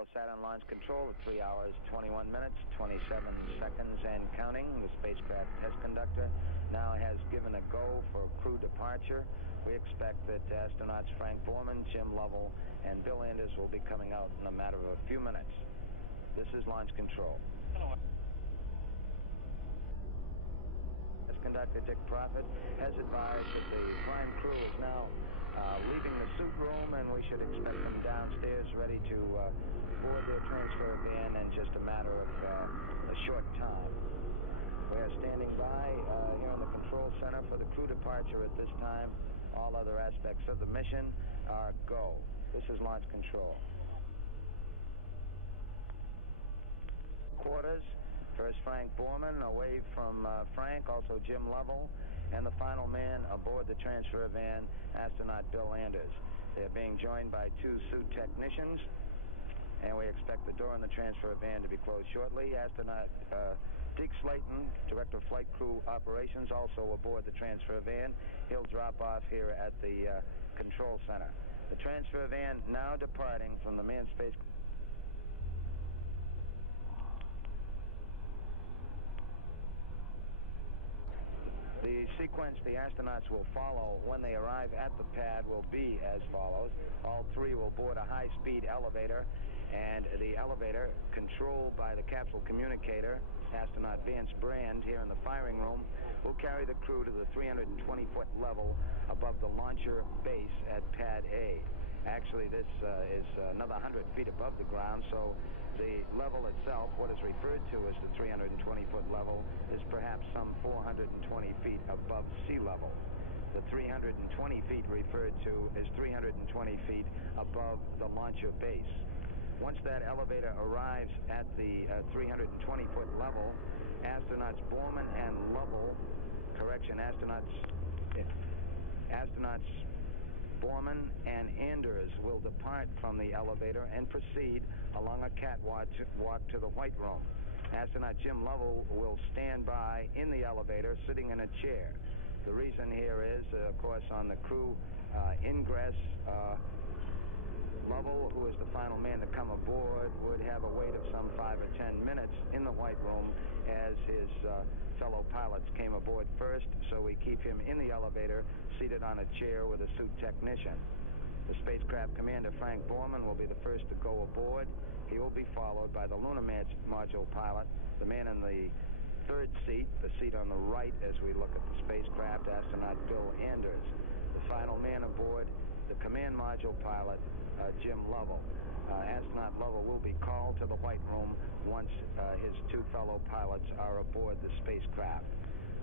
Apollo Saturn launch control at 3 hours, 21 minutes, 27 seconds and counting. The spacecraft test conductor now has given a go for crew departure. We expect that astronauts Frank Borman, Jim Lovell, and Bill Anders will be coming out in a matter of a few minutes. This is launch control. Hello. Test conductor Dick Prophet has advised that the prime crew is now leaving the suit room, and we should expect them downstairs ready to board their transfer van in just a matter of a short time. We are standing by here in the control center for the crew departure at this time. All other aspects of the mission are go. This is launch control. Quarters. First Frank Borman, away from Frank, also Jim Lovell, and the final man aboard the transfer van, astronaut Bill Anders. They're being joined by 2 suit technicians, and we expect the door on the transfer van to be closed shortly. Astronaut Deke Slayton, Director of Flight Crew Operations, also aboard the transfer van. He'll drop off here at the control center. The transfer van now departing from the manned space. The sequence the astronauts will follow when they arrive at the pad will be as follows. All 3 will board a high-speed elevator, and the elevator, controlled by the capsule communicator, astronaut Vance Brand, here in the firing room, will carry the crew to the 320-foot level above the launcher base at Pad A. Actually, this is another 100 feet above the ground, so the level itself, what is referred to as the 320-foot level, is perhaps some 420 feet above sea level. The 320 feet referred to is 320 feet above the launcher base. Once that elevator arrives at the 320-foot level, astronauts Borman and Lovell, astronauts Borman and Anders will depart from the elevator and proceed along a catwalk to the White Room. Astronaut Jim Lovell will stand by in the elevator, sitting in a chair. The reason here is, of course, on the crew ingress, Lovell, who is the final man to come aboard, would have a wait of some 5 or 10 minutes in the White Room as his fellow pilots came aboard first, so we keep him in the elevator, seated on a chair with a suit technician. The spacecraft commander, Frank Borman, will be the first to go aboard. He will be followed by the lunar module pilot, the man in the 3rd seat, the seat on the right as we look at the spacecraft, astronaut Bill Anders. The final man aboard, the command module pilot, Jim Lovell. Astronaut Lovell will be called to the White Room once his 2 fellow pilots are aboard the spacecraft.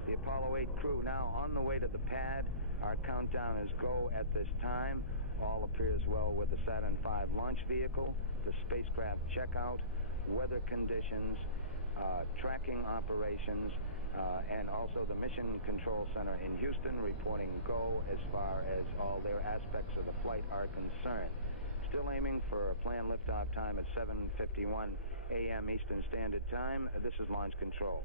The Apollo 8 crew now on the way to the pad. Our countdown is go at this time. All appears well with the Saturn V launch vehicle, the spacecraft checkout, weather conditions, tracking operations, and also the Mission Control Center in Houston reporting go as far as all their aspects of the flight are concerned. Still aiming for a planned liftoff time at 7:51 a.m. Eastern Standard Time. This is launch control.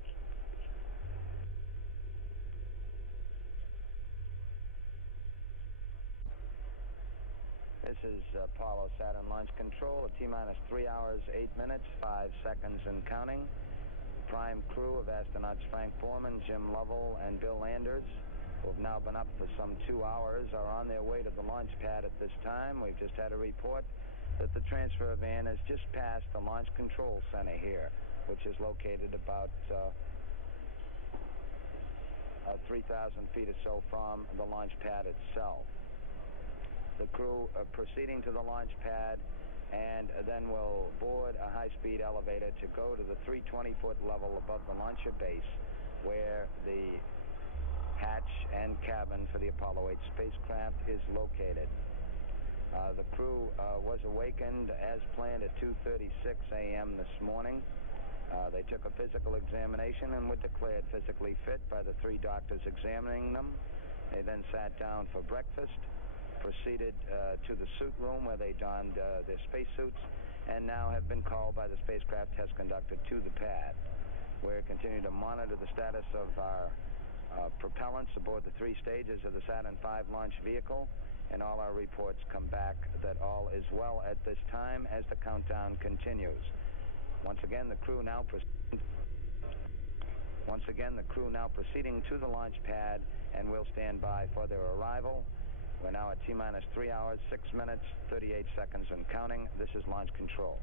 This is Apollo Saturn launch control at T-minus 3 hours, 8 minutes, 5 seconds and counting. Prime crew of astronauts Frank Borman, Jim Lovell, and Bill Anders, who have now been up for some 2 hours, are on their way to the launch pad at this time. We've just had a report that the transfer van has just passed the launch control center here, which is located about 3,000 feet or so from the launch pad itself. The crew are proceeding to the launch pad and then will board a high-speed elevator to go to the 320-foot level above the launcher base, where the hatch and cabin for the Apollo 8 spacecraft is located. The crew was awakened as planned at 2:36 a.m. this morning. They took a physical examination and were declared physically fit by the 3 doctors examining them. They then sat down for breakfast, proceeded to the suit room where they donned their spacesuits, and now have been called by the spacecraft test conductor to the pad. We're continuing to monitor the status of our propellants aboard the 3 stages of the Saturn V launch vehicle, and all our reports come back that all is well at this time as the countdown countdown continues. Once again, the crew now proceeding to the launch pad, and we'll stand by for their arrival. We're now at T-minus 3 hours, 6 minutes, 38 seconds and counting. This is launch control.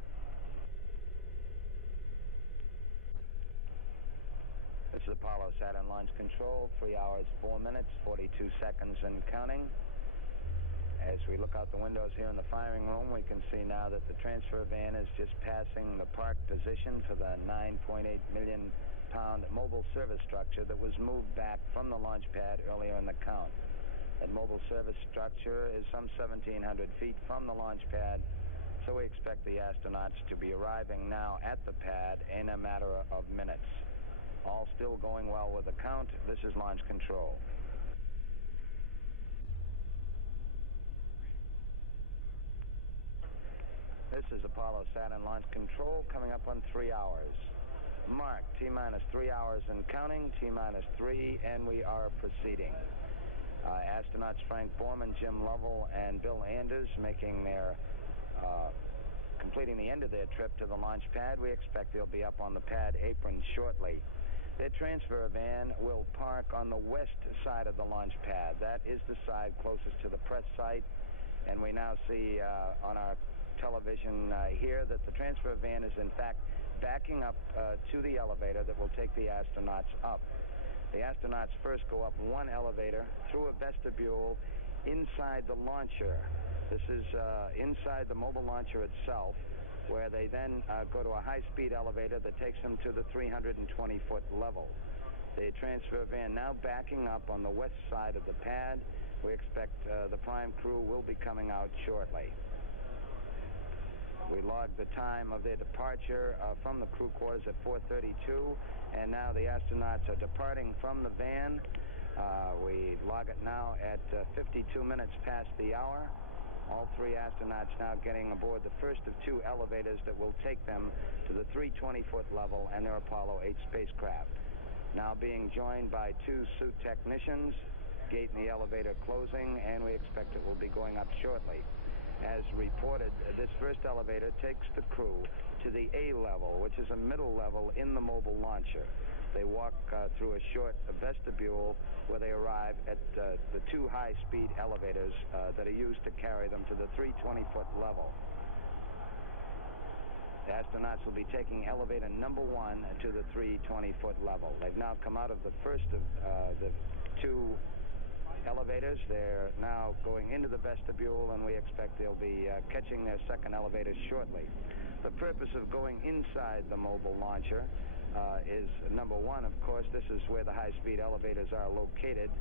This is Apollo Saturn launch control, 3 hours, 4 minutes, 42 seconds and counting. As we look out the windows here in the firing room, we can see now that the transfer van is just passing the park position for the 9.8 million pound mobile service structure that was moved back from the launch pad earlier in the count. That mobile service structure is some 1,700 feet from the launch pad, so we expect the astronauts to be arriving now at the pad in a matter of minutes. All still going well with the count. This is launch control. This is Apollo Saturn launch control coming up on 3 hours. Mark, T-minus 3 hours and counting, T-minus 3, and we are proceeding. Astronauts Frank Borman, Jim Lovell, and Bill Anders completing the end of their trip to the launch pad. We expect they'll be up on the pad apron shortly. Their transfer van will park on the west side of the launch pad. That is the side closest to the press site, and we now see on our television here that the transfer van is in fact backing up to the elevator that will take the astronauts up. The astronauts first go up one elevator through a vestibule inside the launcher. This is inside the mobile launcher itself, where they then go to a high-speed elevator that takes them to the 320-foot level. The transfer van now backing up on the west side of the pad. We expect the prime crew will be coming out shortly. We logged the time of their departure from the crew quarters at 4:32, and now the astronauts are departing from the van. We log it now at 52 minutes past the hour. All three astronauts now getting aboard the first of two elevators that will take them to the 320-foot level and their Apollo 8 spacecraft. Now being joined by two suit technicians, gate in the elevator closing, and we expect it will be going up shortly. As reported, this first elevator takes the crew to the A level, which is a middle level in the mobile launcher. They walk through a short vestibule where they arrive at the two high-speed elevators that are used to carry them to the 320-foot level. The astronauts will be taking elevator number 1 to the 320-foot level. They've now come out of the first of the two elevators. They're now going into the vestibule, and we expect they'll be catching their second elevator shortly. The purpose of going inside the mobile launcher is, number 1, of course, this is where the high-speed elevators are located.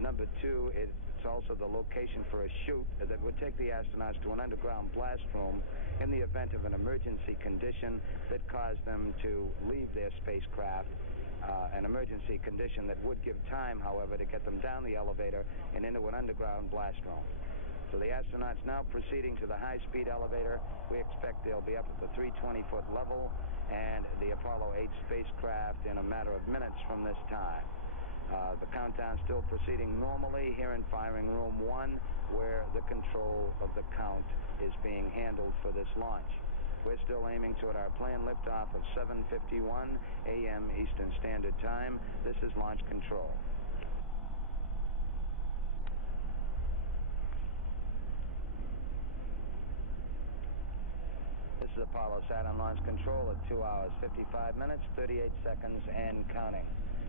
Number 2, it's also the location for a chute that would take the astronauts to an underground blast room in the event of an emergency condition that caused them to leave their spacecraft. An emergency condition that would give time, however, to get them down the elevator and into an underground blast room. So the astronauts now proceeding to the high-speed elevator. We expect they'll be up at the 320-foot level and the Apollo 8 spacecraft in a matter of minutes from this time. The countdown still proceeding normally here in firing room 1, where the control of the count is being handled for this launch. We're still aiming toward our planned liftoff of 7:51 a.m. Eastern Standard Time. This is launch control. This is Apollo Saturn launch control at 2 hours, 55 minutes, 38 seconds, and counting.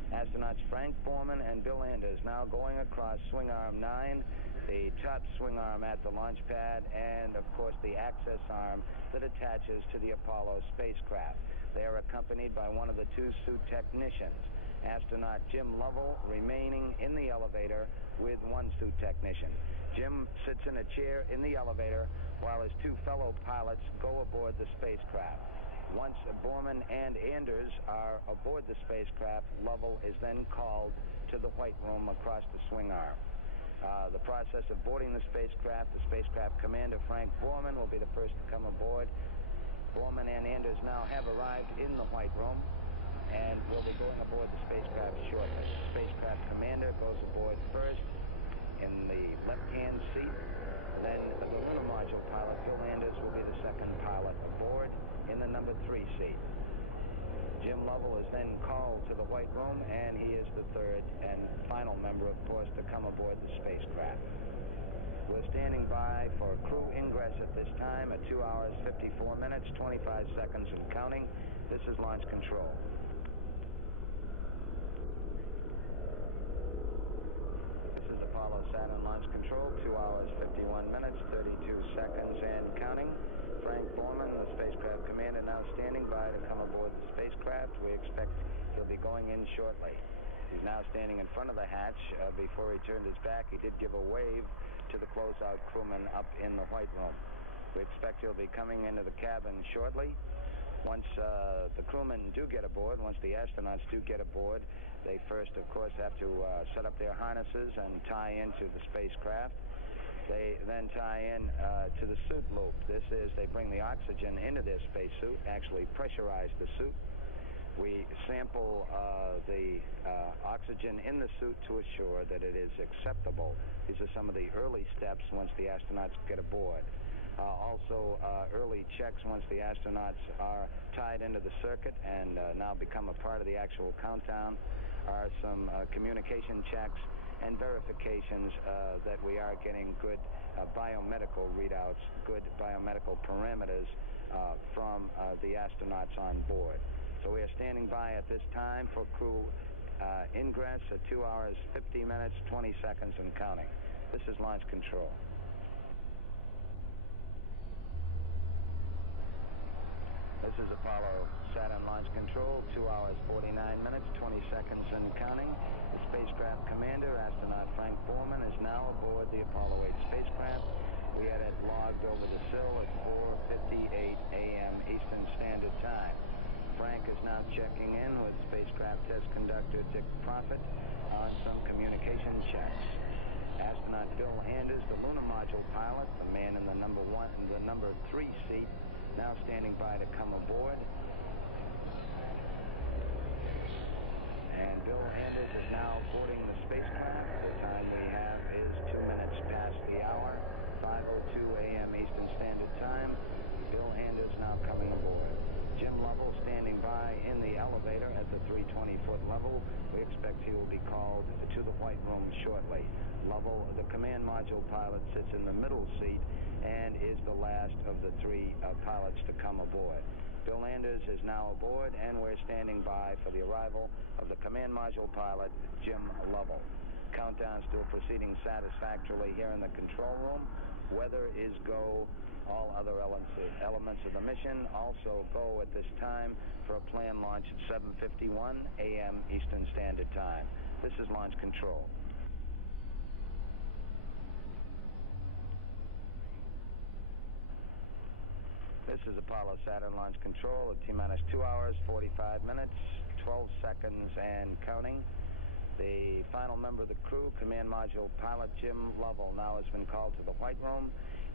Astronauts Frank Borman and Bill Anders now going across swing arm 9, the top swing arm at the launch pad, and of course the access arm that attaches to the Apollo spacecraft. They are accompanied by one of the two suit technicians. Astronaut Jim Lovell remaining in the elevator with one suit technician. Jim sits in a chair in the elevator while his two fellow pilots go aboard the spacecraft. Once Borman and Anders are aboard the spacecraft, Lovell is then called to the white room across the swing arm. The process of boarding the spacecraft commander Frank Borman will be the first to come aboard. Borman and Anders now have arrived in the white room and will be going aboard the spacecraft shortly. The spacecraft commander goes aboard first in the left-hand seat. Then the lunar module pilot, Bill Anders, will be the second pilot aboard. number 3 seat. Jim Lovell is then called to the White Room, and he is the third and final member, of course, to come aboard the spacecraft. We're standing by for crew ingress at this time at 2 hours, 54 minutes, 25 seconds and counting. This is launch control. This is Apollo Saturn launch control, 2 hours, 51 minutes, 32 seconds and counting. Frank Borman, the spacecraft commander, now standing by to come aboard the spacecraft. We expect he'll be going in shortly. He's now standing in front of the hatch. Before he turned his back, he did give a wave to the closeout crewman up in the White Room. We expect he'll be coming into the cabin shortly. Once the crewmen do get aboard, once the astronauts do get aboard, they first, of course, have to set up their harnesses and tie into the spacecraft. They then tie in to the suit loop. This is, they bring the oxygen into their spacesuit, actually pressurize the suit. We sample the oxygen in the suit to assure that it is acceptable. These are some of the early steps once the astronauts get aboard. Also, early checks once the astronauts are tied into the circuit and now become a part of the actual countdown are some communication checks and verifications that we are getting good biomedical readouts, good biomedical parameters from the astronauts on board. So we are standing by at this time for crew ingress at 2 hours, 50 minutes, 20 seconds and counting. This is launch control. This is Apollo Saturn launch control, 2 hours, 49 minutes, 20 seconds and counting. The spacecraft commander, astronaut Frank Borman, is now aboard the Apollo 8 spacecraft. We had it logged over the sill at 4:58 a.m. Eastern Standard Time. Frank is now checking in with spacecraft test conductor Dick Prophet on some communication checks. Astronaut Bill Anders, the lunar module pilot, the man in the number 3 seat, now standing by to come aboard. And Bill Anders is now boarding the spacecraft. The time we have is 2 minutes past the hour, 5:02 a.m. Eastern Standard Time. Bill Anders now coming aboard. Jim Lovell standing by in the elevator at the 320-foot level. We expect he will be called to the White Room shortly. Lovell, the command module pilot, sits in the middle seat and is the last of the 3 pilots to come aboard. Bill Anders is now aboard, and we're standing by for the arrival of the command module pilot, Jim Lovell. Countdown still proceeding satisfactorily here in the control room. Weather is go. All other elements of the mission also go at this time for a planned launch at 7:51 a.m. Eastern Standard Time. This is launch control. This is Apollo Saturn launch control at T-minus 2 hours, 45 minutes, 12 seconds and counting. The final member of the crew, command module pilot Jim Lovell, now has been called to the White Room.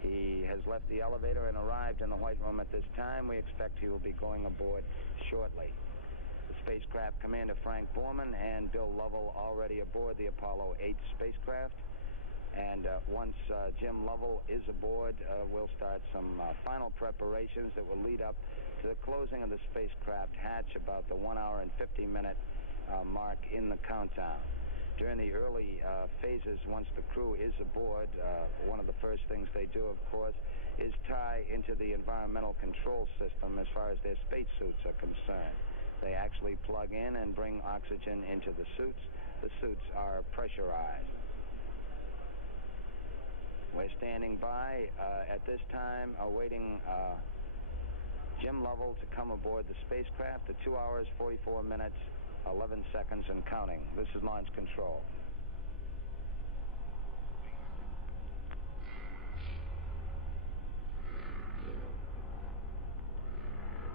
He has left the elevator and arrived in the White Room at this time. We expect he will be going aboard shortly. The spacecraft commander Frank Borman and Bill Lovell already aboard the Apollo 8 spacecraft. And once Jim Lovell is aboard, we'll start some final preparations that will lead up to the closing of the spacecraft hatch about the 1 hour and 50-minute mark in the countdown. During the early phases, once the crew is aboard, one of the first things they do, of course, is tie into the environmental control system as far as their spacesuits are concerned. They actually plug in and bring oxygen into the suits. The suits are pressurized. We're standing by at this time, awaiting Jim Lovell to come aboard the spacecraft at 2 hours, 44 minutes, 11 seconds and counting. This is launch control.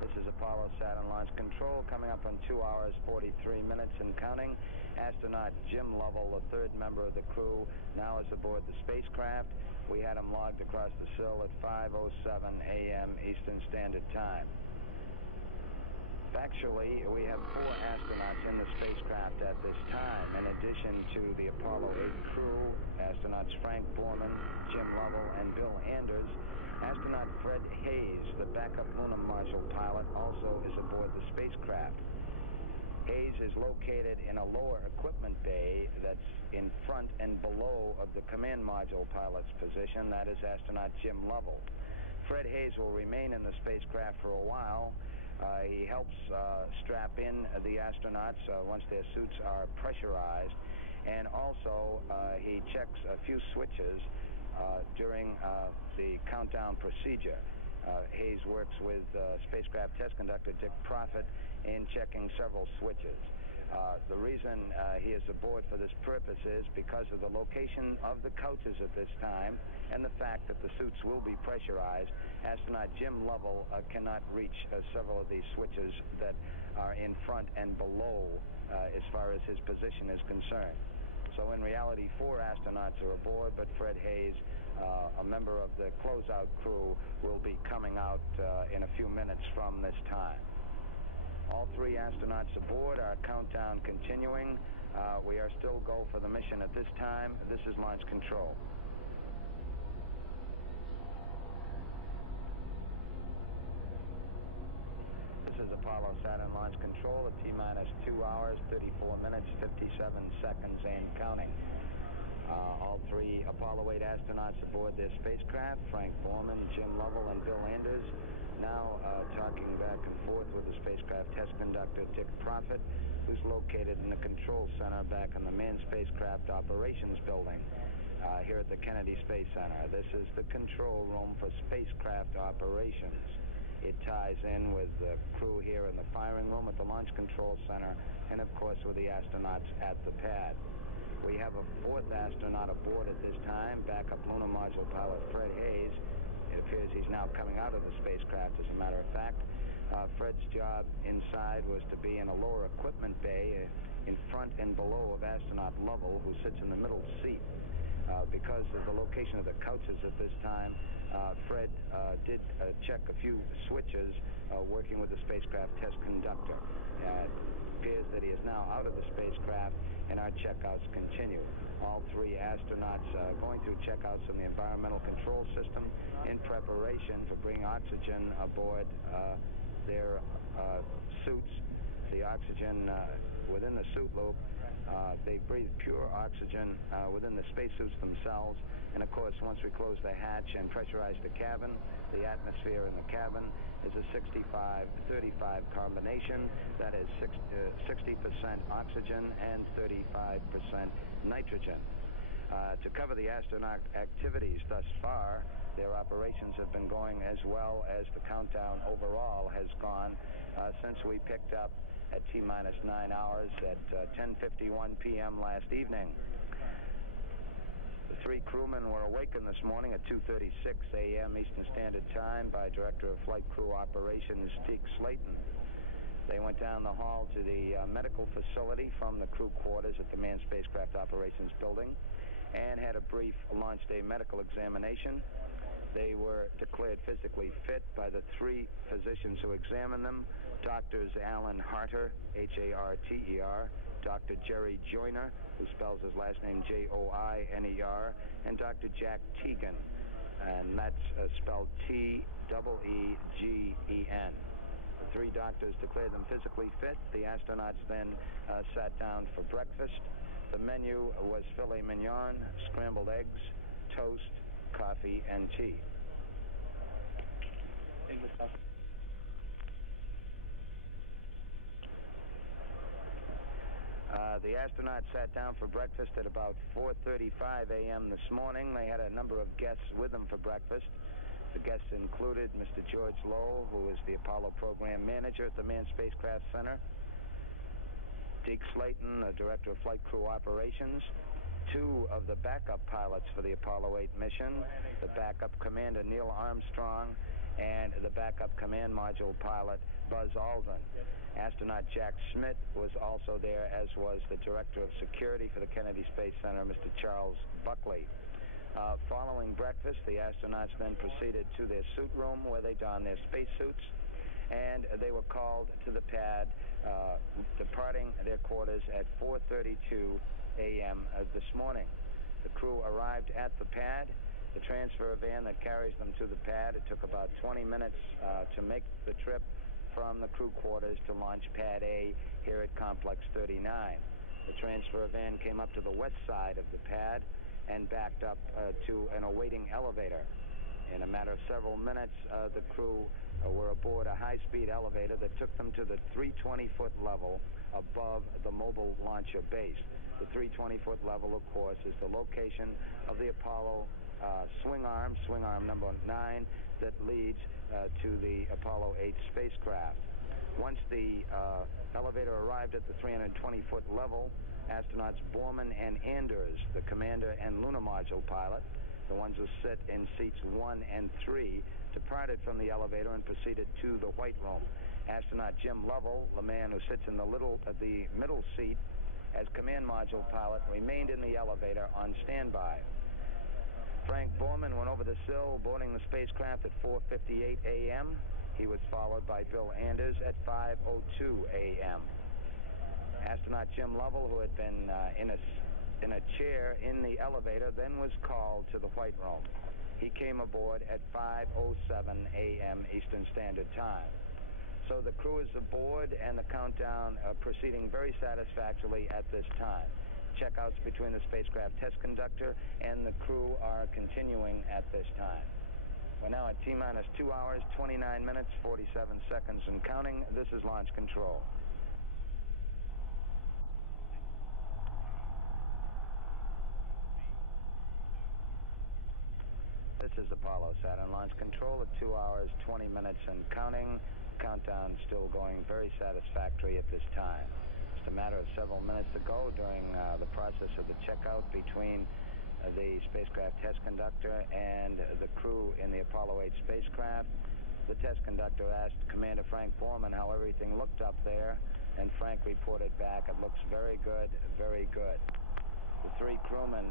This is Apollo Saturn launch control, coming up on 2 hours, 43 minutes and counting. Astronaut Jim Lovell, the third member of the crew, now is aboard the spacecraft. We had him logged across the sill at 5:07 a.m. Eastern Standard Time. Factually, we have 4 astronauts in the spacecraft at this time. In addition to the Apollo 8 crew, astronauts Frank Borman, Jim Lovell, and Bill Anders, Astronaut Fred Hayes, the backup lunar module pilot, also is aboard the spacecraft. Hayes is located in a lower equipment bay that's in front and below of the command module pilot's position. That is astronaut Jim Lovell. Fred Hayes will remain in the spacecraft for a while. He helps strap in the astronauts once their suits are pressurized, and also he checks a few switches during the countdown procedure. Hayes works with spacecraft test conductor Dick Prophet in checking several switches. The reason he is aboard for this purpose is because of the location of the couches at this time and the fact that the suits will be pressurized. Astronaut Jim Lovell cannot reach several of these switches that are in front and below as far as his position is concerned. So in reality, 4 astronauts are aboard, but Fred Hayes, a member of the closeout crew, will be coming out in a few minutes from this time. All 3 astronauts aboard, our countdown continuing. We are still go for the mission at this time. This is launch control. This is Apollo Saturn launch control at T-minus 2 hours, 34 minutes, 57 seconds and counting. All 3 Apollo 8 astronauts aboard their spacecraft, Frank Borman, Jim Lovell, and Bill Anders, now talking back and forth with the spacecraft test conductor Dick Prophet, who's located in the control center back in the Manned Spacecraft Operations Building here at the Kennedy Space Center. This is the control room for spacecraft operations. It ties in with the crew here in the firing room at the Launch Control Center, and of course with the astronauts at the pad. We have a 4th astronaut aboard at this time, backup lunar module pilot Fred Hayes. It appears he's now coming out of the spacecraft, as a matter of fact. Fred's job inside was to be in a lower equipment bay in front and below of astronaut Lovell, who sits in the middle seat. Because of the location of the couches at this time, Fred did check a few switches working with the spacecraft test conductor. It appears that he is now out of the spacecraft, and our checkouts continue. All 3 astronauts going through checkouts in the environmental control system in preparation for bringing oxygen aboard their suits. The oxygen within the suit loop, they breathe pure oxygen within the spacesuits themselves. And of course, once we close the hatch and pressurize the cabin, the atmosphere in the cabin is a 65-35 combination. That is 60% oxygen and 35% nitrogen. To cover the astronaut activities thus far, their operations have been going as well as the countdown overall has gone since we picked up at T-minus 9 hours at 10:51 p.m. last evening. The 3 crewmen were awakened this morning at 2:36 a.m. Eastern Standard Time by Director of Flight Crew Operations Deke Slayton. They went down the hall to the medical facility from the crew quarters at the Manned Spacecraft Operations Building and had a brief launch day medical examination. They were declared physically fit by the 3 physicians who examined them, Doctors Alan Harter, H-A-R-T-E-R, Dr. Jerry Joyner, who spells his last name J-O-I-N-E-R, and Dr. Jack Teagan, and that's spelled T-E-E-G-E-N. The 3 doctors declared them physically fit. The astronauts then sat down for breakfast. The menu was filet mignon, scrambled eggs, toast, coffee, and tea. The astronauts sat down for breakfast at about 4:35 a.m. this morning. They had a number of guests with them for breakfast. The guests included Mr. George Lowe, who is the Apollo Program Manager at the Manned Spacecraft Center, Deke Slayton, the Director of Flight Crew Operations, 2 of the backup pilots for the Apollo 8 mission, the backup commander Neil Armstrong, and the backup command module pilot Buzz Aldrin. Astronaut Jack Schmidt was also there, as was the Director of Security for the Kennedy Space Center, Mr. Charles Buckley. Following breakfast, the astronauts then proceeded to their suit room where they donned their spacesuits, and they were called to the pad, departing their quarters at 4:32 a.m. This morning. The crew arrived at the pad. the transfer van that carries them to the pad. It took about 20 minutes to make the trip from the crew quarters to launch pad A here at Complex 39. The transfer van came up to the west side of the pad and backed up to an awaiting elevator. In a matter of several minutes, the crew were aboard a high-speed elevator that took them to the 320-foot level above the mobile launcher base. The 320-foot level, of course, is the location of the Apollo swing arm number 9, that leads to the Apollo 8 spacecraft. Once the elevator arrived at the 320-foot level, astronauts Borman and Anders, the commander and lunar module pilot, the ones who sit in seats 1 and 3, departed from the elevator and proceeded to the White Room. Astronaut Jim Lovell, the man who sits in the middle seat as command module pilot, remained in the elevator on standby. Frank Borman went over the sill, boarding the spacecraft at 4:58 a.m. He was followed by Bill Anders at 5:02 a.m. Astronaut Jim Lovell, who had been in a chair in the elevator, then was called to the White Room. He came aboard at 5:07 a.m. Eastern Standard Time. So the crew is aboard, and the countdown proceeding very satisfactorily at this time. Checkouts between the spacecraft test conductor and the crew are continuing at this time. We're now at T-minus 2 hours, 29 minutes, 47 seconds and counting. This is launch control. This is Apollo Saturn launch control at 2 hours, 20 minutes and counting. Countdown still going very satisfactory at this time. Just a matter of several minutes to go during the process of the checkout between the spacecraft test conductor and the crew in the Apollo 8 spacecraft. The test conductor asked Commander Frank Borman how everything looked up there, and Frank reported back, "It looks very good, very good." The three crewmen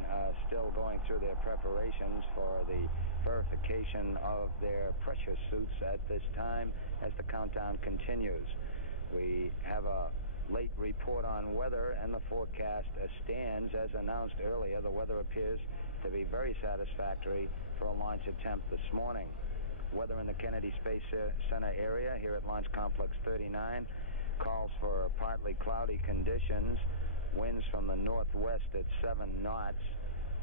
still going through their preparations for the verification of their pressure suits at this time as the countdown continues. We have a late report on weather, and the forecast stands as announced earlier. The weather appears to be very satisfactory for a launch attempt this morning. Weather in the Kennedy Space Center area here at Launch Complex 39 calls for partly cloudy conditions, winds from the northwest at 7 knots.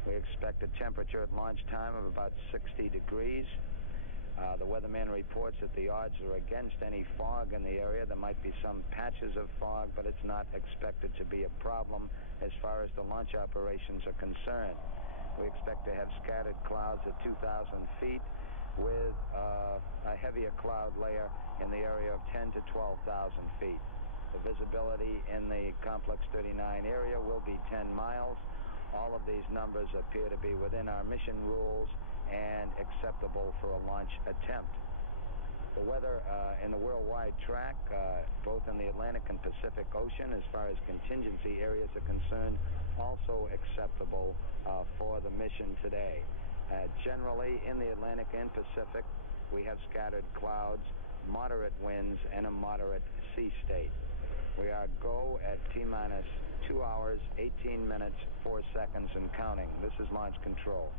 We expect a temperature at launch time of about 60 degrees. The weatherman reports that the odds are against any fog in the area. There might be some patches of fog, but it's not expected to be a problem as far as the launch operations are concerned. We expect to have scattered clouds at 2,000 feet with a heavier cloud layer in the area of 10 to 12,000 feet. The visibility in the Complex 39 area will be 10 miles. All of these numbers appear to be within our mission rules and acceptable for a launch attempt. The weather in the worldwide track, both in the Atlantic and Pacific Ocean, as far as contingency areas are concerned, also acceptable for the mission today. Generally, in the Atlantic and Pacific, we have scattered clouds, moderate winds, and a moderate sea state. We are go at T-minus 2 hours, 18 minutes, 4 seconds and counting. This is launch control.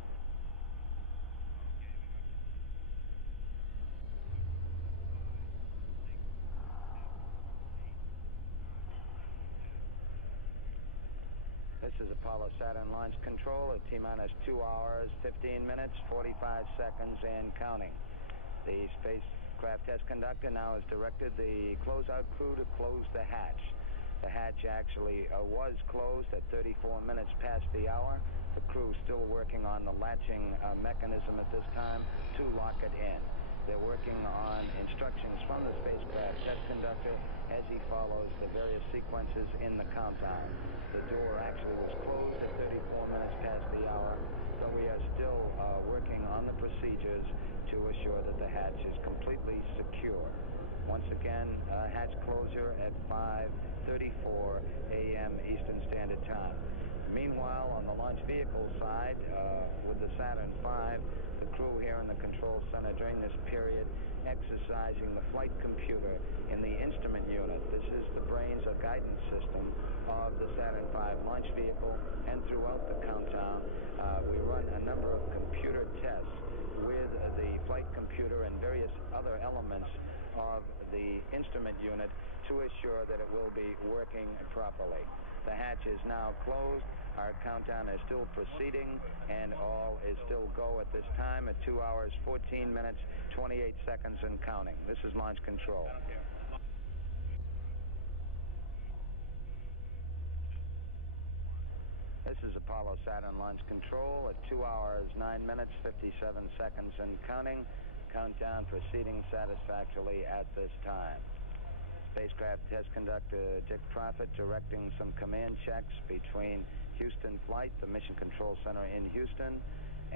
This is Apollo Saturn launch control at T-minus 2 hours, 15 minutes, 45 seconds and counting. The spacecraft test conductor now has directed the closeout crew to close the hatch. The hatch actually was closed at 34 minutes past the hour. The crew still working on the latching mechanism at this time to lock it in. They're working on instructions from the spacecraft test conductor as he follows the various sequences in the countdown. The door actually was closed at 34 minutes past the hour, but we are still working on the procedures to assure that the hatch is completely secure. Once again, hatch closure at 5:34 a.m. Eastern Standard Time. Meanwhile, on the launch vehicle side, with the Saturn V, the crew here in the control center during this period exercising the flight computer in the instrument unit. This is the brains guidance system of the Saturn V launch vehicle, and throughout the countdown, we run a number of computer tests with the flight computer and various other elements of the instrument unit to assure that it will be working properly. The hatch is now closed. Our countdown is still proceeding, and all is still go at this time at 2 hours, 14 minutes, 28 seconds and counting. This is launch control. This is Apollo Saturn launch control at 2 hours, 9 minutes, 57 seconds and counting. Countdown proceeding satisfactorily at this time. Spacecraft test conductor Dick Proffitt directing some command checks between Houston Flight, the Mission Control Center in Houston,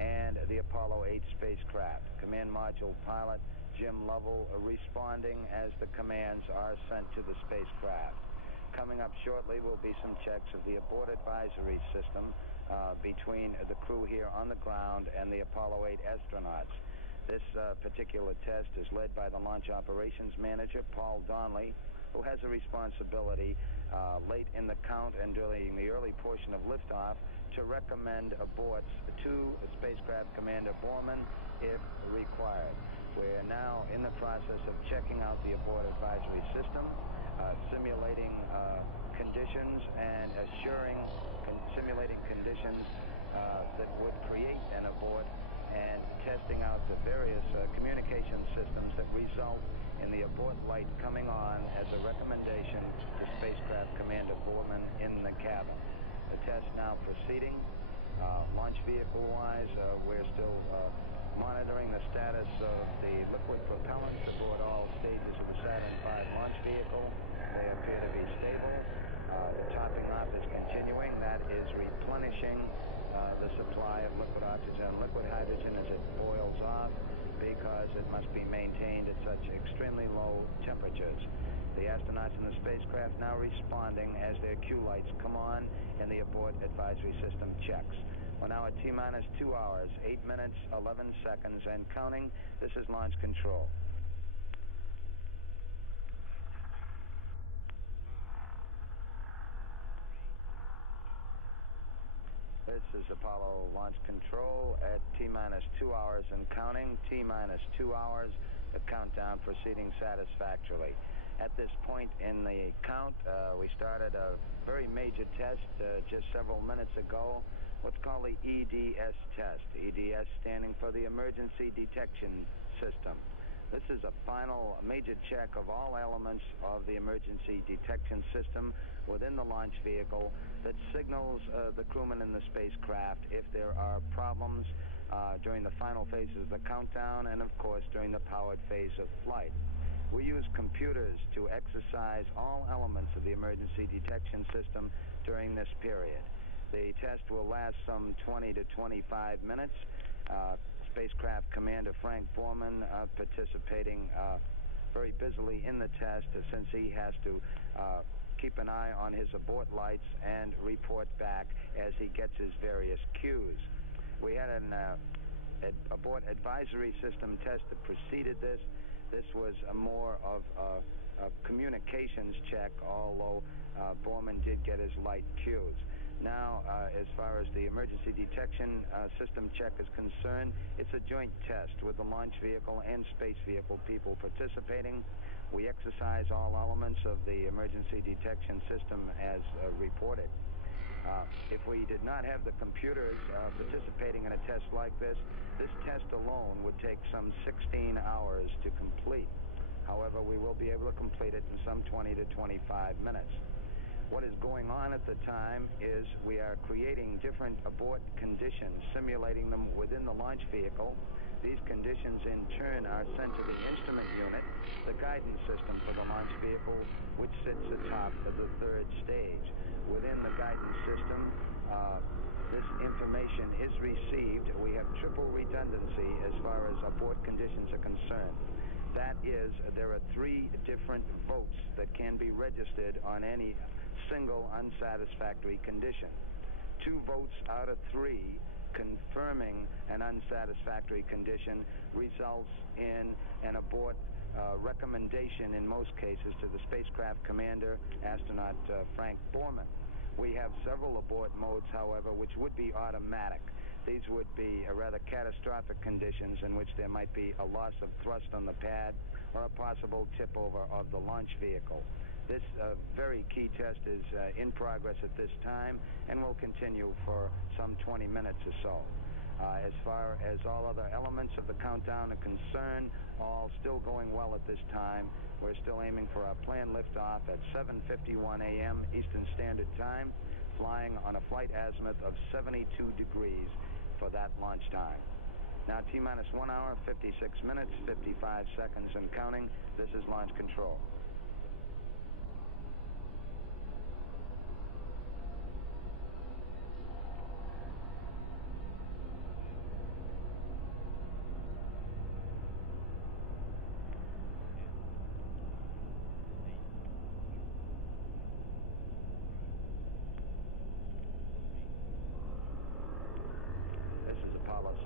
and the Apollo 8 spacecraft. Command module pilot Jim Lovell responding as the commands are sent to the spacecraft. Coming up shortly will be some checks of the abort advisory system between the crew here on the ground and the Apollo 8 astronauts. This particular test is led by the Launch Operations Manager, Paul Donnelly, who has a responsibility late in the count and during the early portion of liftoff to recommend aborts to Spacecraft Commander Borman if required. We are now in the process of checking out the abort advisory system, simulating conditions and simulating conditions that would create an abort, and testing out the various communication systems that result in the abort light coming on as a recommendation to Spacecraft Commander Borman in the cabin. The test now proceeding. Launch vehicle-wise, we're still monitoring the status of the liquid propellants aboard all stages of the Saturn V launch vehicle. They appear to be stable. The topping off is continuing. That is replenishing the supply of liquid oxygen and liquid hydrogen as it boils off, because it must be maintained at such extremely low temperatures. The astronauts in the spacecraft now responding as their cue lights come on and the abort advisory system checks. We're now at T-minus 2 hours, 8 minutes, 11 seconds and counting. This is launch control. This is Apollo launch control at T-minus 2 hours and counting. T-minus 2 hours, the countdown proceeding satisfactorily. At this point in the count, we started a very major test just several minutes ago, what's called the EDS test. EDS standing for the Emergency Detection System. This is a final major check of all elements of the emergency detection system within the launch vehicle that signals the crewmen in the spacecraft if there are problems during the final phases of the countdown and, of course, during the powered phase of flight. We use computers to exercise all elements of the emergency detection system during this period. The test will last some 20 to 25 minutes. Spacecraft Commander Frank Borman participating very busily in the test since he has to keep an eye on his abort lights and report back as he gets his various cues. We had an abort advisory system test that preceded this. This was more of a communications check, although Borman did get his light cues. Now, as far as the emergency detection system check is concerned, it's a joint test with the launch vehicle and space vehicle people participating. We exercise all elements of the emergency detection system as reported. If we did not have the computers participating in a test like this, this test alone would take some 16 hours to complete. However, we will be able to complete it in some 20 to 25 minutes. What is going on at the time is we are creating different abort conditions, simulating them within the launch vehicle. These conditions, in turn, are sent to the instrument unit, the guidance system for the launch vehicle, which sits atop of the third stage. Within the guidance system, this information is received. We have triple redundancy as far as abort conditions are concerned. That is, there are 3 different votes that can be registered on any single unsatisfactory condition. 2 votes out of 3 confirming an unsatisfactory condition results in an abort recommendation in most cases to the spacecraft commander, astronaut Frank Borman. We have several abort modes, however, which would be automatic. These would be rather catastrophic conditions in which there might be a loss of thrust on the pad or a possible tip over of the launch vehicle. This very key test is in progress at this time and will continue for some 20 minutes or so. As far as all other elements of the countdown are concerned, all still going well at this time. We're still aiming for our planned liftoff at 7:51 a.m. Eastern Standard Time, flying on a flight azimuth of 72 degrees for that launch time. Now T-minus 1 hour, 56 minutes, 55 seconds and counting. This is launch control.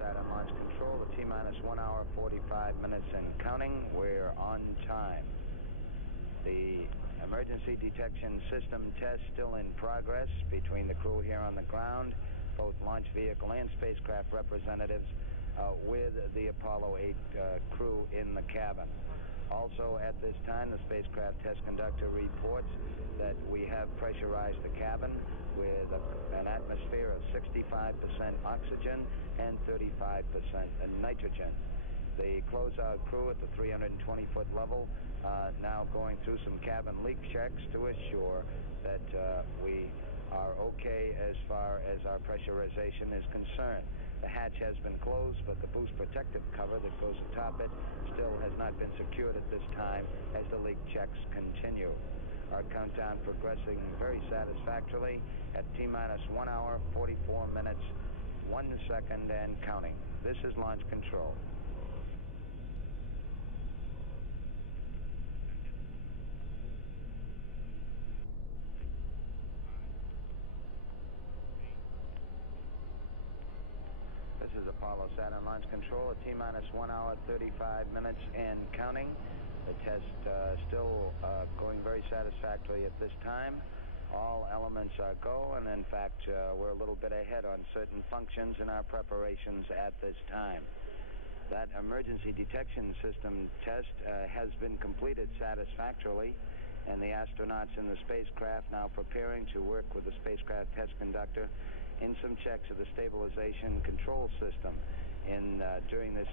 Saturn launch control, the T-minus 1 hour, 45 minutes and counting. We're on time. The emergency detection system test still in progress between the crew here on the ground, both launch vehicle and spacecraft representatives, with the Apollo 8 crew in the cabin. Also at this time, the spacecraft test conductor reports that we have pressurized the cabin with an atmosphere of 65% oxygen and 35% nitrogen. The closeout crew at the 320-foot level now going through some cabin leak checks to assure that we are okay as far as our pressurization is concerned. The hatch has been closed, but the boost protective cover that goes atop it still has not been secured at this time as the leak checks continue. Our countdown progressing very satisfactorily at T-minus 1 hour, 44 minutes, 1 second and counting. This is launch control. This is Apollo Saturn launch control at T-minus 1 hour, 35 minutes and counting. The test still going very satisfactorily at this time. All elements are go, and in fact, we're a little bit ahead on certain functions in our preparations at this time. That emergency detection system test has been completed satisfactorily, and the astronauts in the spacecraft now preparing to work with the spacecraft test conductor in some checks of the stabilization control system. During this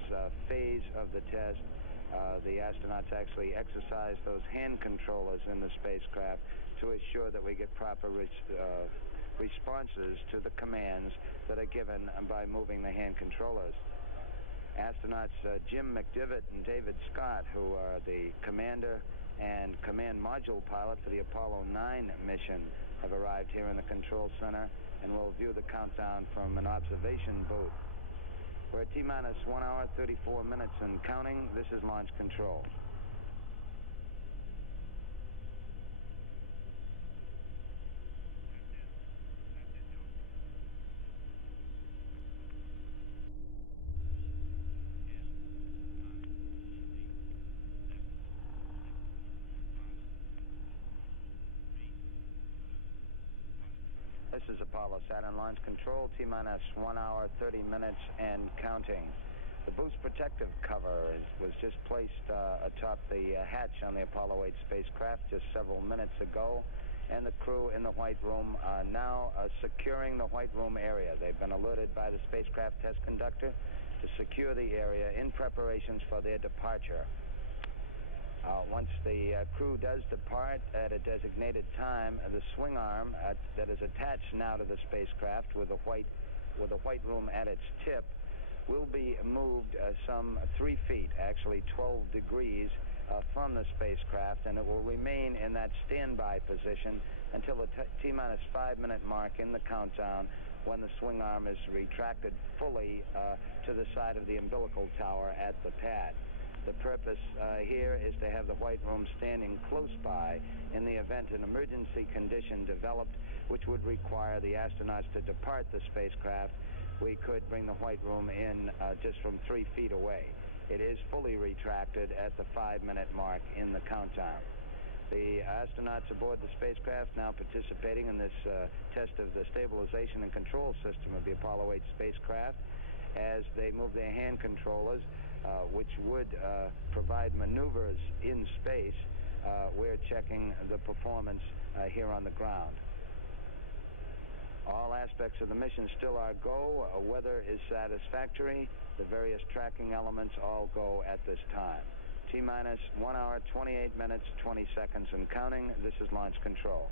phase of the test, the astronauts actually exercise those hand controllers in the spacecraft to assure that we get proper responses to the commands that are given by moving the hand controllers. Astronauts Jim McDivitt and David Scott, who are the commander and command module pilot for the Apollo 9 mission, have arrived here in the control center and will view the countdown from an observation booth. We're at T-minus 1 hour, 34 minutes and counting. This is launch control. This is Apollo Saturn launch control, T-minus 1 hour, 30 minutes and counting. The boost protective cover was just placed atop the hatch on the Apollo 8 spacecraft just several minutes ago, and the crew in the White Room are now securing the White Room area. They've been alerted by the spacecraft test conductor to secure the area in preparations for their departure. Once the crew does depart at a designated time, the swing arm that is attached now to the spacecraft with the White Room at its tip will be moved some 3 feet, actually 12 degrees from the spacecraft, and it will remain in that standby position until the T-minus 5-minute mark in the countdown, when the swing arm is retracted fully to the side of the umbilical tower at the pad. The purpose here is to have the White Room standing close by in the event an emergency condition developed which would require the astronauts to depart the spacecraft. We could bring the White Room in just from 3 feet away. It is fully retracted at the 5-minute mark in the countdown. The astronauts aboard the spacecraft now participating in this test of the stabilization and control system of the Apollo 8 spacecraft. As they move their hand controllers, which would provide maneuvers in space, we're checking the performance here on the ground. All aspects of the mission still are go. Weather is satisfactory. The various tracking elements all go at this time. T-minus 1 hour, 28 minutes, 20 seconds and counting. This is launch control.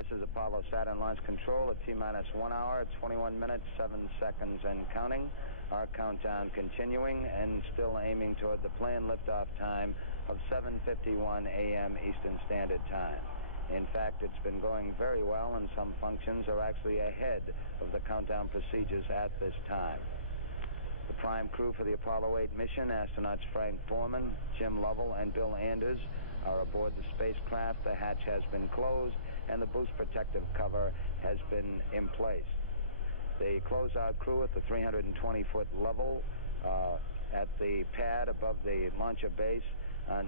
This is Apollo Saturn launch control at T-minus 1 hour, 21 minutes, 7 seconds and counting. Our countdown continuing and still aiming toward the planned liftoff time of 7:51 a.m. Eastern Standard Time. In fact, it's been going very well, and some functions are actually ahead of the countdown procedures at this time. The prime crew for the Apollo 8 mission, astronauts Frank Borman, Jim Lovell, and Bill Anders, are aboard the spacecraft. The hatch has been closed, and the boost protective cover has been in place. The closeout crew at the 320-foot level at the pad above the launcher base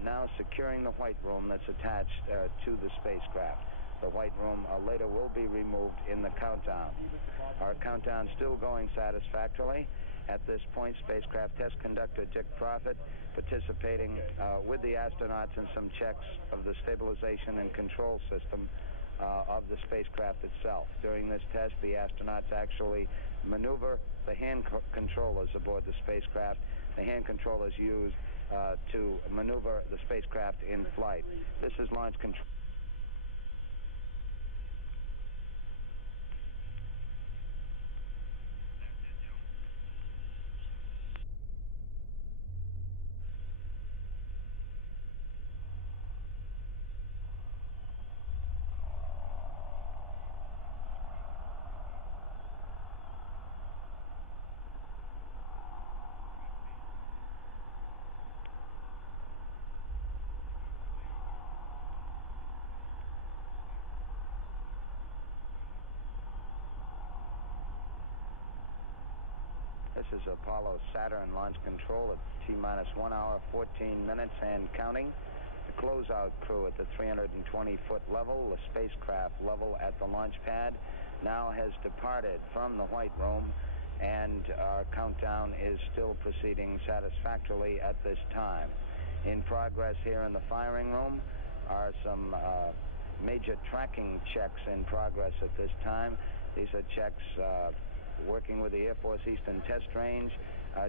now securing the white room that's attached to the spacecraft. The white room later will be removed in the countdown. Our countdown still going satisfactorily. At this point, spacecraft test conductor Dick Profit participating with the astronauts in some checks of the stabilization and control system of the spacecraft itself. During this test, the astronauts actually maneuver the hand controllers aboard the spacecraft. The hand controllers used to maneuver the spacecraft in flight. This is launch control. This is Apollo Saturn launch control at T-minus 1 hour, 14 minutes and counting. The closeout crew at the 320-foot level, the spacecraft level at the launch pad, now has departed from the white room, and our countdown is still proceeding satisfactorily at this time. In progress here in the firing room are some major tracking checks in progress at this time. These are checks working with the Air Force Eastern Test Range,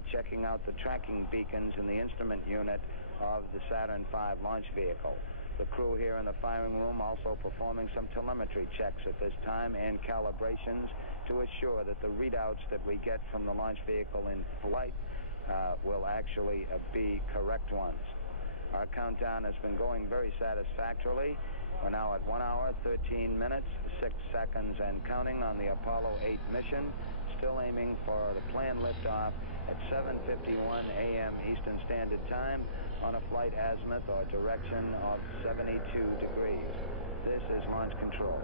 checking out the tracking beacons in the instrument unit of the Saturn V launch vehicle. The crew here in the firing room also performing some telemetry checks at this time and calibrations to assure that the readouts that we get from the launch vehicle in flight will actually be correct ones. Our countdown has been going very satisfactorily. We're now at 1 hour, 13 minutes, 6 seconds and counting on the Apollo 8 mission, still aiming for the planned liftoff at 7:51 a.m. Eastern Standard Time on a flight azimuth or direction of 72 degrees. This is launch control.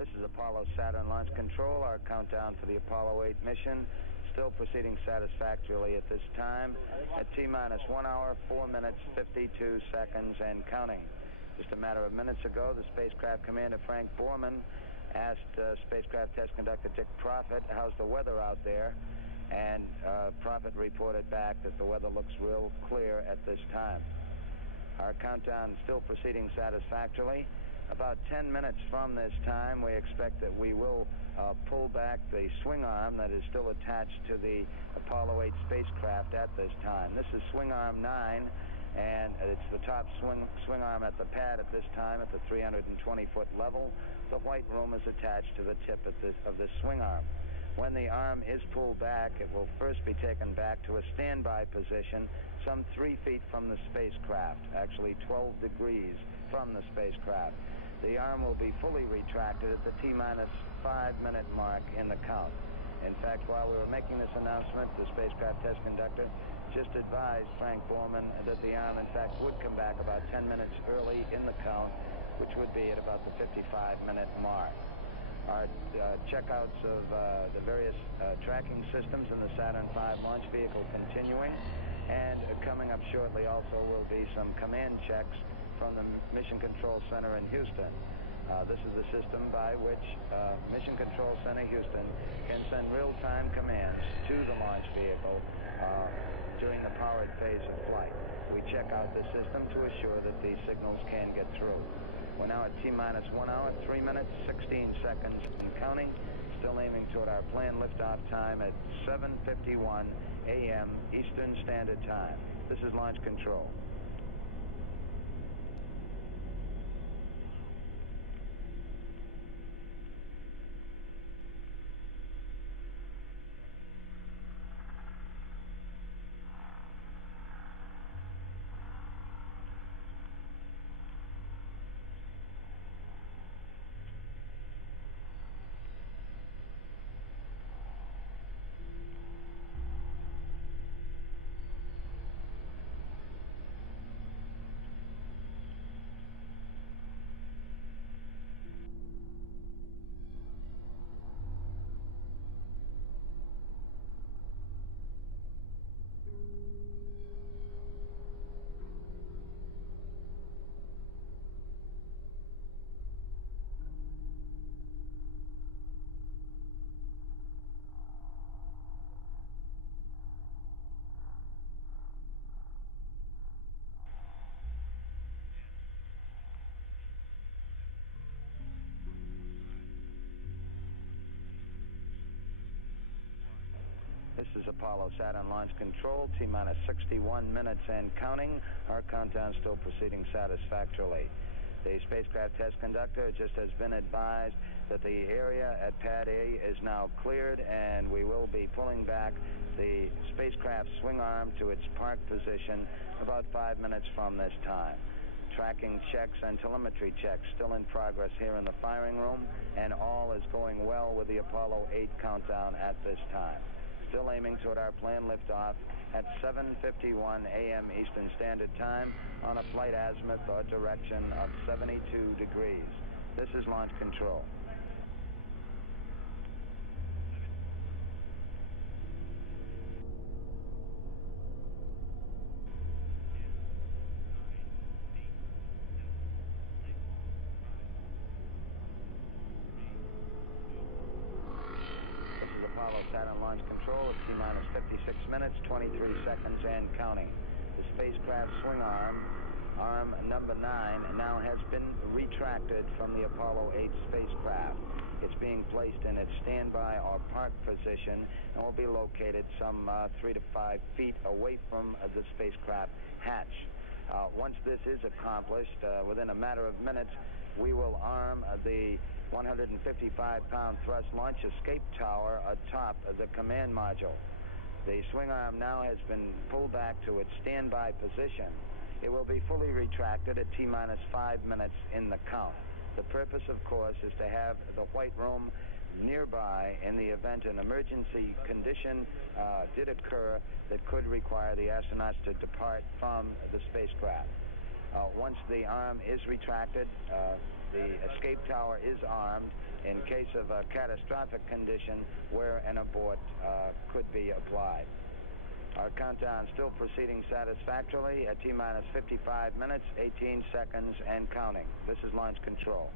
This is Apollo Saturn launch control. Our countdown for the Apollo 8 mission still proceeding satisfactorily at this time at T-minus 1 hour, 4 minutes, 52 seconds and counting. Just a matter of minutes ago, the spacecraft commander, Frank Borman, asked spacecraft test conductor Dick Prophet, how's the weather out there? And Prophet reported back that the weather looks real clear at this time. Our countdown still proceeding satisfactorily. About 10 minutes from this time, we expect that we will pull back the swing arm that is still attached to the Apollo 8 spacecraft at this time. This is swing arm 9, and it's the top swing arm at the pad at this time at the 320-foot level. The white room is attached to the tip of this swing arm. When the arm is pulled back, it will first be taken back to a standby position some 3 feet from the spacecraft, actually 12 degrees from the spacecraft. The arm will be fully retracted at the T-minus 5-minute mark in the count. In fact, while we were making this announcement, the spacecraft test conductor just advised Frank Borman that the arm, in fact, would come back about 10 minutes early in the count, which would be at about the 55-minute mark. Our checkouts of the various tracking systems in the Saturn V launch vehicle continuing, and coming up shortly also will be some command checks from the Mission Control Center in Houston. This is the system by which Mission Control Center Houston can send real-time commands to the launch vehicle during the powered phase of flight. We check out the system to assure that these signals can get through. We're now at T-minus 1 hour, 3 minutes, 16 seconds and counting, still aiming toward our planned liftoff time at 7:51 a.m. Eastern Standard Time. This is Launch Control. This is Apollo Saturn Launch Control, T-minus 61 minutes and counting. Our countdown still proceeding satisfactorily. The spacecraft test conductor just has been advised that the area at Pad A is now cleared, and we will be pulling back the spacecraft swing arm to its park position about 5 minutes from this time. Tracking checks and telemetry checks still in progress here in the firing room, and all is going well with the Apollo 8 countdown at this time. Still aiming toward our planned liftoff at 7:51 a.m. Eastern Standard Time on a flight azimuth or direction of 72 degrees. This is Launch Control. Saturn Launch Control at T-minus 56 minutes, 23 seconds and counting. The spacecraft swing arm number 9, now has been retracted from the Apollo 8 spacecraft. It's being placed in its standby or park position and will be located some 3 to 5 feet away from the spacecraft hatch. Once this is accomplished, within a matter of minutes, we will arm the 155-pound thrust launch escape tower atop the command module. The swing arm now has been pulled back to its standby position. It will be fully retracted at T-minus 5 minutes in the count. The purpose, of course, is to have the white room nearby in the event an emergency condition did occur that could require the astronauts to depart from the spacecraft. Once the arm is retracted, the escape tower is armed in case of a catastrophic condition where an abort could be applied. Our countdown still proceeding satisfactorily at T-minus 55 minutes, 18 seconds, and counting. This is launch control.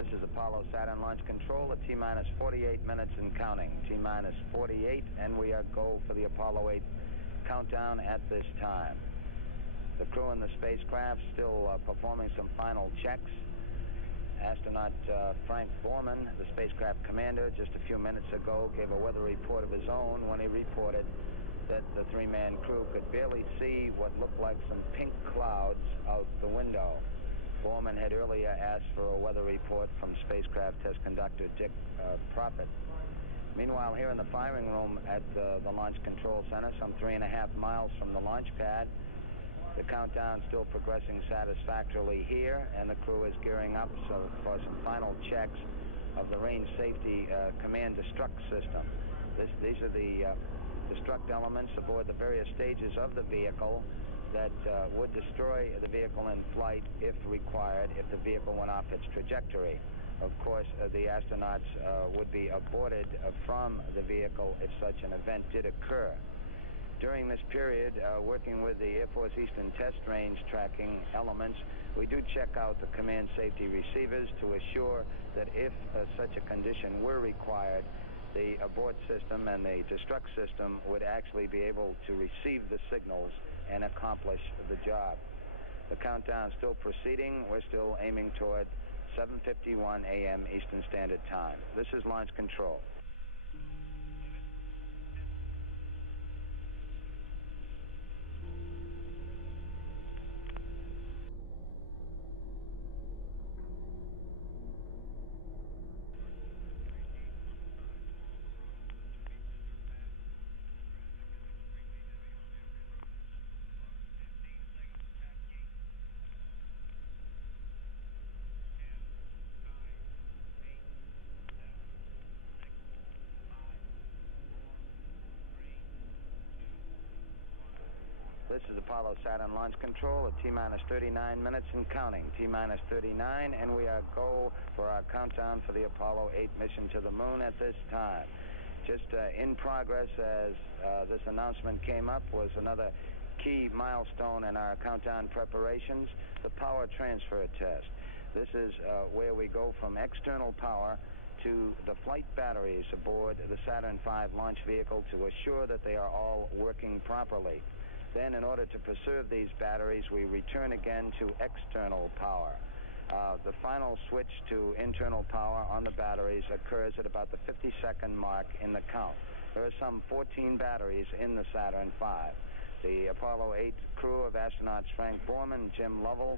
This is Apollo Saturn launch control at T-minus 48 minutes and counting. T-minus 48, and we are go for the Apollo 8 countdown at this time. The crew in the spacecraft still performing some final checks. Astronaut Frank Borman, the spacecraft commander, just a few minutes ago gave a weather report of his own when he reported that the three-man crew could barely see what looked like some pink clouds out the window. Borman had earlier asked for a weather report from spacecraft test conductor Dick Prophet. Meanwhile, here in the firing room at the Launch Control Center, some 3.5 miles from the launch pad, the countdown still progressing satisfactorily here, and the crew is gearing up for some final checks of the range safety command destruct system. These are the destruct elements aboard the various stages of the vehicle that would destroy the vehicle in flight if required, if the vehicle went off its trajectory. Of course, the astronauts would be aborted from the vehicle if such an event did occur. During this period, working with the Air Force Eastern Test Range tracking elements, we do check out the command safety receivers to assure that if such a condition were required, the abort system and the destruct system would actually be able to receive the signals and accomplish the job. The countdown still proceeding. We're still aiming toward 7:51 a.m. Eastern Standard Time. This is launch control. This is Apollo Saturn launch control at T-minus 39 minutes and counting. T-minus 39, and we are go for our countdown for the Apollo 8 mission to the moon at this time. Just in progress as this announcement came up was another key milestone in our countdown preparations, the power transfer test. This is where we go from external power to the flight batteries aboard the Saturn V launch vehicle to assure that they are all working properly. Then, in order to preserve these batteries, we return again to external power. The final switch to internal power on the batteries occurs at about the 50-second mark in the count. There are some 14 batteries in the Saturn V. The Apollo 8 crew of astronauts Frank Borman, Jim Lovell,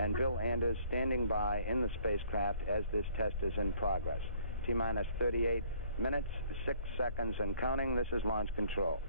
and Bill Anders standing by in the spacecraft as this test is in progress. T-minus 38 minutes, 6 seconds, and counting. This is launch control.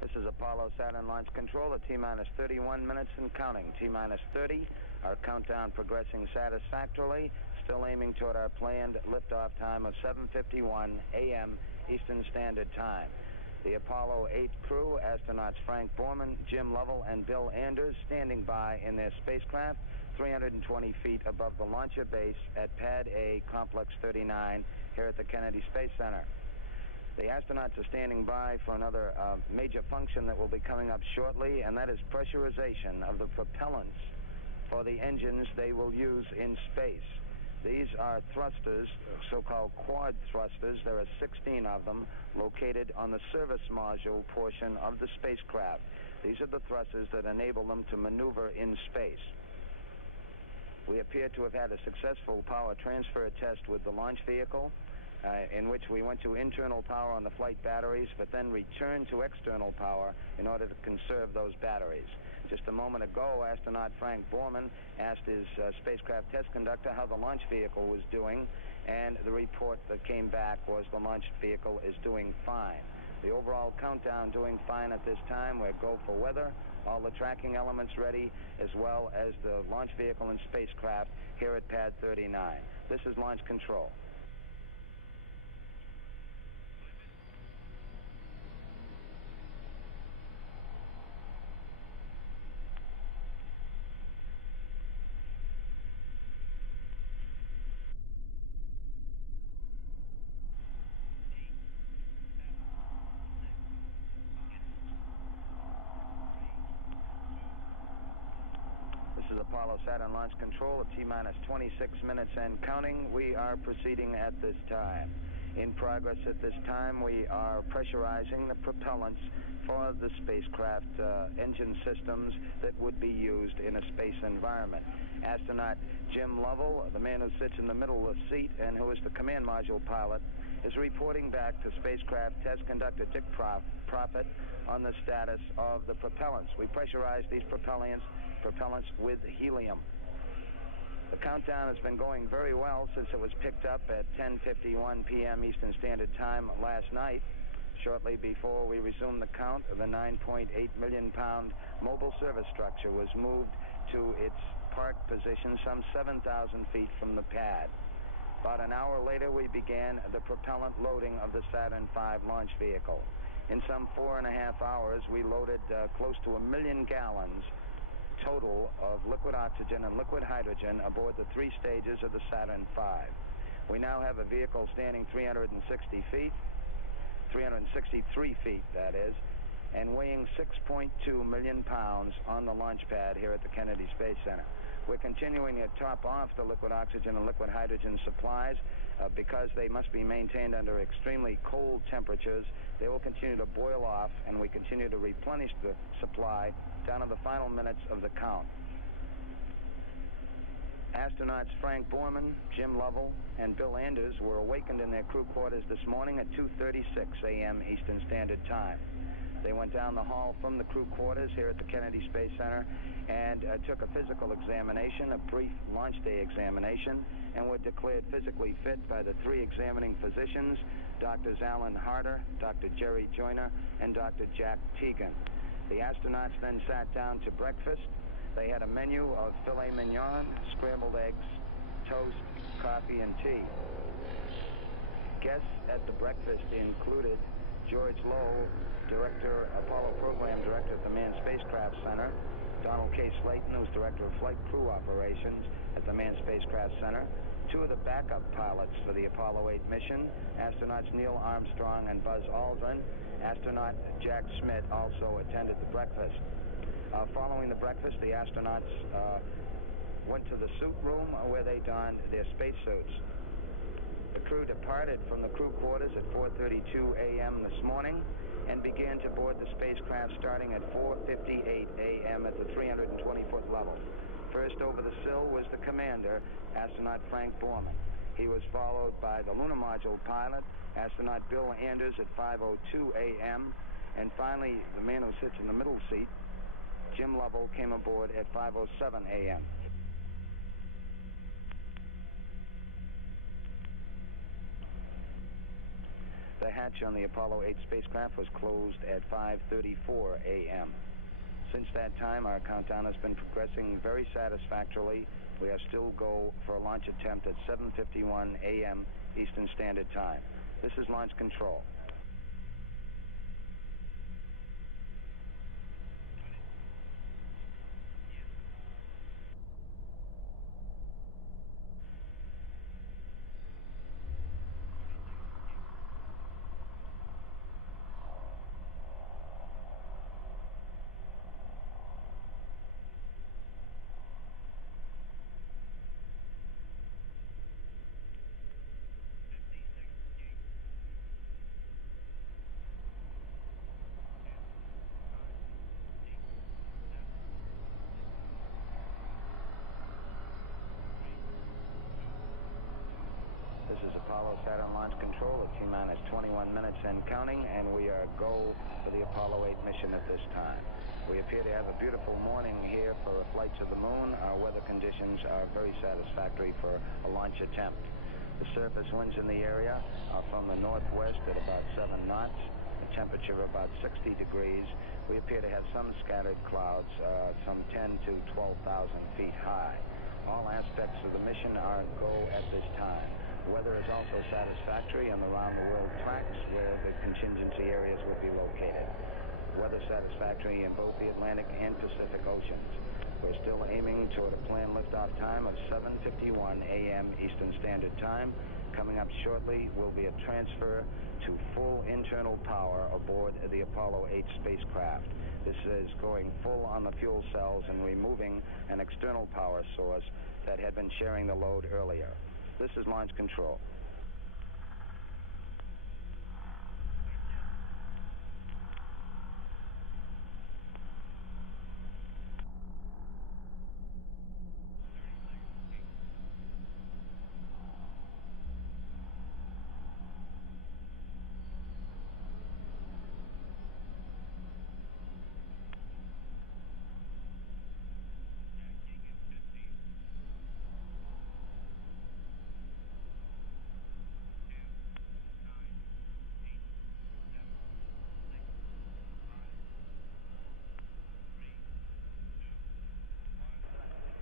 This is Apollo Saturn launch control at T-minus 31 minutes and counting. T-minus 30, our countdown progressing satisfactorily, still aiming toward our planned liftoff time of 7:51 a.m. Eastern Standard Time. The Apollo 8 crew, astronauts Frank Borman, Jim Lovell, and Bill Anders standing by in their spacecraft 320 feet above the launcher base at Pad A, Complex 39, here at the Kennedy Space Center. The astronauts are standing by for another major function that will be coming up shortly, and that is pressurization of the propellants for the engines they will use in space. These are thrusters, so-called quad thrusters. There are 16 of them located on the service module portion of the spacecraft. These are the thrusters that enable them to maneuver in space. We appear to have had a successful power transfer test with the launch vehicle, in which we went to internal power on the flight batteries, but then returned to external power in order to conserve those batteries. Just a moment ago, astronaut Frank Borman asked his spacecraft test conductor how the launch vehicle was doing, and the report that came back was the launch vehicle is doing fine. The overall countdown doing fine at this time. We're go for weather, all the tracking elements ready, as well as the launch vehicle and spacecraft here at Pad 39. This is launch control. Apollo Saturn launch control at T-minus 26 minutes and counting. We are proceeding at this time. In progress at this time, we are pressurizing the propellants for the spacecraft engine systems that would be used in a space environment. Astronaut Jim Lovell, the man who sits in the middle of the seat and who is the command module pilot, is reporting back to spacecraft test conductor Dick Prophet on the status of the propellants. We pressurized these propellants with helium. The countdown has been going very well since it was picked up at 10:51 p.m. Eastern Standard Time last night. Shortly before we resumed the count, the 9.8 million pound mobile service structure was moved to its park position some 7,000 feet from the pad. About an hour later, we began the propellant loading of the Saturn V launch vehicle. In some 4.5 hours, we loaded close to 1 million gallons total of liquid oxygen and liquid hydrogen aboard the 3 stages of the Saturn V. We now have a vehicle standing 363 feet, that is, and weighing 6.2 million pounds on the launch pad here at the Kennedy Space Center. We're continuing to top off the liquid oxygen and liquid hydrogen supplies because they must be maintained under extremely cold temperatures. They will continue to boil off, and we continue to replenish the supply down to the final minutes of the count. Astronauts Frank Borman, Jim Lovell, and Bill Anders were awakened in their crew quarters this morning at 2:36 a.m. Eastern Standard Time. They went down the hall from the crew quarters here at the Kennedy Space Center and took a physical examination, a brief launch day examination, and were declared physically fit by the 3 examining physicians, Drs. Alan Harder, Dr. Jerry Joyner, and Dr. Jack Teagan. The astronauts then sat down to breakfast. They had a menu of filet mignon, scrambled eggs, toast, coffee, and tea. Guests at the breakfast included George Lowe, Apollo Program Director at the Manned Spacecraft Center, Donald K. Slayton, who's Director of Flight Crew Operations at the Manned Spacecraft Center, 2 of the backup pilots for the Apollo 8 mission, astronauts Neil Armstrong and Buzz Aldrin. Astronaut Jack Schmitt also attended the breakfast. Following the breakfast, the astronauts went to the suit room where they donned their spacesuits. The crew departed from the crew quarters at 4:32 a.m. this morning and began to board the spacecraft starting at 4:58 a.m. at the 320-foot level. First over the sill was the commander, astronaut Frank Borman. He was followed by the lunar module pilot, astronaut Bill Anders at 5:02 a.m. And finally, the man who sits in the middle seat, Jim Lovell, came aboard at 5:07 a.m. The hatch on the Apollo 8 spacecraft was closed at 5:34 a.m. Since that time, our countdown has been progressing very satisfactorily. We are still go for a launch attempt at 7:51 a.m. Eastern Standard Time. This is launch control. Apollo Saturn Launch Control at T-minus 21 minutes and counting, and we are go for the Apollo 8 mission at this time. We appear to have a beautiful morning here for flights of the moon. Our weather conditions are very satisfactory for a launch attempt. The surface winds in the area are from the northwest at about 7 knots, a temperature of about 60 degrees. We appear to have some scattered clouds, some 10 to 12,000 feet high. All aspects of the mission are go at this time. The weather is also satisfactory on the round-the-world tracks where the contingency areas would be located. Weather satisfactory in both the Atlantic and Pacific Oceans. We're still aiming toward a planned liftoff time of 7:51 a.m. Eastern Standard Time. Coming up shortly will be a transfer to full internal power aboard the Apollo 8 spacecraft. This is going full on the fuel cells and removing an external power source that had been sharing the load earlier. This is launch control.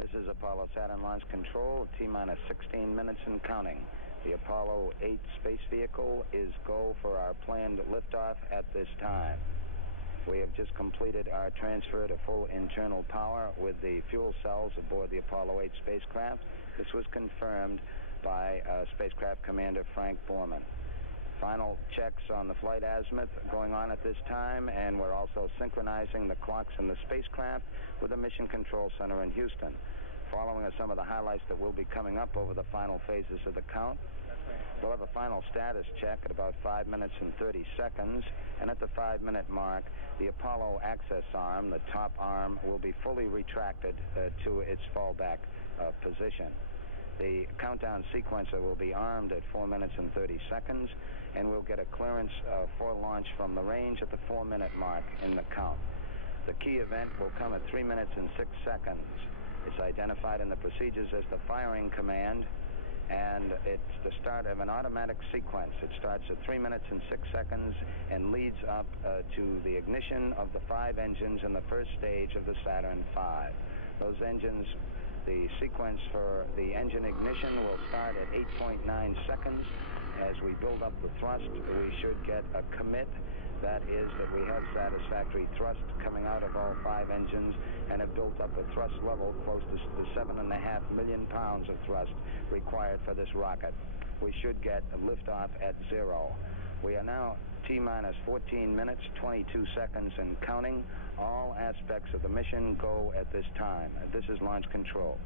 This is Apollo Saturn Launch Control, T-minus 16 minutes and counting. The Apollo 8 space vehicle is go for our planned liftoff at this time. We have just completed our transfer to full internal power with the fuel cells aboard the Apollo 8 spacecraft. This was confirmed by Spacecraft Commander Frank Borman. Final checks on the flight azimuth going on at this time, and we're also synchronizing the clocks in the spacecraft with the Mission Control Center in Houston. Following are some of the highlights that will be coming up over the final phases of the count. We'll have a final status check at about 5 minutes and 30 seconds, and at the 5-minute mark, the Apollo access arm, the top arm, will be fully retracted to its fallback position. The countdown sequencer will be armed at 4 minutes and 30 seconds, and we'll get a clearance for launch from the range at the 4-minute mark in the count. The key event will come at 3 minutes and 6 seconds. It's identified in the procedures as the firing command, and it's the start of an automatic sequence. It starts at 3 minutes and 6 seconds and leads up to the ignition of the 5 engines in the first stage of the Saturn V. Those engines, the sequence for the engine ignition will start at 8.9 seconds. As we build up the thrust, we should get a commit. That is that we have satisfactory thrust coming out of all 5 engines and have built up a thrust level close to the 7.5 million pounds of thrust required for this rocket. We should get a liftoff at 0. We are now T-minus 14 minutes, 22 seconds and counting. All aspects of the mission go at this time. This is launch control.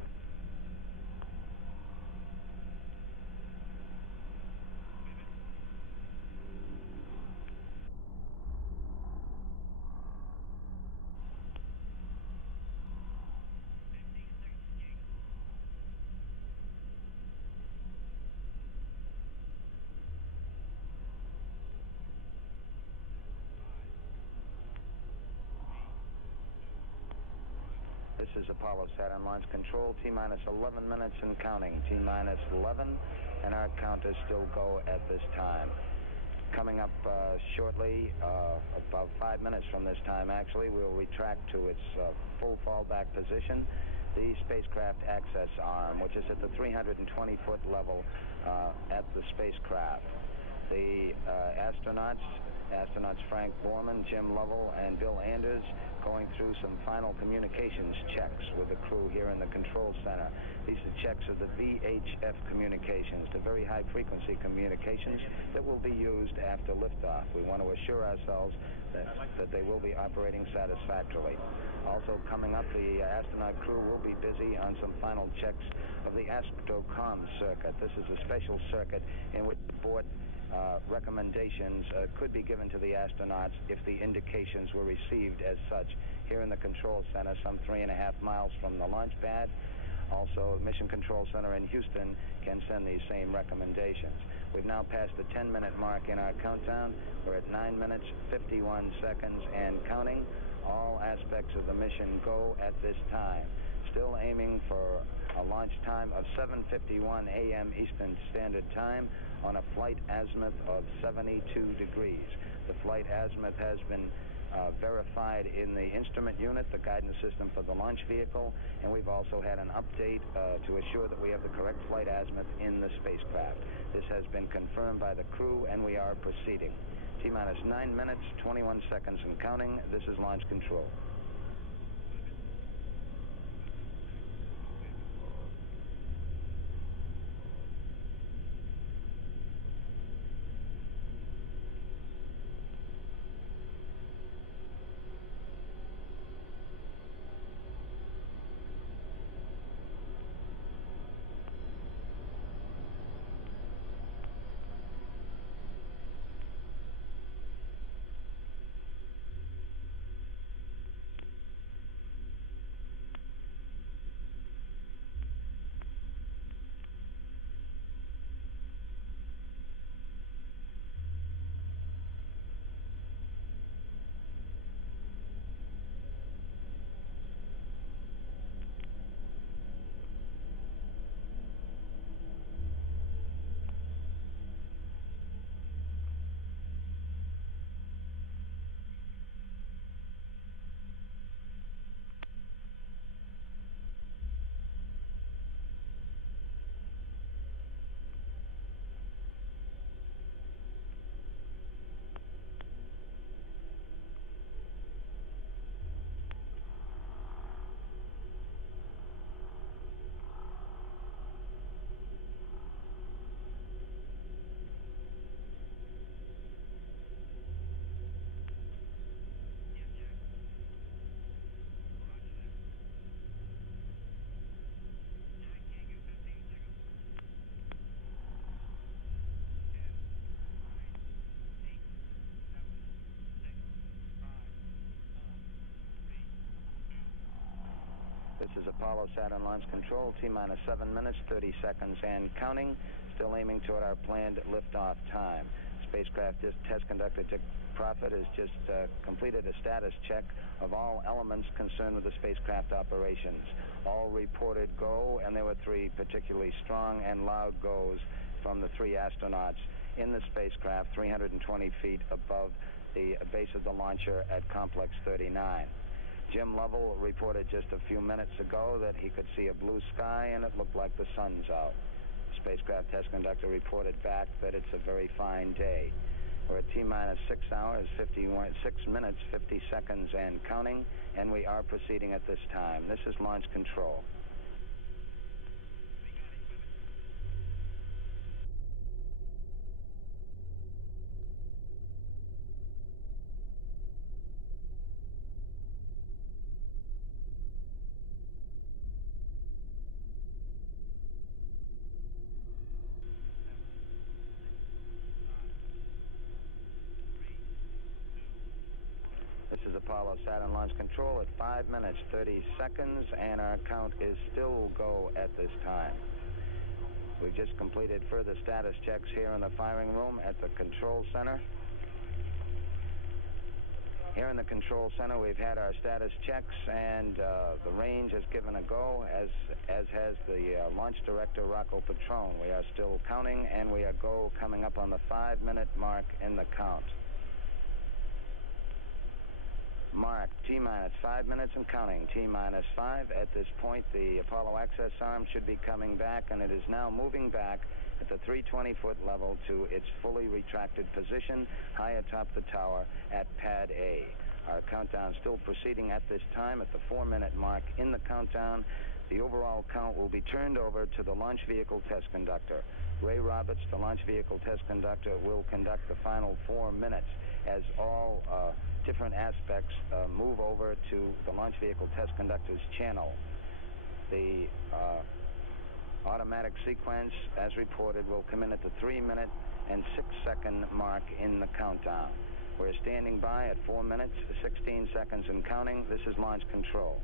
This is Apollo Saturn Launch Control, T-minus 11 minutes and counting. T-minus 11, and our count is still go at this time. Coming up shortly, about 5 minutes from this time actually, we'll retract to its full fallback position. The spacecraft access arm, which is at the 320-foot level at the spacecraft. The astronauts Frank Borman, Jim Lovell, and Bill Anders going through some final communications checks with the crew here in the control center. These are checks of the VHF communications, the very high-frequency communications that will be used after liftoff. We want to assure ourselves that they will be operating satisfactorily. Also coming up, the astronaut crew will be busy on some final checks of the AstroCom circuit. This is a special circuit in which abort recommendations could be given to the astronauts if the indications were received as such here in the control center, some 3.5 miles from the launch pad. Also, Mission Control Center in Houston can send these same recommendations. We've now passed the 10-minute mark in our countdown. We're at 9 minutes, 51 seconds, and counting. All aspects of the mission go at this time. Still aiming for a launch time of 7:51 a.m. Eastern Standard Time on a flight azimuth of 72 degrees. The flight azimuth has been verified in the instrument unit, the guidance system for the launch vehicle, and we've also had an update to assure that we have the correct flight azimuth in the spacecraft. This has been confirmed by the crew, and we are proceeding. T-minus 9 minutes, 21 seconds and counting. This is launch control. This is Apollo Saturn Launch Control, T-minus 7 minutes, 30 seconds and counting. Still aiming toward our planned liftoff time. Spacecraft test conductor Dick Prophet has just completed a status check of all elements concerned with the spacecraft operations. All reported go, and there were 3 particularly strong and loud goes from the 3 astronauts in the spacecraft 320 feet above the base of the launcher at Complex 39. Jim Lovell reported just a few minutes ago that he could see a blue sky and it looked like the sun's out. The spacecraft test conductor reported back that it's a very fine day. We're at T-minus 6 hours, 6 minutes, 50 seconds and counting, and we are proceeding at this time. This is launch control. This is Apollo Saturn Launch Control at 5 minutes, 30 seconds, and our count is still go at this time. We've just completed further status checks here in the firing room at the control center. Here in the control center, we've had our status checks, and the range has given a go, as has the launch director, Rocco Petrone. We are still counting, and we are go coming up on the 5-minute mark in the count. Mark, T-minus 5 minutes and counting. T-minus 5. At this point, the Apollo access arm should be coming back, and it is now moving back at the 320-foot level to its fully retracted position high atop the tower at Pad A. Our countdown still proceeding at this time at the 4-minute mark in the countdown. The overall count will be turned over to the launch vehicle test conductor. Ray Roberts, the launch vehicle test conductor, will conduct the final 4 minutes as all different aspects move over to the launch vehicle test conductor's channel. The automatic sequence, as reported, will come in at the 3-minute and 6-second mark in the countdown. We're standing by at 4 minutes, 16 seconds and counting. This is launch control.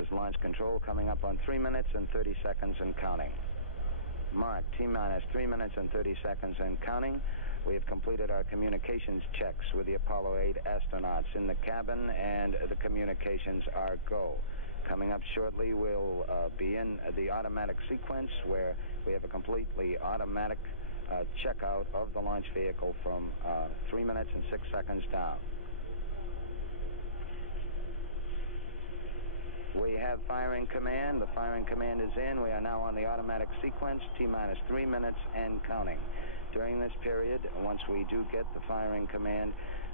is launch control, coming up on 3 minutes and 30 seconds and counting. Mark, T-minus 3 minutes and 30 seconds and counting. We have completed our communications checks with the Apollo 8 astronauts in the cabin, and the communications are go. Coming up shortly, we'll be in the automatic sequence where we have a completely automatic checkout of the launch vehicle from 3 minutes and 6 seconds down. We have firing command. The firing command is in. We are now on the automatic sequence, T-minus 3 minutes and counting. During this period, once we do get the firing command,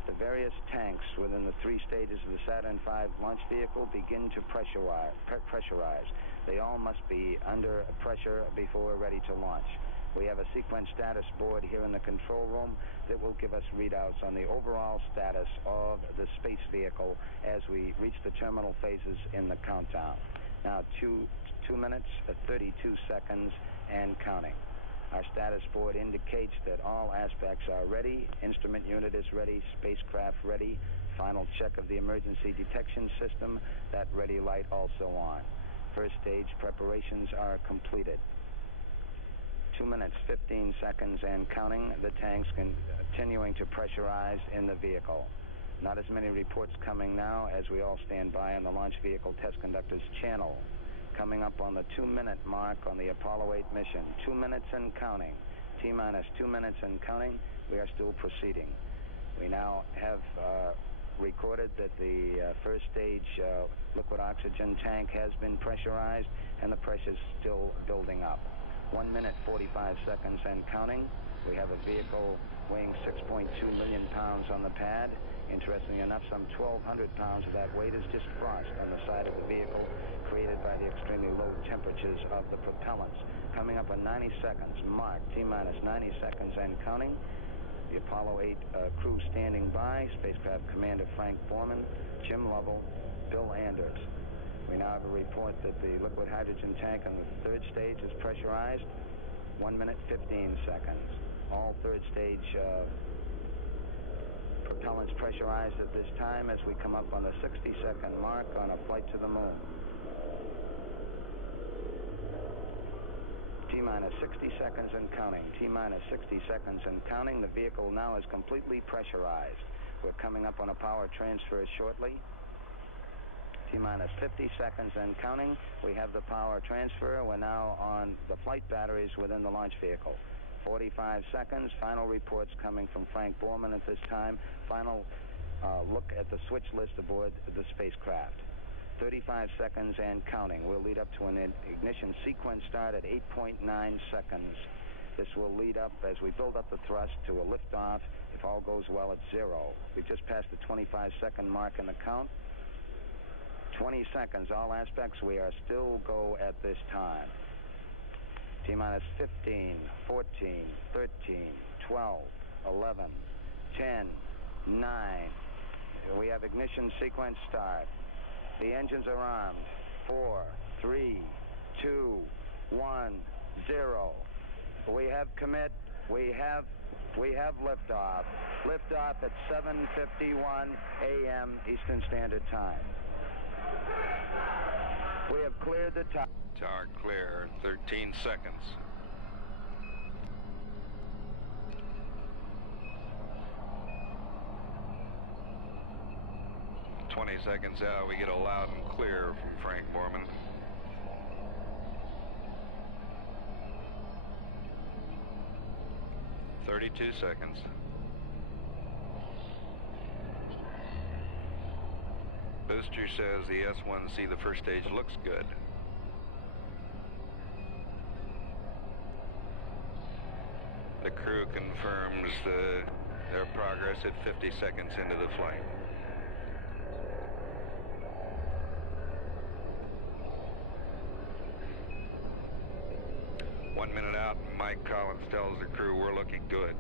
the various tanks within the 3 stages of the Saturn V launch vehicle begin to pressurize. They all must be under pressure before we're ready to launch. We have a sequence status board here in the control room that will give us readouts on the overall status of the space vehicle as we reach the terminal phases in the countdown. Now 2 minutes, 32 seconds, and counting. Our status board indicates that all aspects are ready. Instrument unit is ready, spacecraft ready, final check of the emergency detection system, that ready light also on. First stage preparations are completed. 2 minutes, 15 seconds and counting. The tanks continuing to pressurize in the vehicle. Not as many reports coming now as we all stand by on the launch vehicle test conductor's channel. Coming up on the 2-minute mark on the Apollo 8 mission. 2 minutes and counting. T-minus 2 minutes and counting. We are still proceeding. We now have recorded that the first stage liquid oxygen tank has been pressurized and the pressure is still building up. 1 minute, 45 seconds and counting. We have a vehicle weighing 6.2 million pounds on the pad. Interestingly enough, some 1,200 pounds of that weight is just frost on the side of the vehicle, created by the extremely low temperatures of the propellants. Coming up in 90 seconds, mark, T-minus 90 seconds and counting. The Apollo 8 crew standing by, spacecraft commander Frank Borman, Jim Lovell, Bill Anders. We now have a report that the liquid hydrogen tank on the 3rd stage is pressurized. 1 minute, 15 seconds. All 3rd stage propellants pressurized at this time as we come up on the 60-second mark on a flight to the moon. T-minus 60 seconds and counting. T-minus 60 seconds and counting. The vehicle now is completely pressurized. We're coming up on a power transfer shortly. T-minus 50 seconds and counting. We have the power transfer. We're now on the flight batteries within the launch vehicle. 45 seconds. Final reports coming from Frank Borman at this time. Final look at the switch list aboard the spacecraft. 35 seconds and counting. We'll lead up to an ignition sequence start at 8.9 seconds. This will lead up as we build up the thrust to a liftoff. If all goes well at 0. We've just passed the 25-second mark in the count. 20 seconds, all aspects, we are still go at this time. T-minus 15, 14, 13, 12, 11, 10, 9. We have ignition sequence start. The engines are armed. 4, 3, 2, 1, 0. We have commit. We have liftoff. Liftoff at 7:51 a.m. Eastern Standard Time. We have cleared the tower. Tower clear, 13 seconds. Seconds out, we get a loud and clear from Frank Borman. "32 seconds. Booster says the S-1C, the first stage, looks good. The crew confirms their progress at 50 seconds into the flight. "1 minute out, Mike Collins tells the crew we're looking good."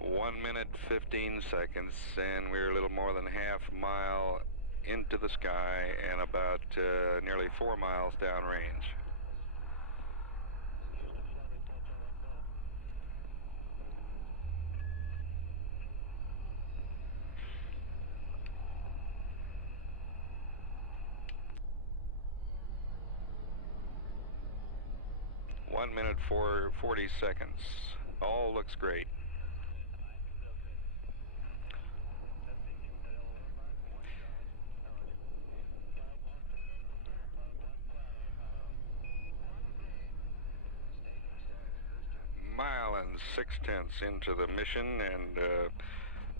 "1 minute, 15 seconds, and we're a little more than half a mile into the sky and about nearly 4 miles downrange. 1 minute 40 seconds. All looks great. Mile and 6/10 into the mission, and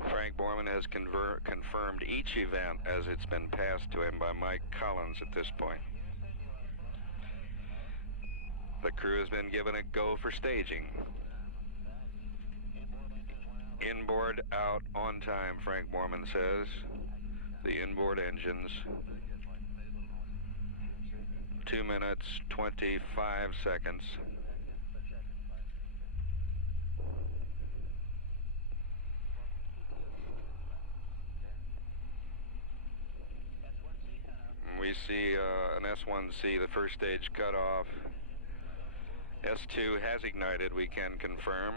Frank Borman has confirmed each event as it's been passed to him by Mike Collins at this point. The crew has been given a go for staging. Inboard out on time, Frank Borman says. The inboard engines. 2 minutes, 25 seconds. We see an S1C, the first stage cut off. S2 has ignited, we can confirm.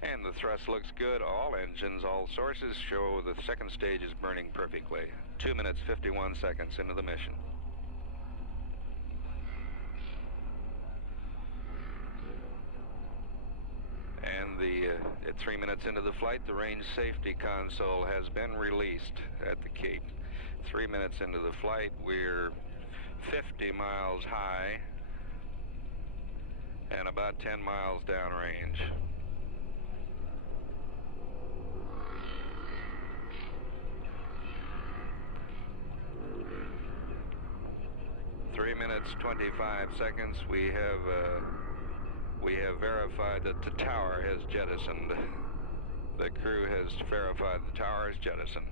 And the thrust looks good. All engines, all sources show the second stage is burning perfectly. 2 minutes, 51 seconds into the mission. And at 3 minutes into the flight, the range safety console has been released at the Cape. 3 minutes into the flight, we're 50 miles high and about 10 miles downrange. Minutes 25 seconds. We have verified that the tower has jettisoned. The crew has verified the tower is jettisoned.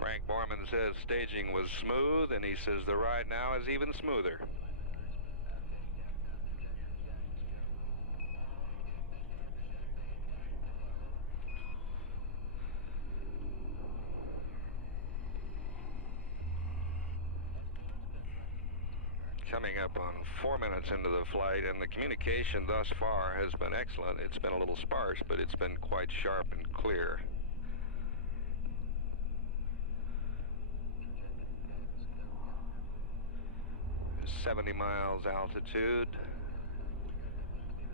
Frank Borman says staging was smooth, and he says the ride now is even smoother. Coming up on 4 minutes into the flight, and the communication thus far has been excellent. It's been a little sparse, but it's been quite sharp and clear. "70 miles altitude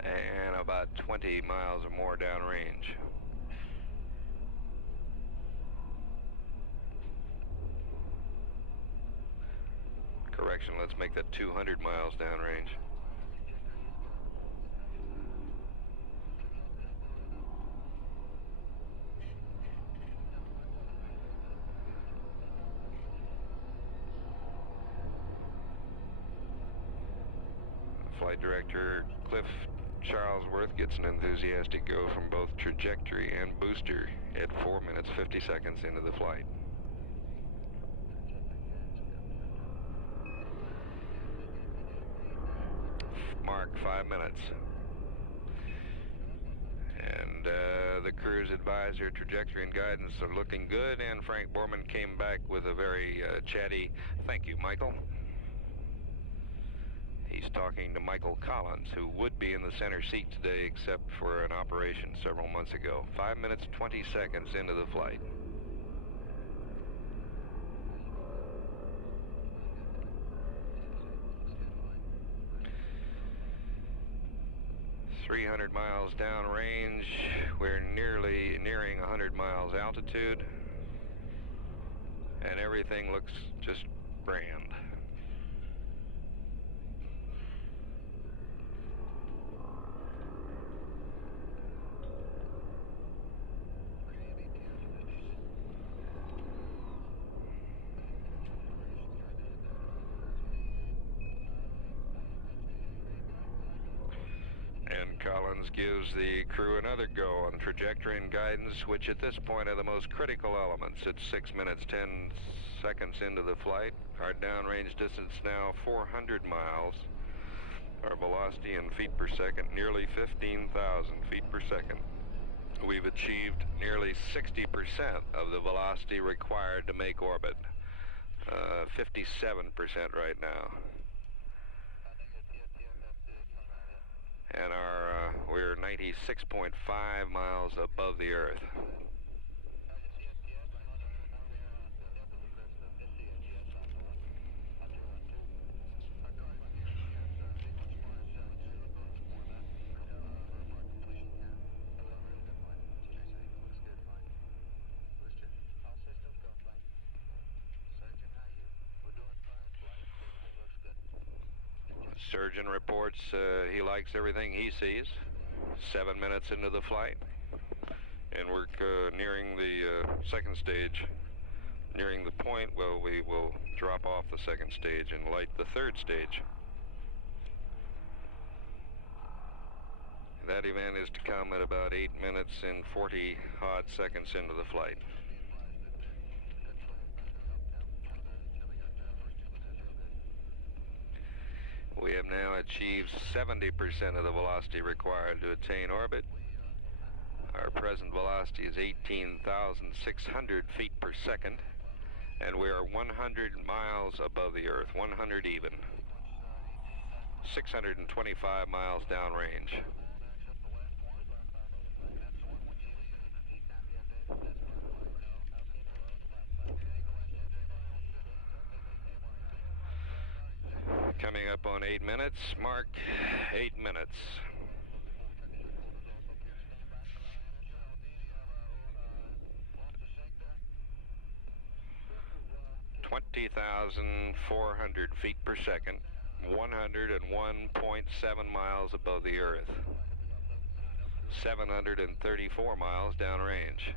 and about 20 miles or more downrange. Correction, let's make that 200 miles downrange. Flight Director Cliff Charlesworth gets an enthusiastic go from both trajectory and booster at 4 minutes 50 seconds into the flight. Mark 5 minutes. And the crew's advisor, trajectory and guidance are looking good, and Frank Borman came back with a very chatty, "Thank you, Michael." He's talking to Michael Collins, who would be in the center seat today except for an operation several months ago. 5 minutes 20 seconds into the flight. "300 miles downrange. We're nearing 100 miles altitude, and everything looks just grand." Collins gives the crew another go on trajectory and guidance, which at this point are the most critical elements. It's 6 minutes 10 seconds into the flight. Our downrange distance now 400 miles. Our velocity in feet per second, nearly 15,000 feet per second. We've achieved nearly 60% of the velocity required to make orbit. 57% right now. And we're 96.5 miles above the Earth. Surgeon reports he likes everything he sees. 7 minutes into the flight, and we're nearing the second stage, nearing the point where we will drop off the second stage and light the third stage. That event is to come at about 8 minutes and 40 odd seconds into the flight. We have now achieved 70% of the velocity required to attain orbit. Our present velocity is 18,600 feet per second, and we are 100 miles above the Earth, 100 even. 625 miles downrange. Coming up on 8 minutes, mark 8 minutes. (20,400 feet per second), 101.7 miles above the Earth, 734 miles downrange.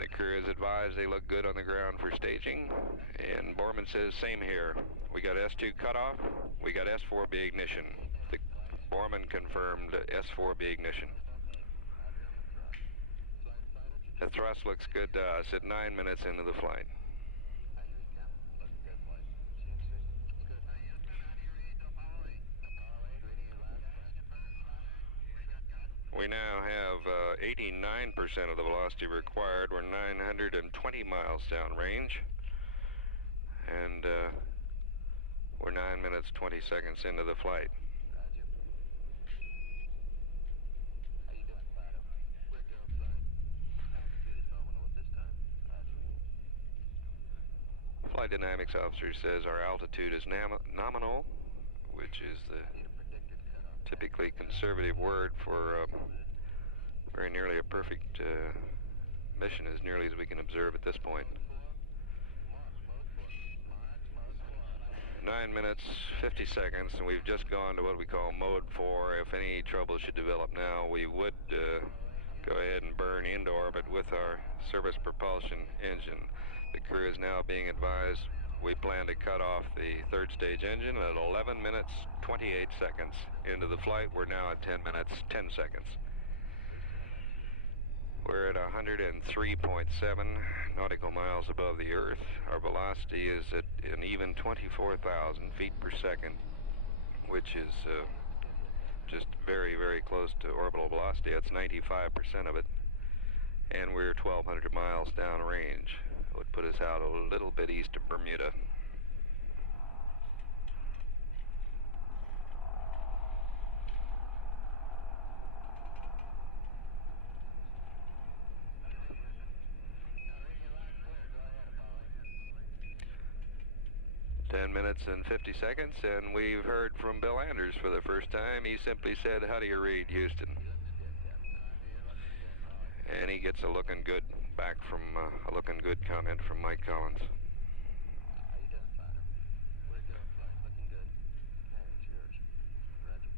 The crew is advised they look good on the ground for staging, and Borman says same here. We got S2 cutoff, we got S4B ignition. The Borman confirmed S4B ignition. The thrust looks good to us at 9 minutes into the flight. We now have 89% of the velocity required. We're 920 miles downrange, and we're 9 minutes 20 seconds into the flight. Flight dynamics officer says our altitude is nominal, which is the typically conservative word for very nearly a perfect mission, as nearly as we can observe at this point. 9 minutes 50 seconds, and we've just gone to what we call mode 4. If any trouble should develop now, we would go ahead and burn into orbit with our service propulsion engine. The crew is now being advised we plan to cut off the third stage engine at 11 minutes 28 seconds into the flight. We're now at 10 minutes 10 seconds. We're at 103.7 nautical miles above the Earth. Our velocity is at an even 24,000 feet per second, which is just very, very close to orbital velocity. That's 95% of it. And we're 1,200 miles downrange. It would put us out a little bit east of Bermuda. Minutes and 50 seconds, and we've heard from Bill Anders for the first time. He simply said, "How do you read, Houston?" And he gets a looking good back from a looking good comment from Mike Collins. How you doing, Fighter? We're good, flight. Looking good. Hey, it's yours. Roger.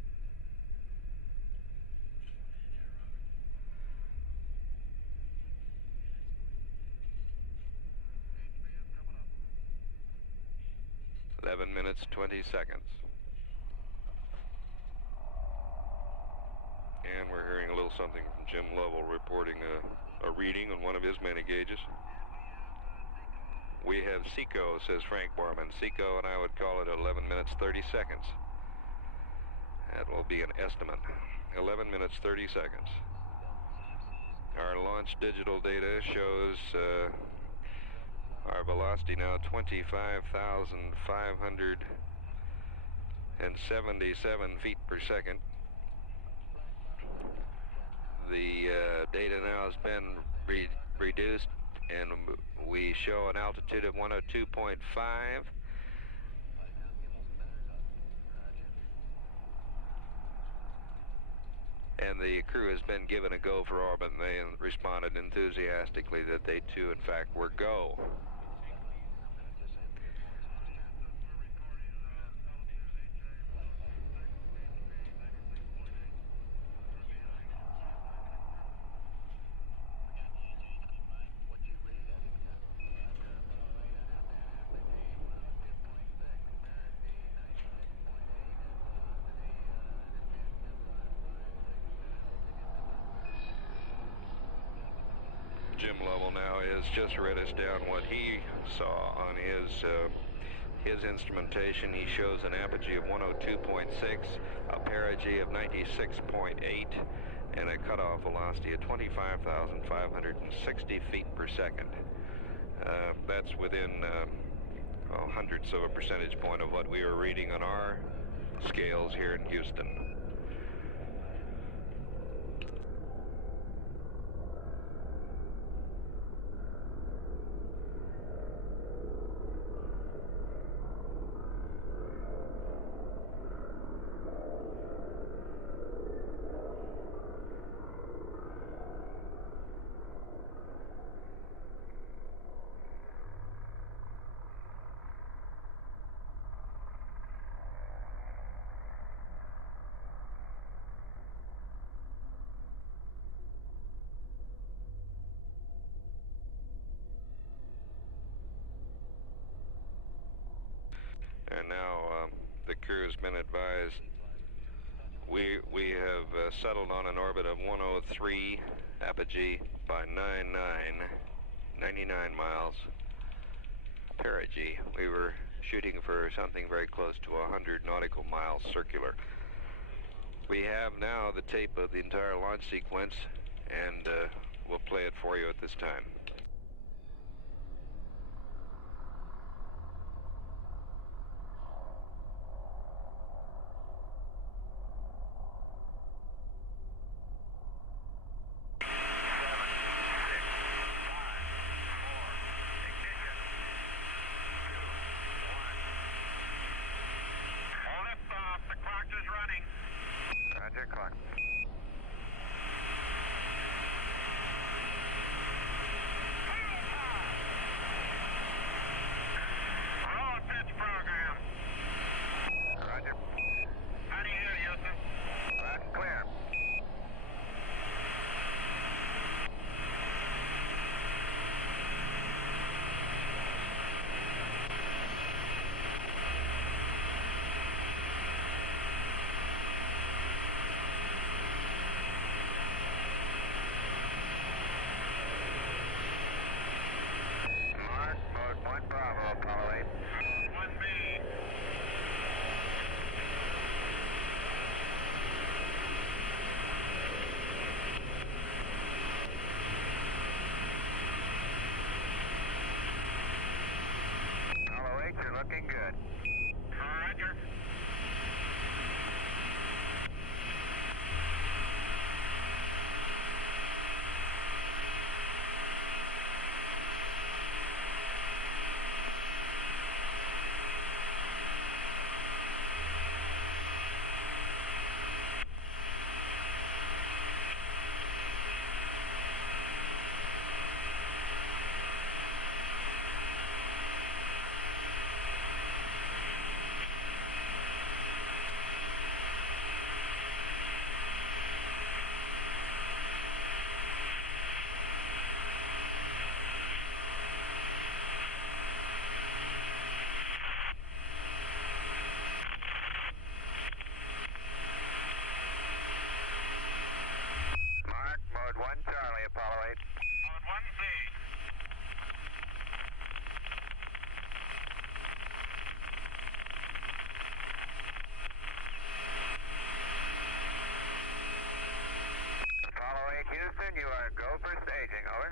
11 minutes 20 seconds. And we're hearing a little something from Jim Lovell reporting a reading on one of his many gauges. We have SECO, says Frank Borman. SECO, and I would call it 11 minutes 30 seconds. That will be an estimate. 11 minutes 30 seconds. Our launch digital data shows our velocity now 25,577 feet per second. The data now has been reduced and we show an altitude of 102.5. And the crew has been given a go for orbit, and they responded enthusiastically that they too, in fact, were go. Jim Lovell now has just read us down what he saw on his instrumentation. He shows an apogee of 102.6, a perigee of 96.8, and a cutoff velocity of 25,560 feet per second. That's within hundredths of a percentage point of what we were reading on our scales here in Houston. And now the crew has been advised we have settled on an orbit of 103 apogee by 99 miles perigee. We were shooting for something very close to 100 nautical miles circular. We have now the tape of the entire launch sequence, and we'll play it for you at this time. Roger, clock. Roll pitch program. Roger. How do you hear, Houston? That's clear. You're looking good. Roger. Mode 1 Charlie, Apollo 8. Mode 1C. Apollo 8 Houston, you are go for staging, over.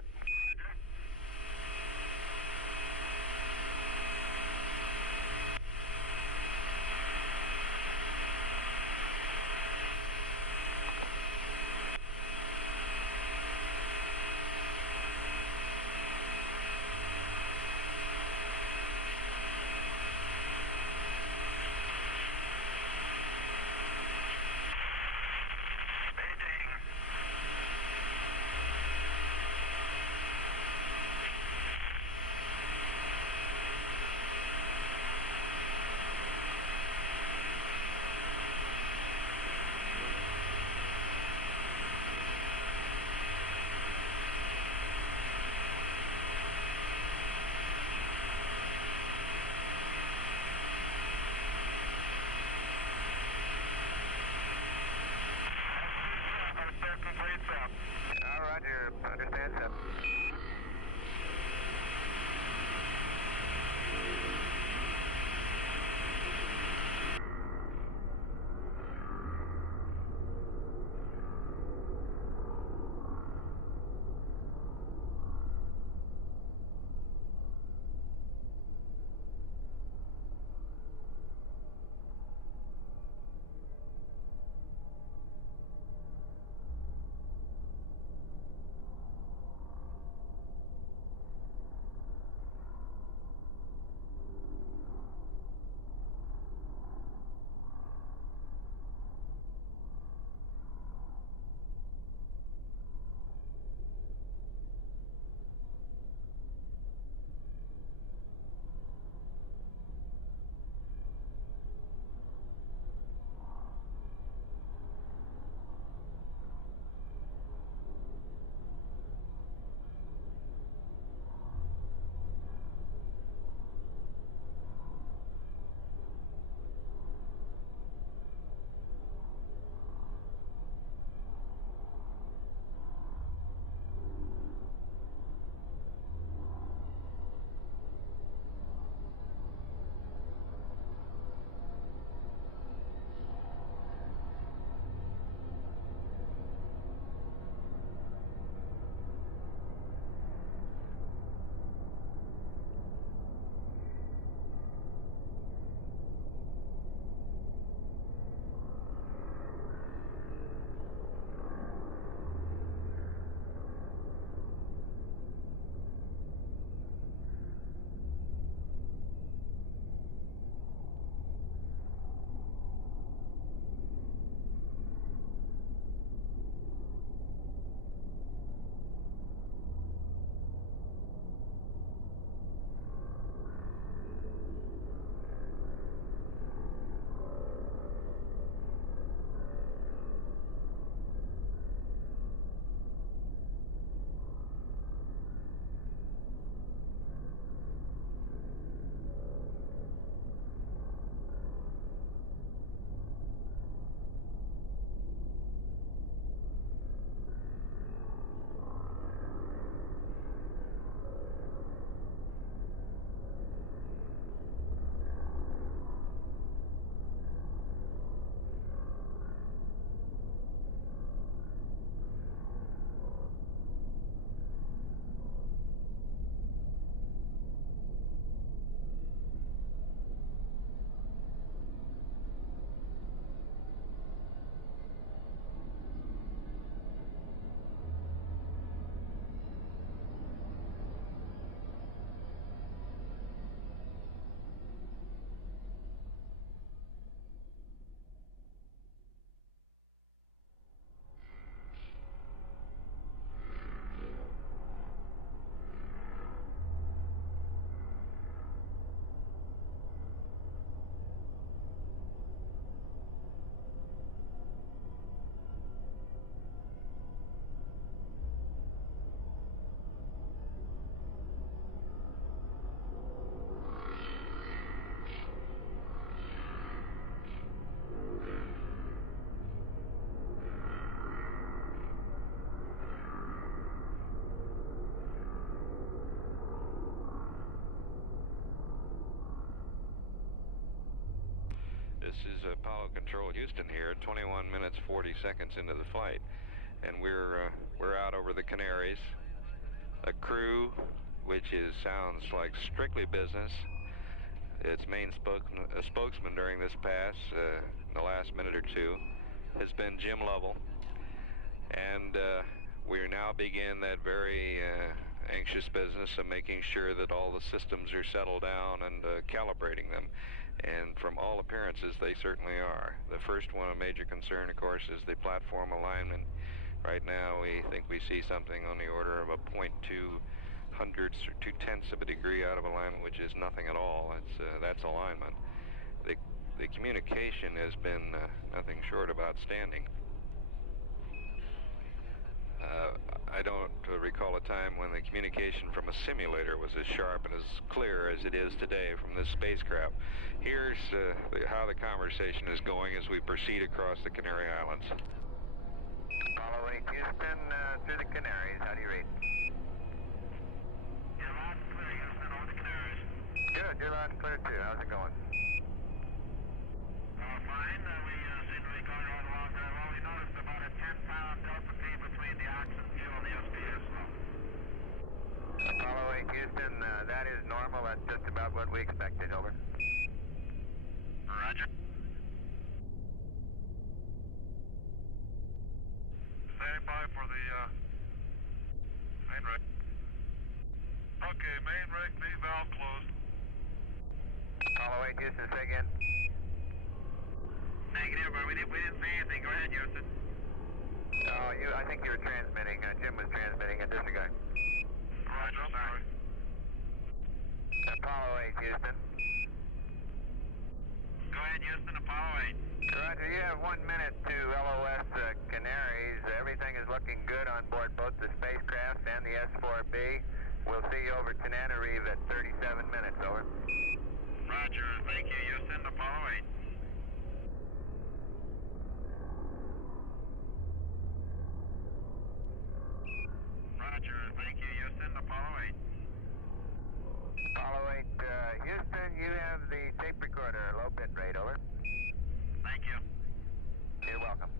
Apollo Control Houston here, 21 minutes 40 seconds into the flight, and we're out over the Canaries. A crew, which sounds like strictly business. Its main spokesman during this pass, in the last minute or two, has been Jim Lovell, and we now begin that very anxious business of making sure that all the systems are settled down and calibrating them. And from all appearances, they certainly are. The first one, a major concern, of course, is the platform alignment. Right now, we think we see something on the order of a 0.2 hundredths or 2/10 of a degree out of alignment, which is nothing at all. That's alignment. The communication has been nothing short of outstanding. I don't recall a time when the communication from a simulator was as sharp and as clear as it is today from this spacecraft. Here's how the conversation is going as we proceed across the Canary Islands. Apollo 8 Houston, through the Canaries. How do you read? You're loud and clear, Houston, over the Canaries. Good, you're loud and clear too. How's it going? Fine. We seem to be going right along very well. We noticed about a 10-pound delta P between the oxygen fuel and the SPS flow. Apollo 8 Houston, that is normal. That's just about what we expected. Over. Roger. Standing by for the main rig. Okay, main rig, V valve closed. Apollo 8 Houston, say again. Negative, but we didn't see anything. Go ahead, Houston. Oh, I think you were transmitting. Jim was transmitting. Disregard. Roger, sorry. Apollo 8 Houston. Go ahead, Houston, Apollo 8. Roger, you have 1 minute to LOS Canaries. Everything is looking good on board both the spacecraft and the S-4B. We'll see you over Tananarive at 37 minutes. Over. Roger, thank you, Houston, Apollo 8. Roger, thank you, Houston, Apollo 8. Apollo 8 Houston, you have the tape recorder, low bit rate. Over. Thank you. You're welcome.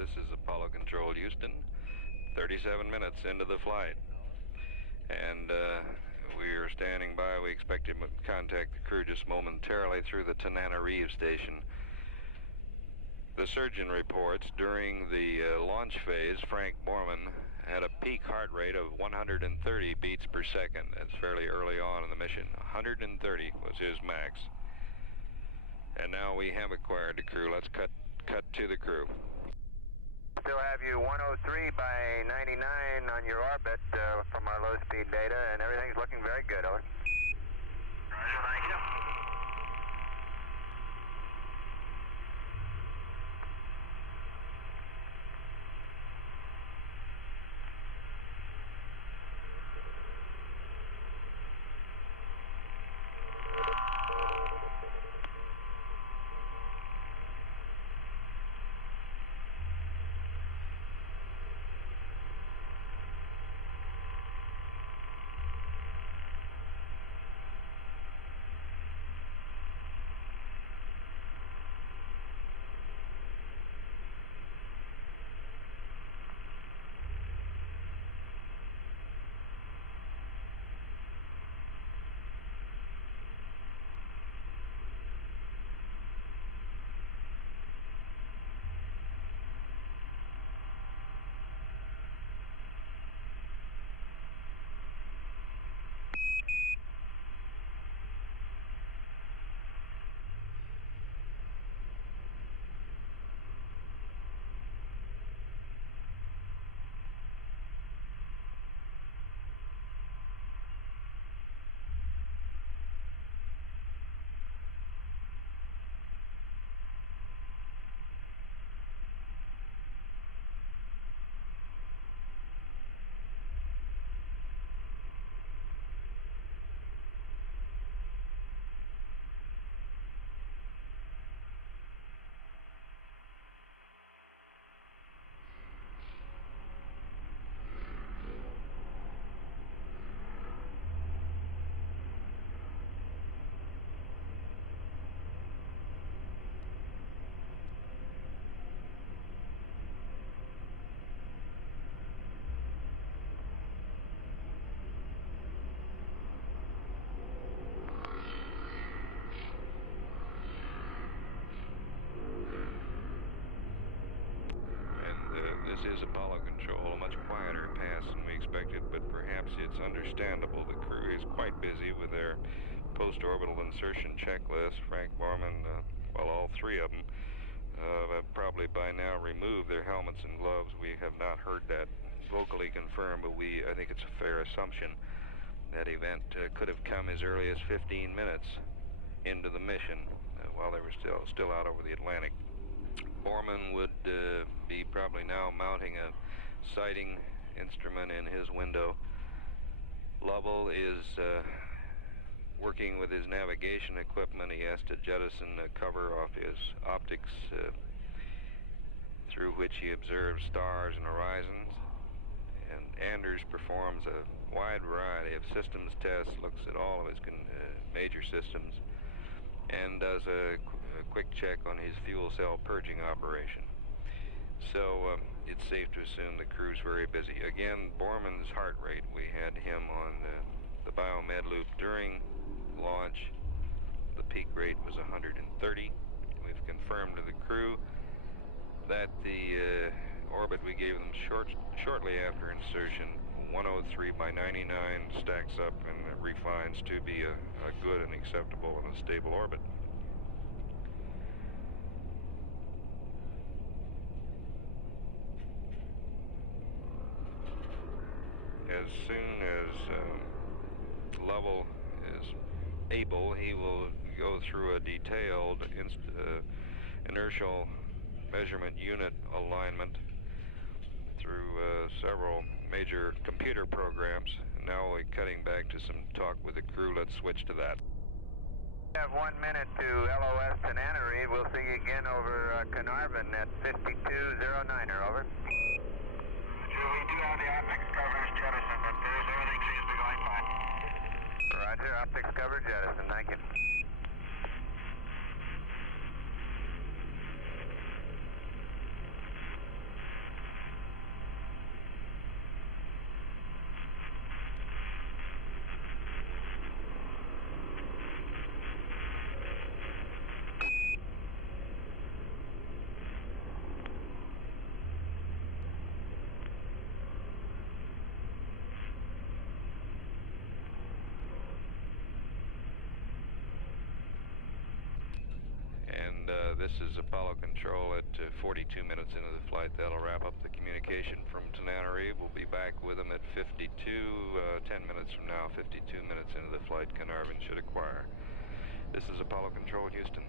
This is Apollo Control Houston, 37 minutes into the flight. And we are standing by. We expect to contact the crew just momentarily through the Tananarive station. The surgeon reports during the launch phase, Frank Borman had a peak heart rate of 130 beats per second. That's fairly early on in the mission. 130 was his max. And now we have acquired the crew. Let's cut to the crew. Still have you 103 by 99 on your orbit from our low-speed data, and everything's looking very good. Over. Roger, thank you. folks. It's understandable. The crew is quite busy with their post-orbital insertion checklist. Frank Borman, well, all three of them have probably by now removed their helmets and gloves. We have not heard that vocally confirmed, but I think it's a fair assumption that event could have come as early as 15 minutes into the mission while they were still out over the Atlantic. Borman would be probably now mounting a sighting instrument in his window. Lovell is working with his navigation equipment. He has to jettison the cover off his optics through which he observes stars and horizons. And Anders performs a wide variety of systems tests, looks at all of his major systems, and does a quick check on his fuel cell purging operation. So it's safe to assume the crew's very busy. Again, Borman's heart rate, we had him on the biomed loop during launch. The peak rate was 130. We've confirmed to the crew that the orbit we gave them shortly after insertion, 103 by 99, stacks up and refines to be a good and acceptable and a stable orbit. As soon as Lovell is able, he will go through a detailed inertial measurement unit alignment through several major computer programs. Now we're cutting back to some talk with the crew. Let's switch to that. We have 1 minute to LOS to Nannery. We'll see you again over Carnarvon at 5209er, over. We do have the optics coverage jettison, but everything seems to be going fine. Roger, optics coverage jettison, thank you. This is Apollo Control at 42 minutes into the flight. That'll wrap up the communication from Tananarive. We'll be back with them at 52, 10 minutes from now, 52 minutes into the flight Carnarvon should acquire. This is Apollo Control, Houston.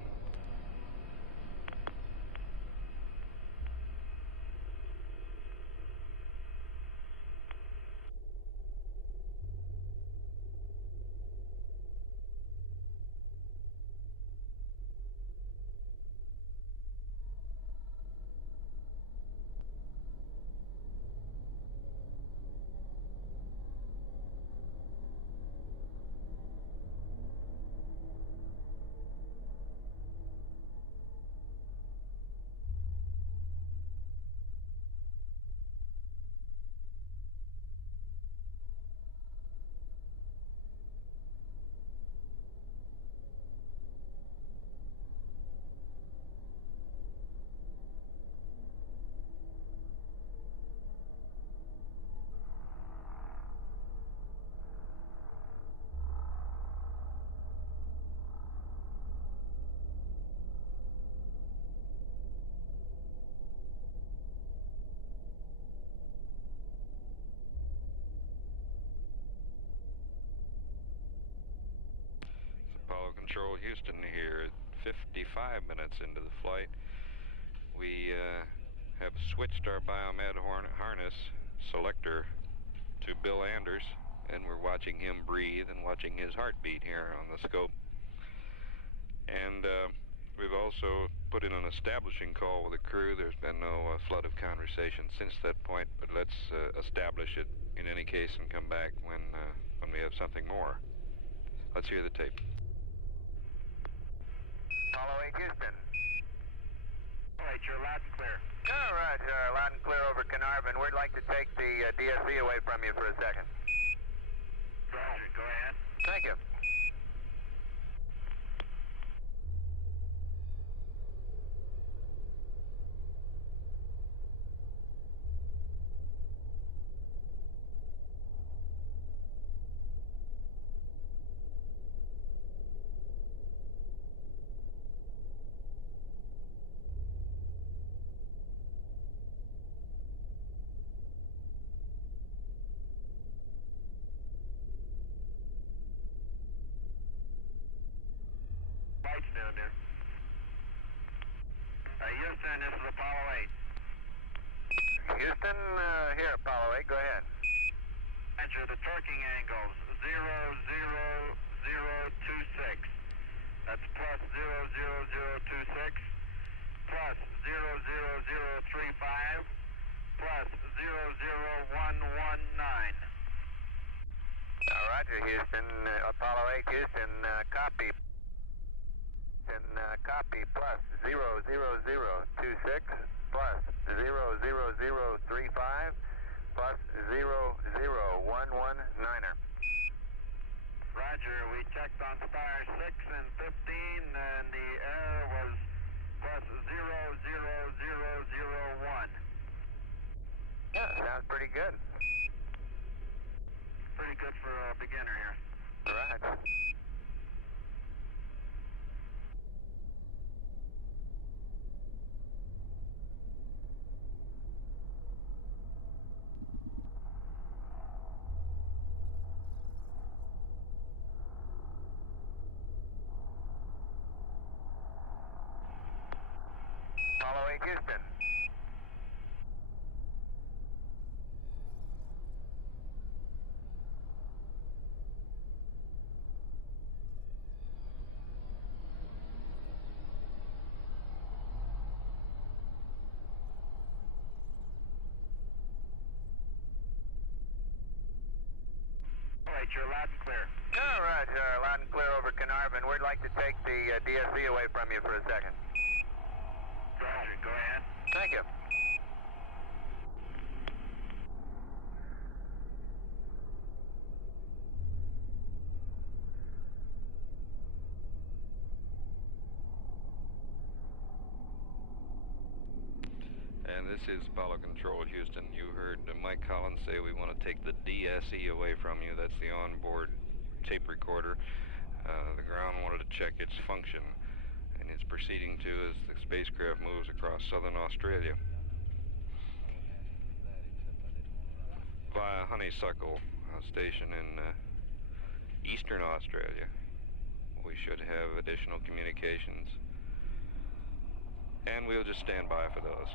Control Houston here at 55 minutes into the flight. We have switched our biomed harness selector to Bill Anders, and we're watching him breathe and watching his heartbeat here on the scope. And we've also put in an establishing call with the crew. There's been no flood of conversation since that point, but let's establish it in any case and come back when we have something more. Let's hear the tape. Apollo 8 Houston. All right, you're loud and clear. All right, loud and clear over Carnarvon. We'd like to take the DSV away from you for a second. Roger, go ahead. Thank you. the torquing angles, 00026. That's plus 00026, plus 00035, plus 00119. Roger, Houston. Apollo 8, Houston, copy. Copy, plus 00026, plus 00035, plus 00119er. Roger, we checked on star 6 and 15, and the error was plus 00001. Yeah, sounds pretty good. Pretty good for a beginner here. Right. Apollo 8, Houston. All right, you're loud and clear. All right, loud and clear over Carnarvon. We'd like to take the DSC away from you for a second. Roger, go ahead. Thank you. And this is Apollo Control, Houston. You heard Mike Collins say we want to take the DSE away from you. That's the onboard tape recorder. The ground wanted to check its function, and it's proceeding to as the spacecraft moves across southern Australia via Honeysuckle, a station in eastern Australia. We should have additional communications, and we'll just stand by for those.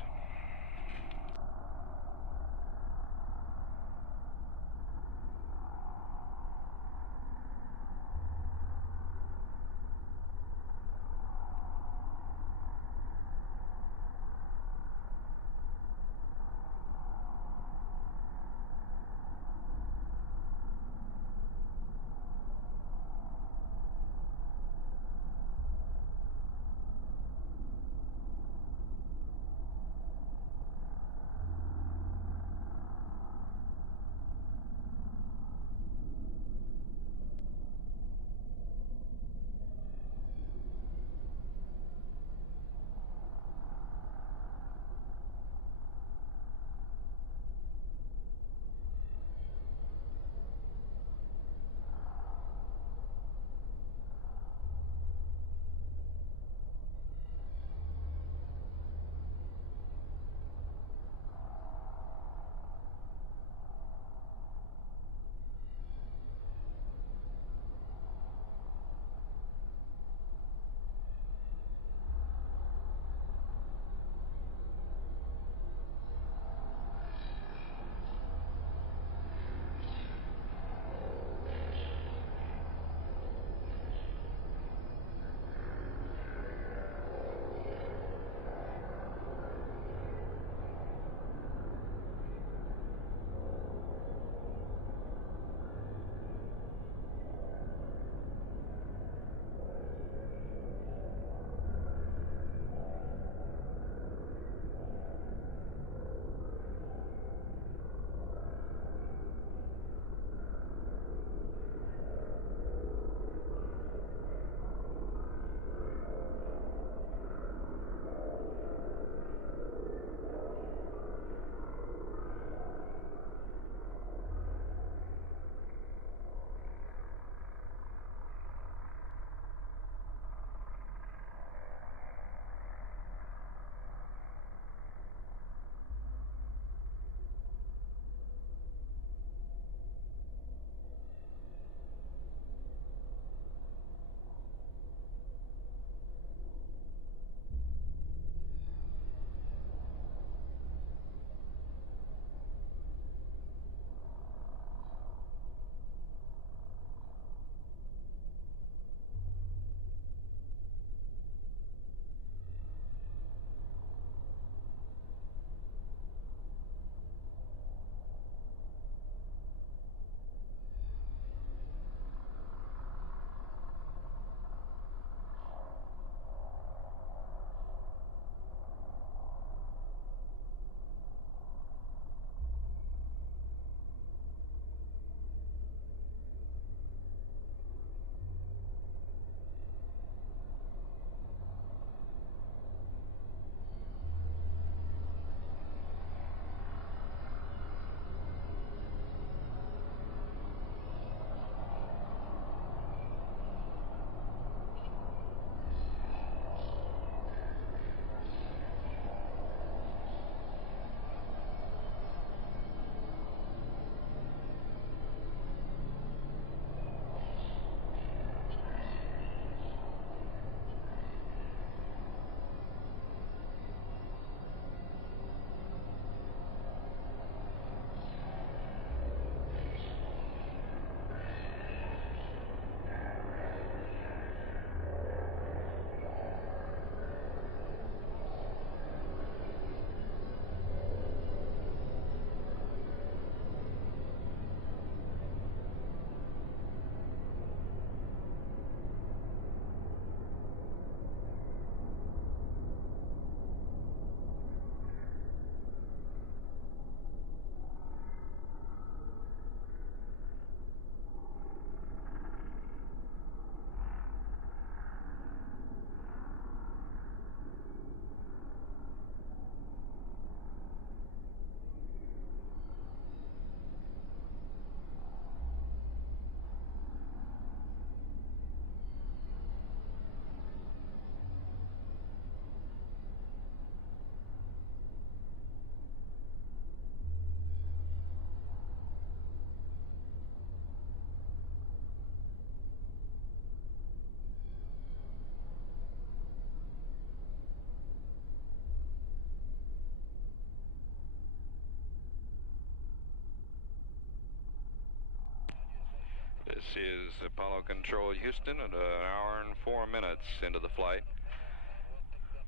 is Apollo Control Houston at an hour and 4 minutes into the flight.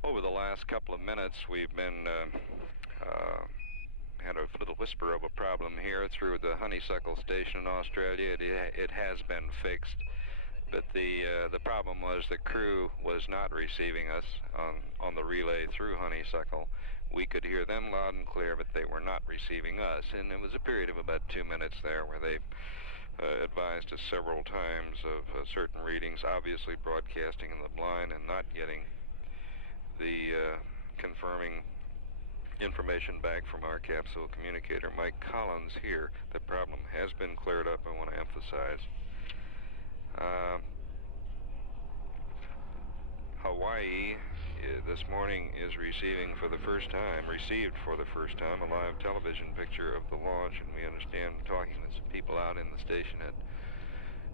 Over the last couple of minutes, we've been had a little whisper of a problem here through the Honeysuckle station in Australia. It has been fixed, but the problem was the crew was not receiving us on the relay through Honeysuckle. We could hear them loud and clear, but they were not receiving us, and it was a period of about 2 minutes there where they advised us several times of certain readings, obviously broadcasting in the blind and not getting the confirming information back from our capsule communicator. Mike Collins here. The problem has been cleared up, I want to emphasize. Hawaii this morning is received for the first time a live television picture of the launch, and we understand, talking with some people out in the station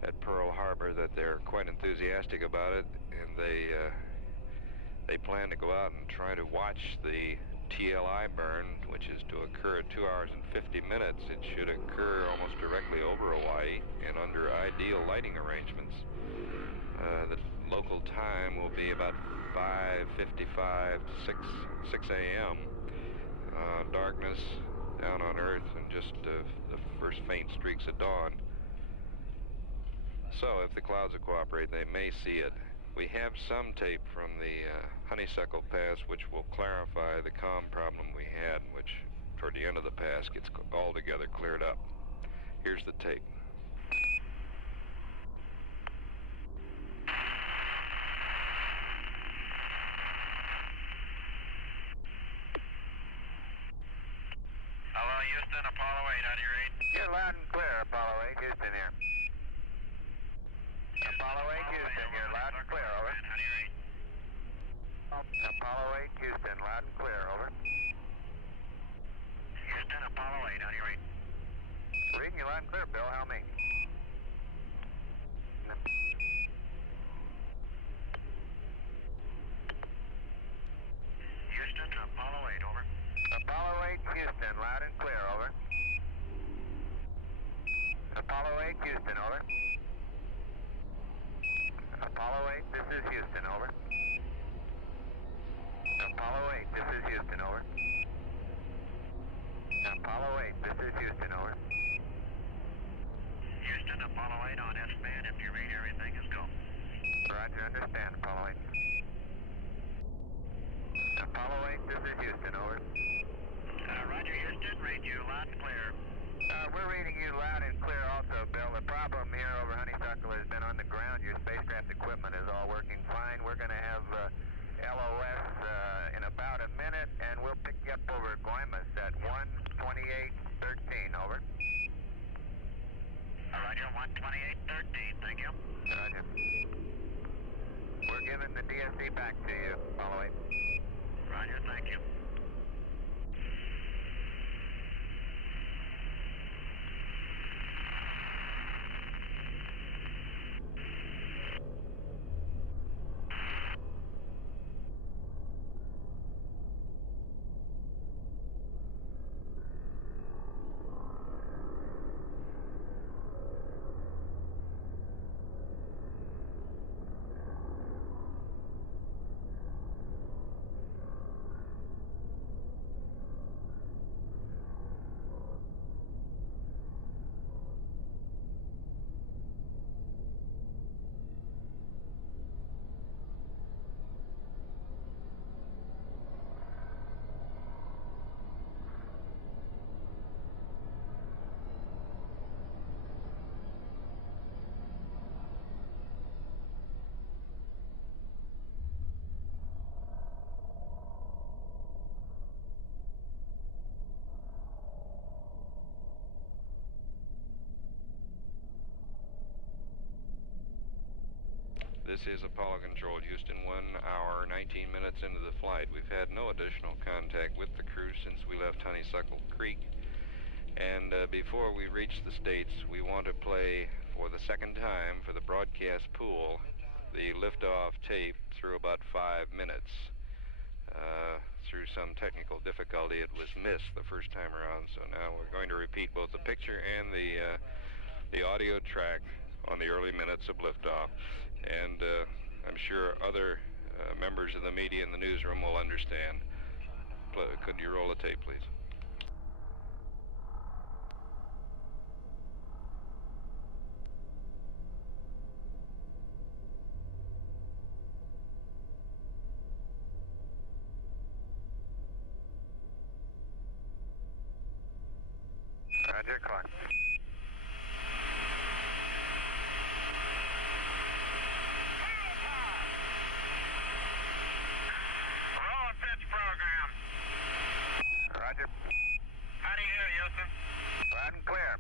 at Pearl Harbor, that they're quite enthusiastic about it, and they plan to go out and try to watch the TLI burn, which is to occur at 2 hours and 50 minutes. It should occur almost directly over Hawaii and under ideal lighting arrangements. The local time will be about 5:55 to 6 a.m. Darkness down on Earth and just the first faint streaks of dawn. So if the clouds will cooperate, they may see it. We have some tape from the Honeysuckle pass which will clarify the comm problem we had, which toward the end of the pass gets altogether cleared up. Here's the tape. Hello, Houston, Apollo 8, how do you read? You're loud and clear, Apollo 8, Houston here. Apollo 8, Houston, you're loud and clear, over. How do you read? Apollo 8, Houston, loud and clear, over. Houston, Apollo 8, how do you read? Reading you loud and clear, Bill, how me? Houston, Apollo 8, over. Apollo 8, Houston, loud and clear, over. Apollo 8, Houston, over. Apollo 8, this is Houston, over. Apollo 8, this is Houston, over. Apollo 8, this is Houston, over. Houston, Apollo 8 on S-band, if you read everything is go. Roger, understand, Apollo 8. Apollo 8, this is Houston, over. Roger, Houston, read you loud and clear. We're reading you loud and clear also, Bill. The problem here over Honeysuckle has been on the ground. Your spacecraft equipment is all working fine. We're going to have LOS in about a minute, and we'll pick you up over Guaymas at 1:28:13, over. Roger, 1:28:13, thank you. Roger. We're giving the DSC back to you, Apollo 8. Roger, thank you. This is Apollo Control Houston, 1 hour, 19 minutes into the flight. We've had no additional contact with the crew since we left Honeysuckle Creek. And before we reach the States, we want to play for the second time for the broadcast pool the liftoff tape through about 5 minutes. Through some technical difficulty, it was missed the first time around, so now we're going to repeat both the picture and the audio track on the early minutes of liftoff. And I'm sure other members of the media in the newsroom will understand. Could you roll the tape, please? Roger, clock. Roll and pitch program. Roger. How do you hear, Houston? Loud and clear.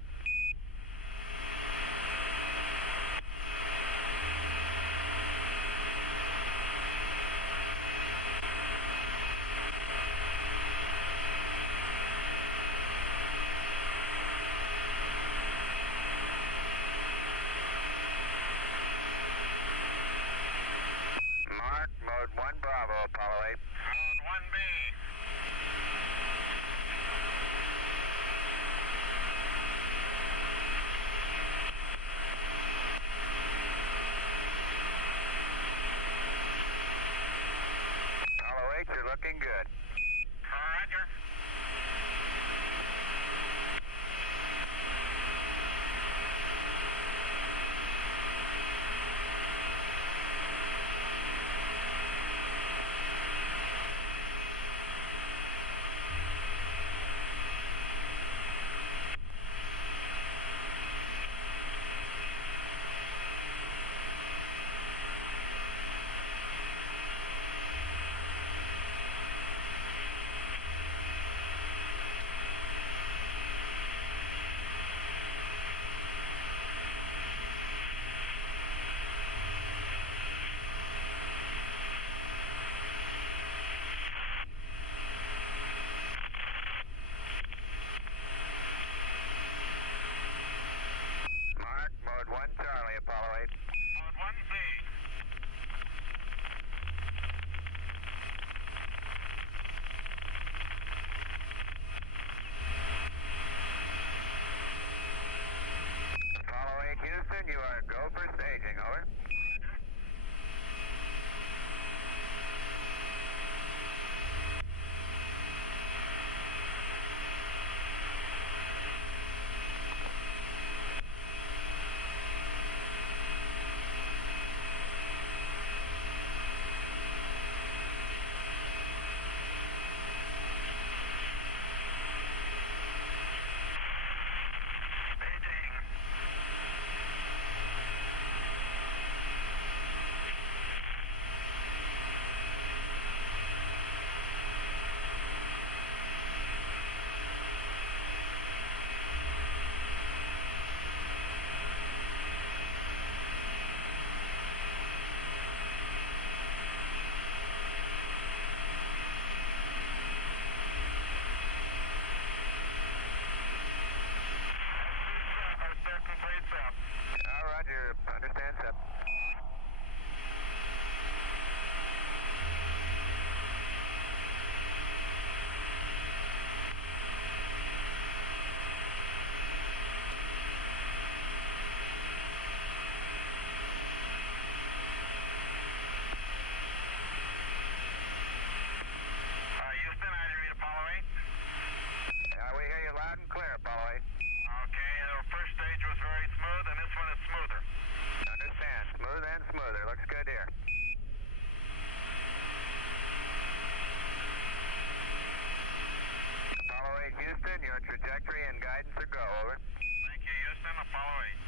Mark, mode 1 Bravo, Apollo 8. Mode 1B. Apollo 8, you're looking good. Roger. Mark, mode 1 Charlie, Apollo 8. Mode 1C. Apollo 8 Houston, you are go for staging, over. Roger, understand, sir. Houston, how do you read Apollo 8? We hear you loud and clear, Apollo 8. Okay, the first stage was very smooth, and this one is smoother. Understand. Smooth and smoother. Looks good here. Apollo 8 Houston, your trajectory and guidance are go, over. Thank you, Houston. Apollo 8.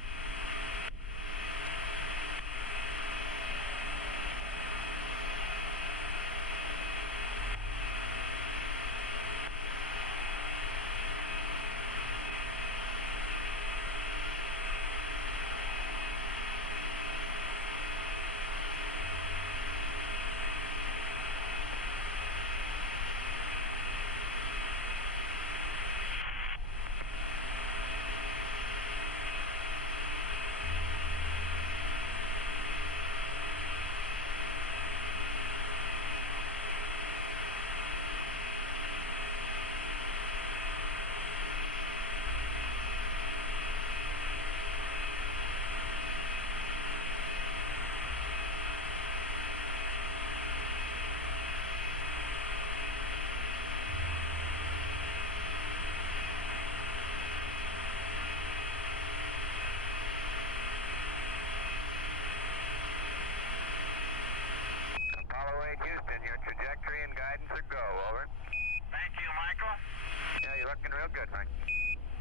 good, Frank.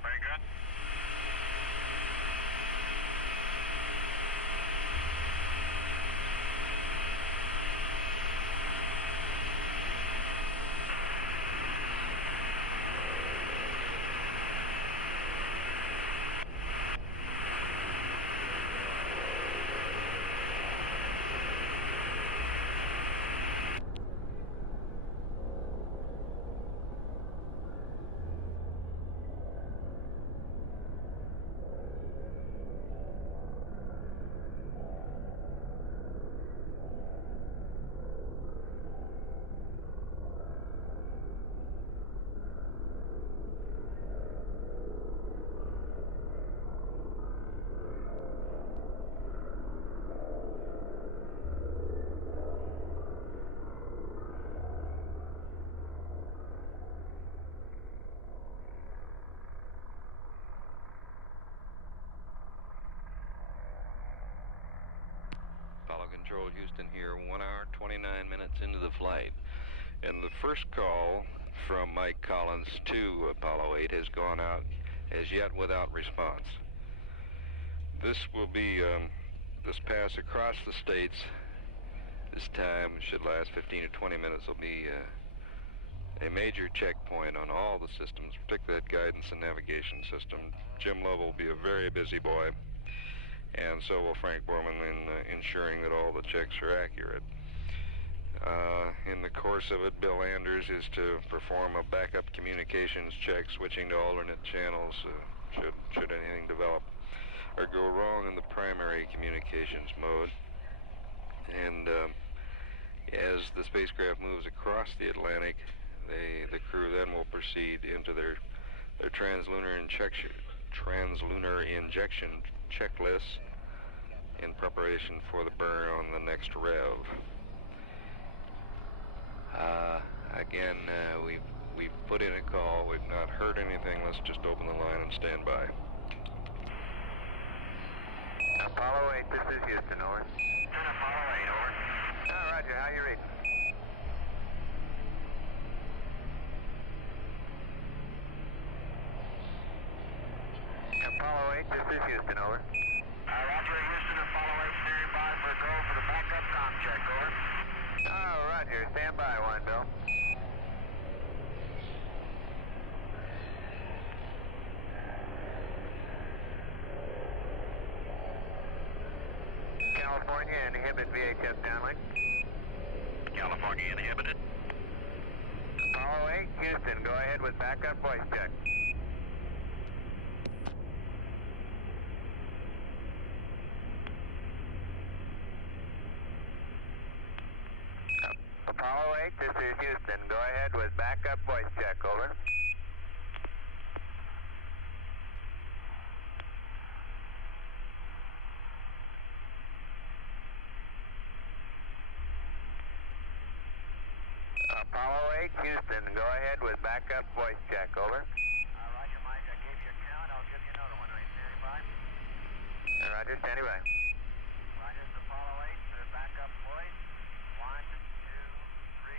Very good. Control, Houston here, 1 hour, 29 minutes into the flight. And the first call from Mike Collins to Apollo 8 has gone out as yet without response. This will be, this pass across the states, this time should last 15 to 20 minutes, will be a major checkpoint on all the systems, particularly that guidance and navigation system. Jim Love will be a very busy boy. And so will Frank Borman in ensuring that all the checks are accurate. In the course of it, Bill Anders is to perform a backup communications check, switching to alternate channels should anything develop or go wrong in the primary communications mode. And as the spacecraft moves across the Atlantic, the crew then will proceed into their trans-lunar injection checklist in preparation for the burn on the next rev. Again, we've put in a call. We've not heard anything. Let's just open the line and stand by. Apollo 8, this is Houston, over. Apollo 8, over. Oh, Roger, how you reading? Apollo 8, this is Houston, over. Roger, Houston, Apollo 8, standing by for a go for the backup comm check, over. Oh, Roger, stand by one, Bill. California, inhibit VHF downlink. California inhibited. Apollo 8, Houston, go ahead with backup voice check. Apollo 8, this is Houston. Go ahead with backup voice check, over. Apollo 8, Houston. Go ahead with backup voice check, over. Roger, Mike. I gave you a count. I'll give you another one. Are you standing by? Roger, standing by. Roger, it's Apollo 8. Backup voice. 1, 2, 3,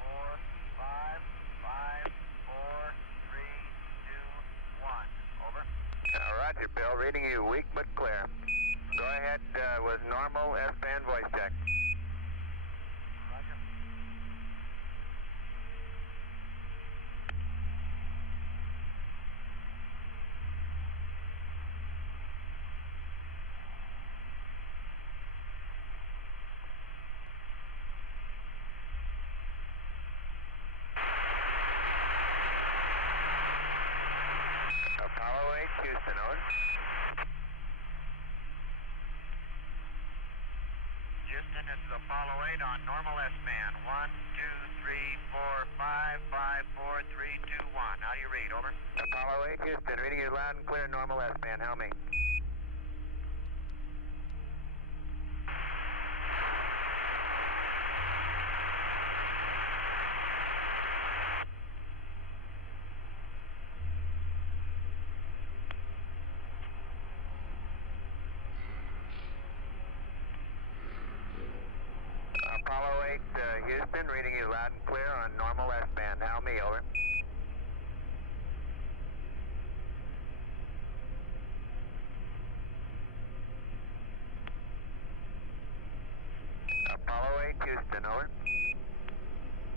4, 5, 5, 4, 3, 2, 1. Over. Roger, Bill. Reading you weak but clear. Go ahead with normal S-band voice check. Roger. Apollo 8, Houston, over. Houston, this is Apollo 8 on normal S-band. 1, 2, 3, 4, 5, 5, 4, 3, 2, 1. How do you read? Over. Apollo 8, Houston. Reading you loud and clear, normal S-band. Help me. Apollo 8, Houston, reading you loud and clear on normal S-band. How me, over. Houston, over.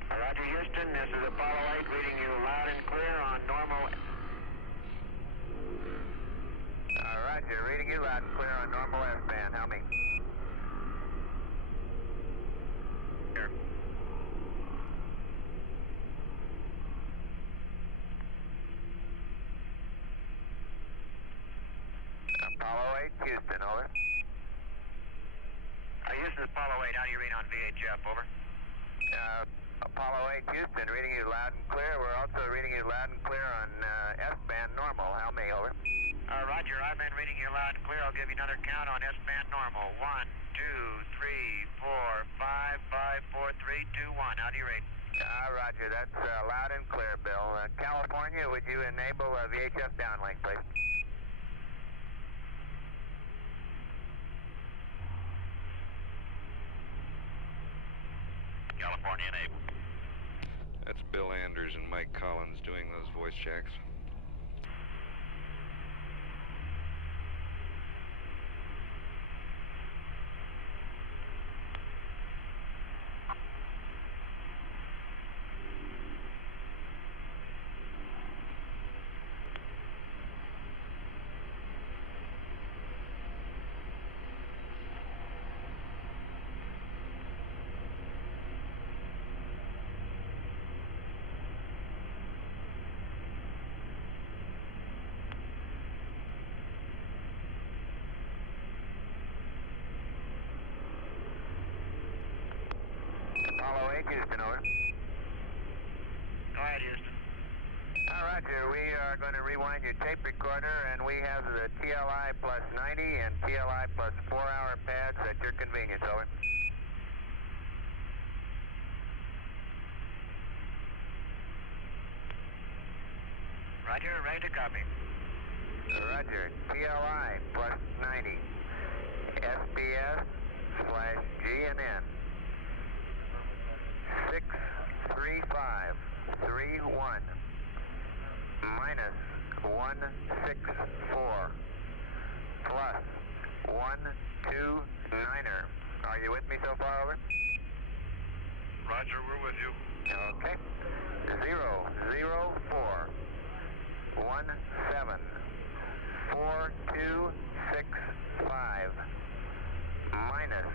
Roger, Houston. This is Apollo 8 reading you loud and clear on normal. Roger, reading you loud and clear on normal S-band. How me? Here. Apollo 8, Houston, over. Houston, Apollo 8. How do you read on VHF, over? Apollo 8, Houston, reading you loud and clear. We're also reading you loud and clear on S-band normal. How me, over? Roger, I've been reading you loud and clear. I'll give you another count on S-band normal. 1, 2, 3, 4, 5, 5, 4, 3, 2, 1. How do you read? Roger, that's loud and clear, Bill. California, would you enable VHF downlink, please? California enable. That's Bill Anders and Mike Collins doing those voice checks. Apollo 8, Houston, over. Go ahead, Houston. Roger, we are going to rewind your tape recorder, and we have the TLI plus 90 and TLI plus 4-hour pads at your convenience, over. Roger, ready to copy. Roger, TLI plus 90, SBS/GNN. 63531 minus 164 plus 129er. Are you with me so far, over? Roger, we're with you. Okay. 004 17 4265 minus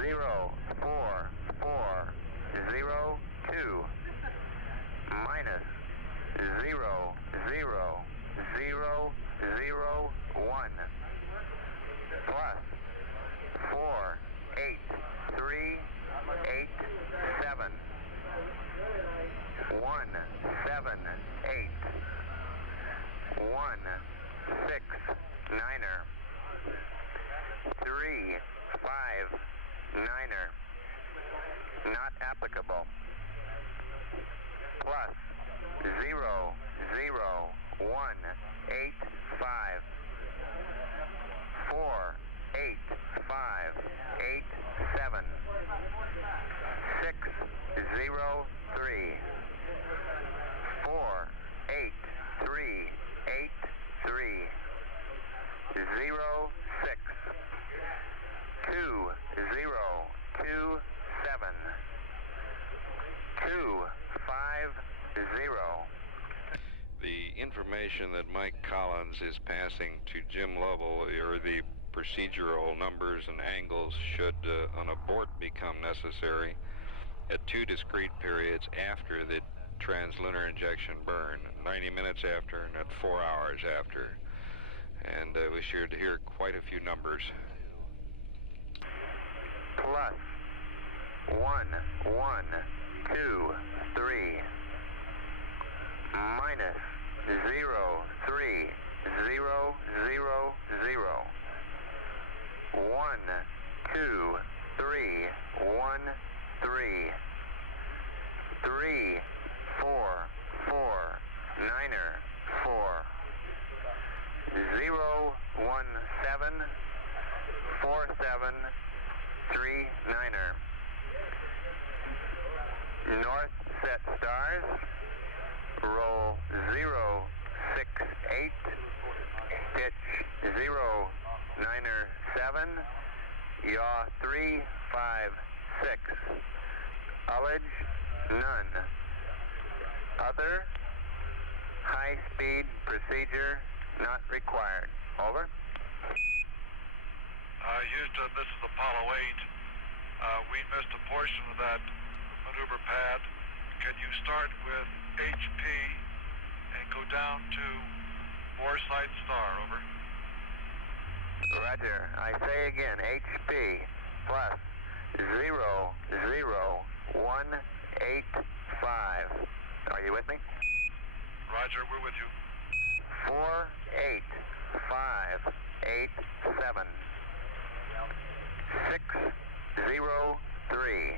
04402 minus 00001 plus 48387 178 169er 359er. Not applicable. Plus 00185 48587 603 48383 06 2027 250. The information that Mike Collins is passing to Jim Lovell are the procedural numbers and angles should an abort become necessary at 2 discrete periods after the trans-lunar injection burn, 90 minutes after and at 4 hours after. And we should hear quite a few numbers. Plus 1 1 2 3 minus 0 3 0 0 0 1 2 3 1 3 3 4 4 9er 4 0 1 7 4 7 3 9er. North set stars. Roll 0 6 8. Pitch 0 9er 7. Yaw 3 5 6. Ullage, none. Other, high-speed procedure not required. Over. Houston, this is Apollo 8. We missed a portion of that maneuver pad. Can you start with HP and go down to Foresight Star? Over. Roger. I say again, HP plus 00185. Are you with me? Roger, we're with you. 48587. 603.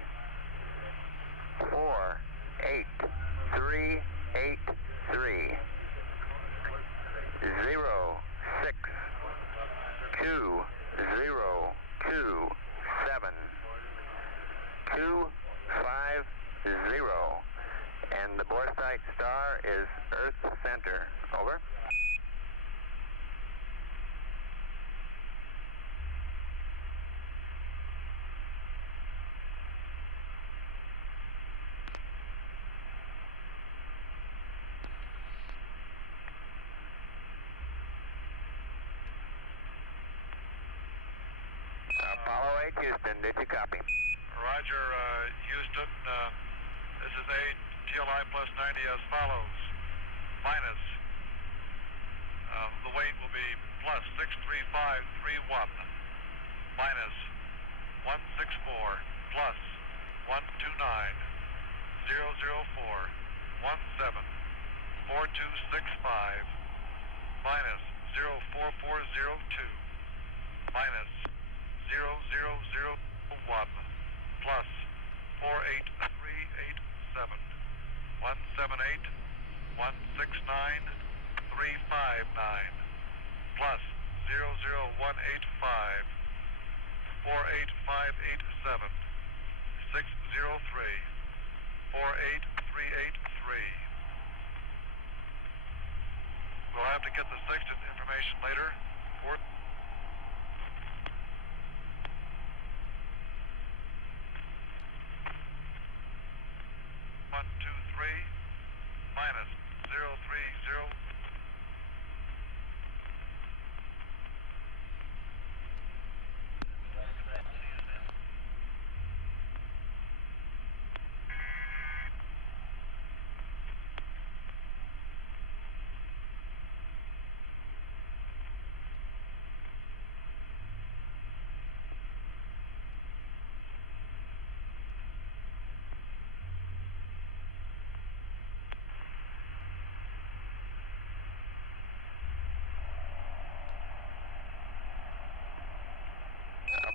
48383. 062027. 250. And the Foresight Star is Earth Center. Over. Apollo 8, Houston, did you copy? Roger, Houston. This is 8 TLI plus 90 as follows. Minus. The weight will be plus 63531. Minus 164 plus 129 004 17 4265 minus 04402 minus 0001 plus 48387 178 169 359 plus 00185 48587 603 48383. We'll have to get the sextant information later. 123 minus 030.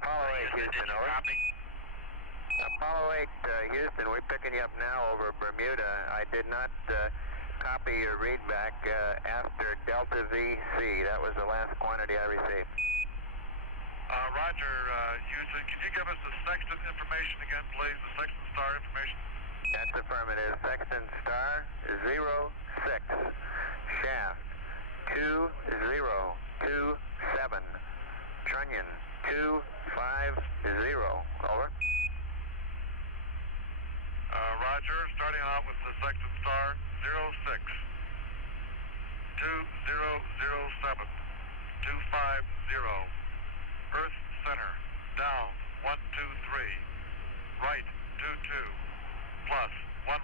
Apollo 8, Houston, over. Apollo 8, Houston, we're picking you up now over Bermuda. I did not copy your readback after Delta VC. That was the last quantity I received. Roger, Houston, can you give us the sextant information again, please? The sextant star information? That's affirmative. Sextant star 06. Shaft 2027. Trunnion 250. Over. Roger, starting out with the sextant star 06 2007 250. Earth center down 123. Right 22 plus 1123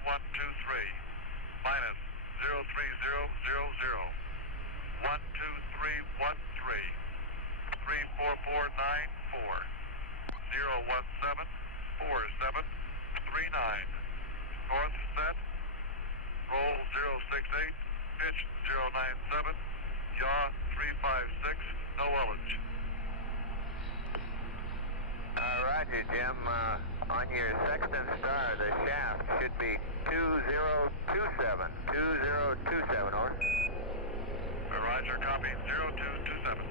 minus 03000 12313 34494 0174739. North set, roll 068, pitch 097, yaw 356, no ullage. Roger, Jim. On your sextant star, the shaft should be 2027. 2027, over. Roger, copy 0227.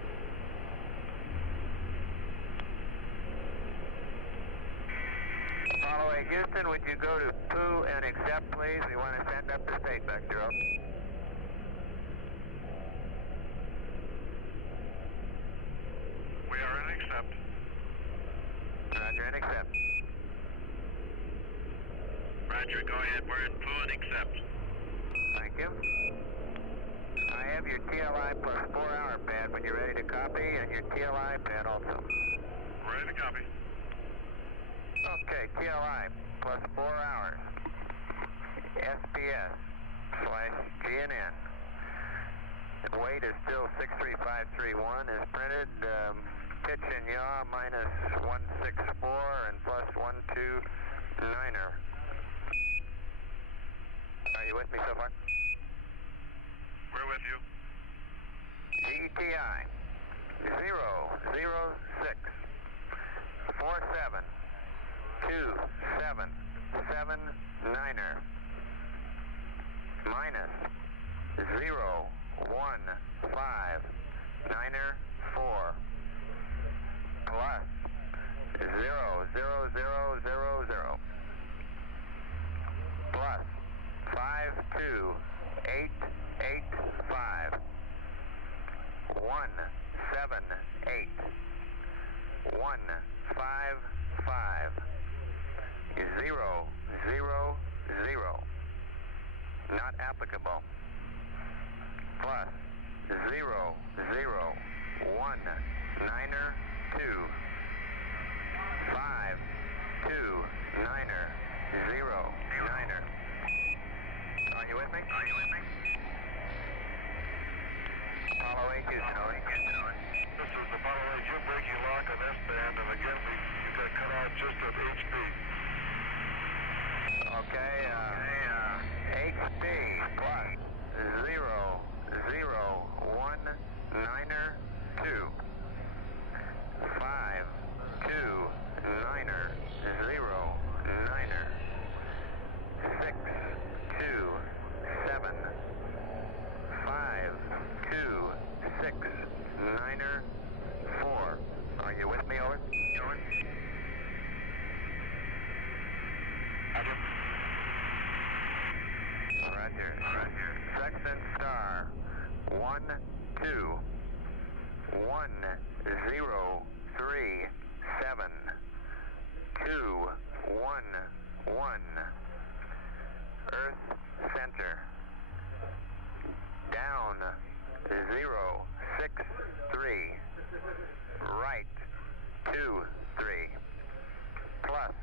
Apollo 8, Houston, would you go to Pooh and accept, please? We want to send up the state vector. We are in accept. Roger, and accept. Roger, go ahead. We're in fluid accept. Thank you. I have your TLI plus 4-hour pad when you're ready to copy, and your TLI pad also. Ready to copy. Okay, TLI plus 4 hours. SPS/GNN. Weight is still 63531 is printed. Pitch and yaw minus 164 and plus 129er. Are you with me so far? We're with you. GTI 006 47 2779er minus 015 4 plus 00000 plus 52885 178 155 000 not applicable plus 00192 529er 09er. Are you with me? Apollo 8 Houston, over. This is Apollo 8. You're breaking lock on S-band, and again, you got cut off just at HP. Okay, HP plus 00192 529er 09er 627 526 4. Are you with me, over? Roger. Section star 121037211 Earth center. Down 063. Right 23. Plus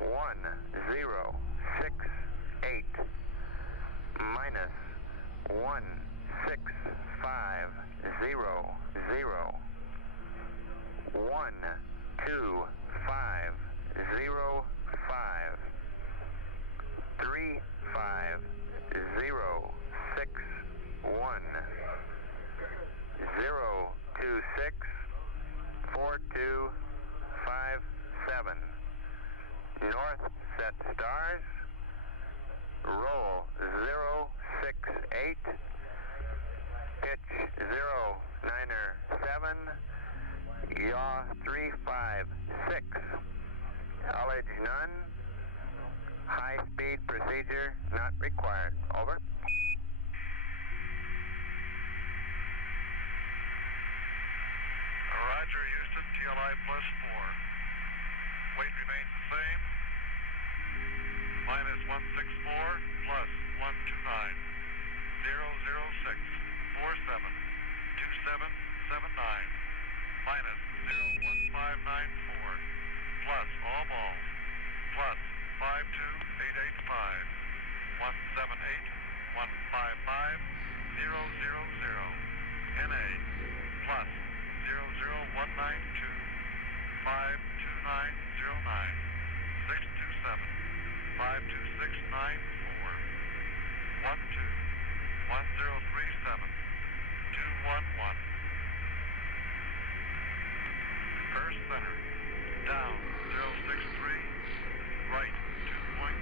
1068. Minus 16500. 12505. 35061. 026 4257. North set stars. Roll 068. Pitch 097. Yaw 356. Ullage none. High speed procedure not required. Over. Roger, Houston, TLI plus 4. Weight remains the same. Minus 164 plus 129. 006 47 2779 minus 01594 plus all balls plus 52885 178 155 000 NA plus 00192 52909 627 52694 12 1037 211 Earth center down 063 right 2.3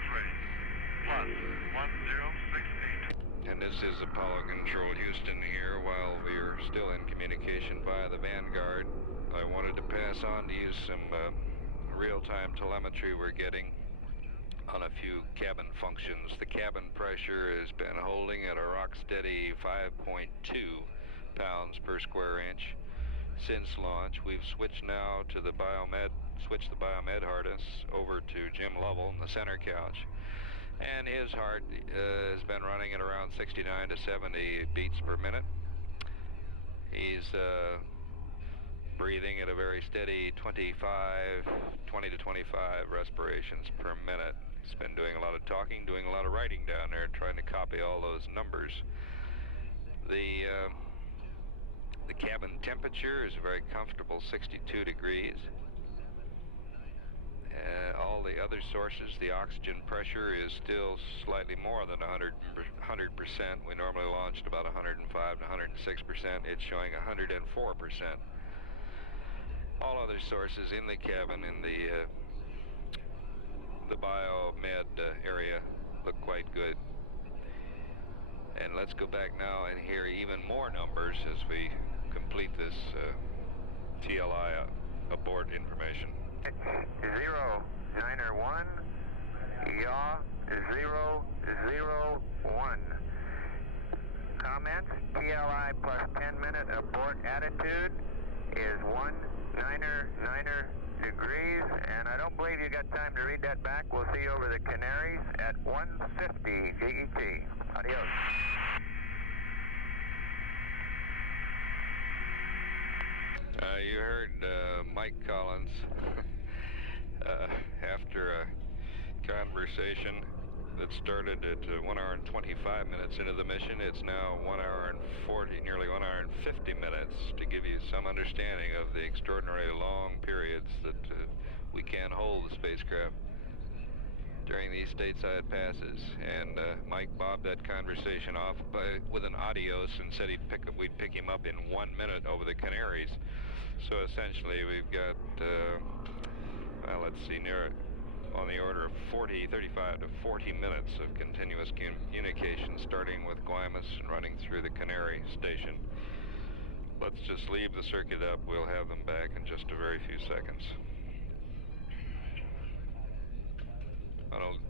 plus 1068. And this is Apollo Control Houston here. While we're still in communication via the Vanguard, I wanted to pass on to you some real-time telemetry we're getting on a few cabin functions. The cabin pressure has been holding at a rock-steady 5.2 pounds per square inch since launch. We've switched now to the biomed harness over to Jim Lovell in the center couch. And his heart has been running at around 69 to 70 beats per minute. He's breathing at a very steady 20 to 25 respirations per minute. He's been doing a lot of talking, doing a lot of writing down there, trying to copy all those numbers. The cabin temperature is a very comfortable 62 degrees. All the other sources, the oxygen pressure is still slightly more than 100%. We normally launched about 105 to 106%. It's showing 104%. All other sources in the cabin, in the biomed area, look quite good. And let's go back now and hear even more numbers as we complete this TLI abort information. 091, yaw 001. Comments, TLI plus 10-minute abort attitude is 199 degrees, and I don't believe you got time to read that back. We'll see you over the Canaries at 150 GET. Adios. You heard Mike Collins after a conversation that started at 1 hour and 25 minutes into the mission. It's now 1 hour and 40, nearly 1 hour and 50 minutes, to give you some understanding of the extraordinarily long periods that we can hold the spacecraft during these stateside passes. And Mike bobbed that conversation off with an adios and said we'd pick him up in 1 minute over the Canaries. So essentially we've got, well, let's see, on the order of 35 to 40 minutes of continuous communication, starting with Guaymas and running through the Canary station. Let's just leave the circuit up. We'll have them back in just a very few seconds. Apollo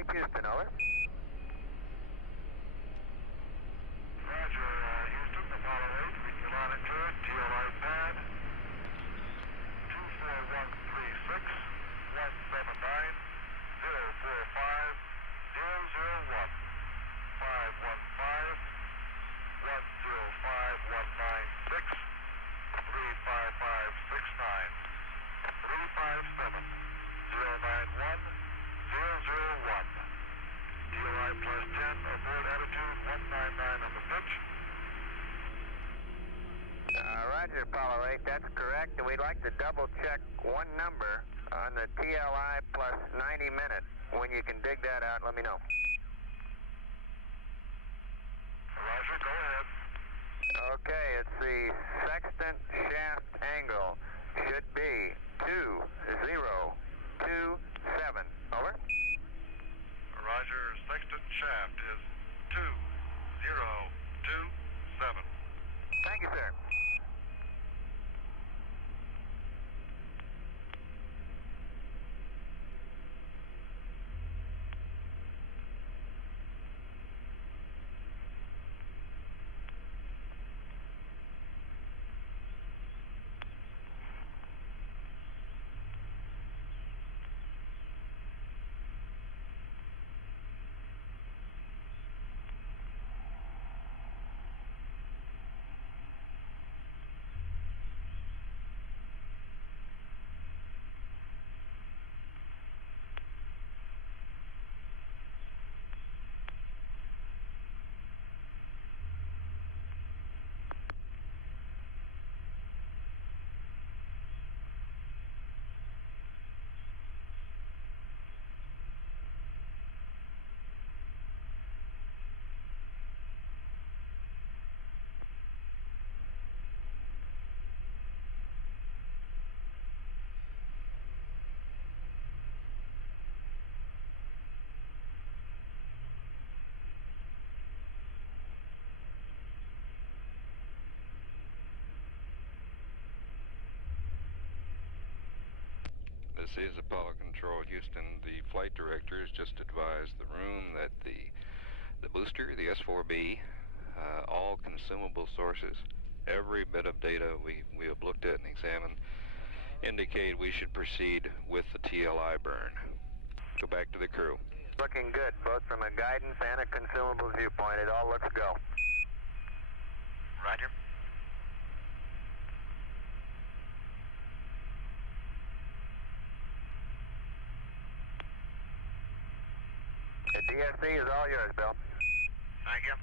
8, Houston, over. Roger, Houston, Apollo 8, reading your line and clear, TLI pad, 24136, 179, 045, 001, 515, 105, 196, 35569, 357, 091, 001. TLI plus 10, abort attitude, 199 on the pitch. Roger, Apollo 8, that's correct. And we'd like to double check one number on the TLI plus 90 minute. When you can dig that out, let me know. Roger, go ahead. Okay, it's the sextant shaft angle. Should be 2027. Over. Roger, sextant shaft is 2027. Thank you, sir. This is Apollo Control, Houston. The flight director has just advised the room that the booster, the S-4B, all consumable sources, every bit of data we have looked at and examined, indicate we should proceed with the TLI burn. Go back to the crew. Looking good, both from a guidance and a consumables viewpoint. It all looks go. Roger. The DSC is all yours, Bill. Thank you.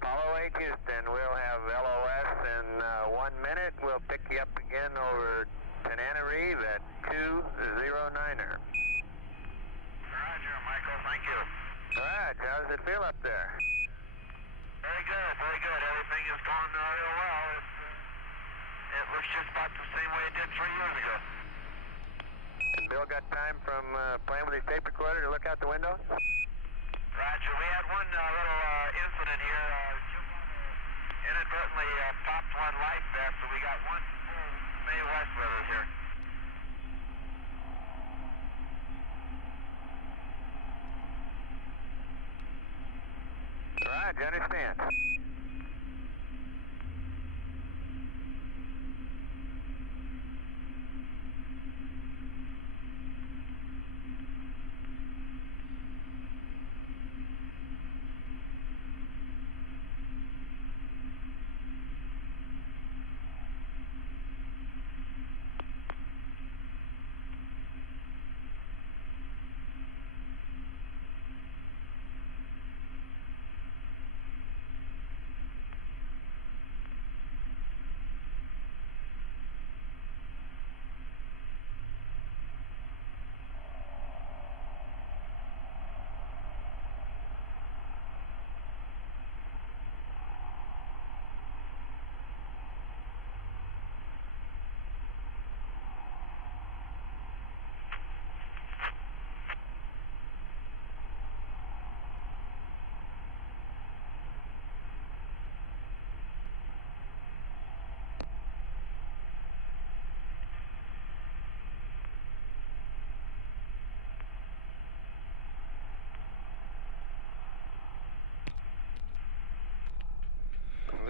Apollo 8 Houston, we'll have LOS in 1 minute. We'll pick you up again over Tananarive at 209er. Roger, Michael, thank you. All right, how does it feel up there? Very good, very good. Everything is going real well. It looks just about the same way it did 3 years ago. And Bill got time from playing with his tape recorder to look out the window? Roger, we had one little incident here. Inadvertently popped one light vest, so we got one full May West with us here. All right, you understand.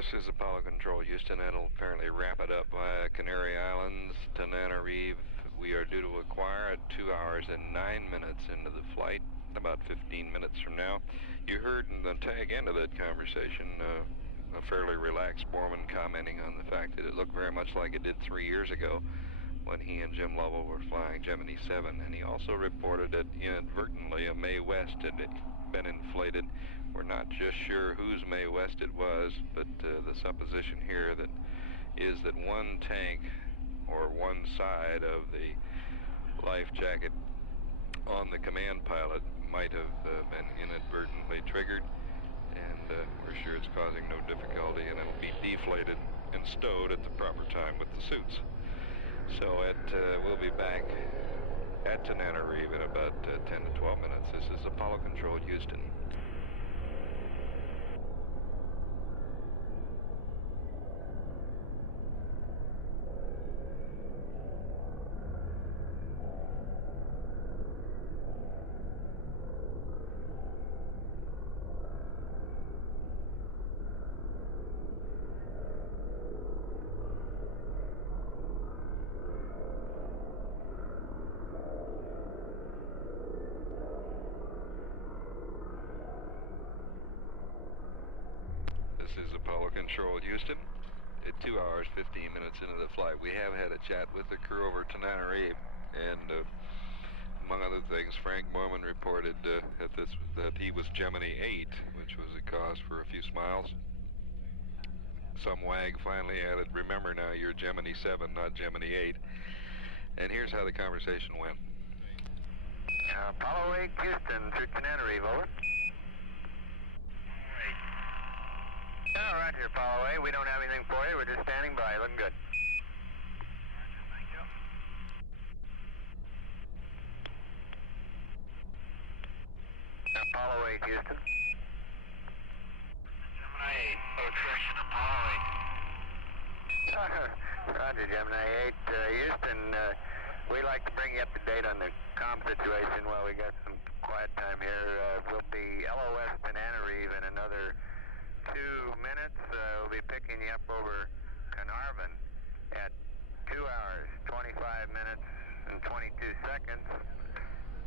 This is Apollo Control, Houston. It'll apparently wrap it up via Canary Islands, Tananarive. We are due to acquire at 2 hours and 9 minutes into the flight, about 15 minutes from now. You heard in the tag end of that conversation a fairly relaxed Borman commenting on the fact that it looked very much like it did 3 years ago when he and Jim Lovell were flying Gemini 7. And he also reported that inadvertently a Mae West had been inflated. We're not just sure whose Mae West it was, but the supposition here that is that one tank or one side of the life jacket on the command pilot might have been inadvertently triggered, and we're sure it's causing no difficulty, and it'll be deflated and stowed at the proper time with the suits. So we'll be back at Tananarive in about 10 to 12 minutes. This is Apollo Control, Houston. This is Apollo Control, Houston. At 2 hours, 15 minutes into the flight, we have had a chat with the crew over Tananarive, and among other things, Frank Borman reported that he was Gemini 8, which was a cause for a few smiles. Some wag finally added, "Remember now, you're Gemini 7, not Gemini 8." And here's how the conversation went. Apollo 8, Houston, through Tenerife, over. All right, here, Apollo 8. We don't have anything for you. We're just standing by. Looking good. Thank you. Apollo 8, Houston. Gemini 8, Post-insertion, Apollo 8. Roger, Gemini 8, Houston. We'd like to bring you up to date on the comm situation while we got some quiet time here. We'll be LOS Tenerife in another 2 minutes. We'll be picking you up over Carnarvon at 2 hours, 25 minutes, and 22 seconds.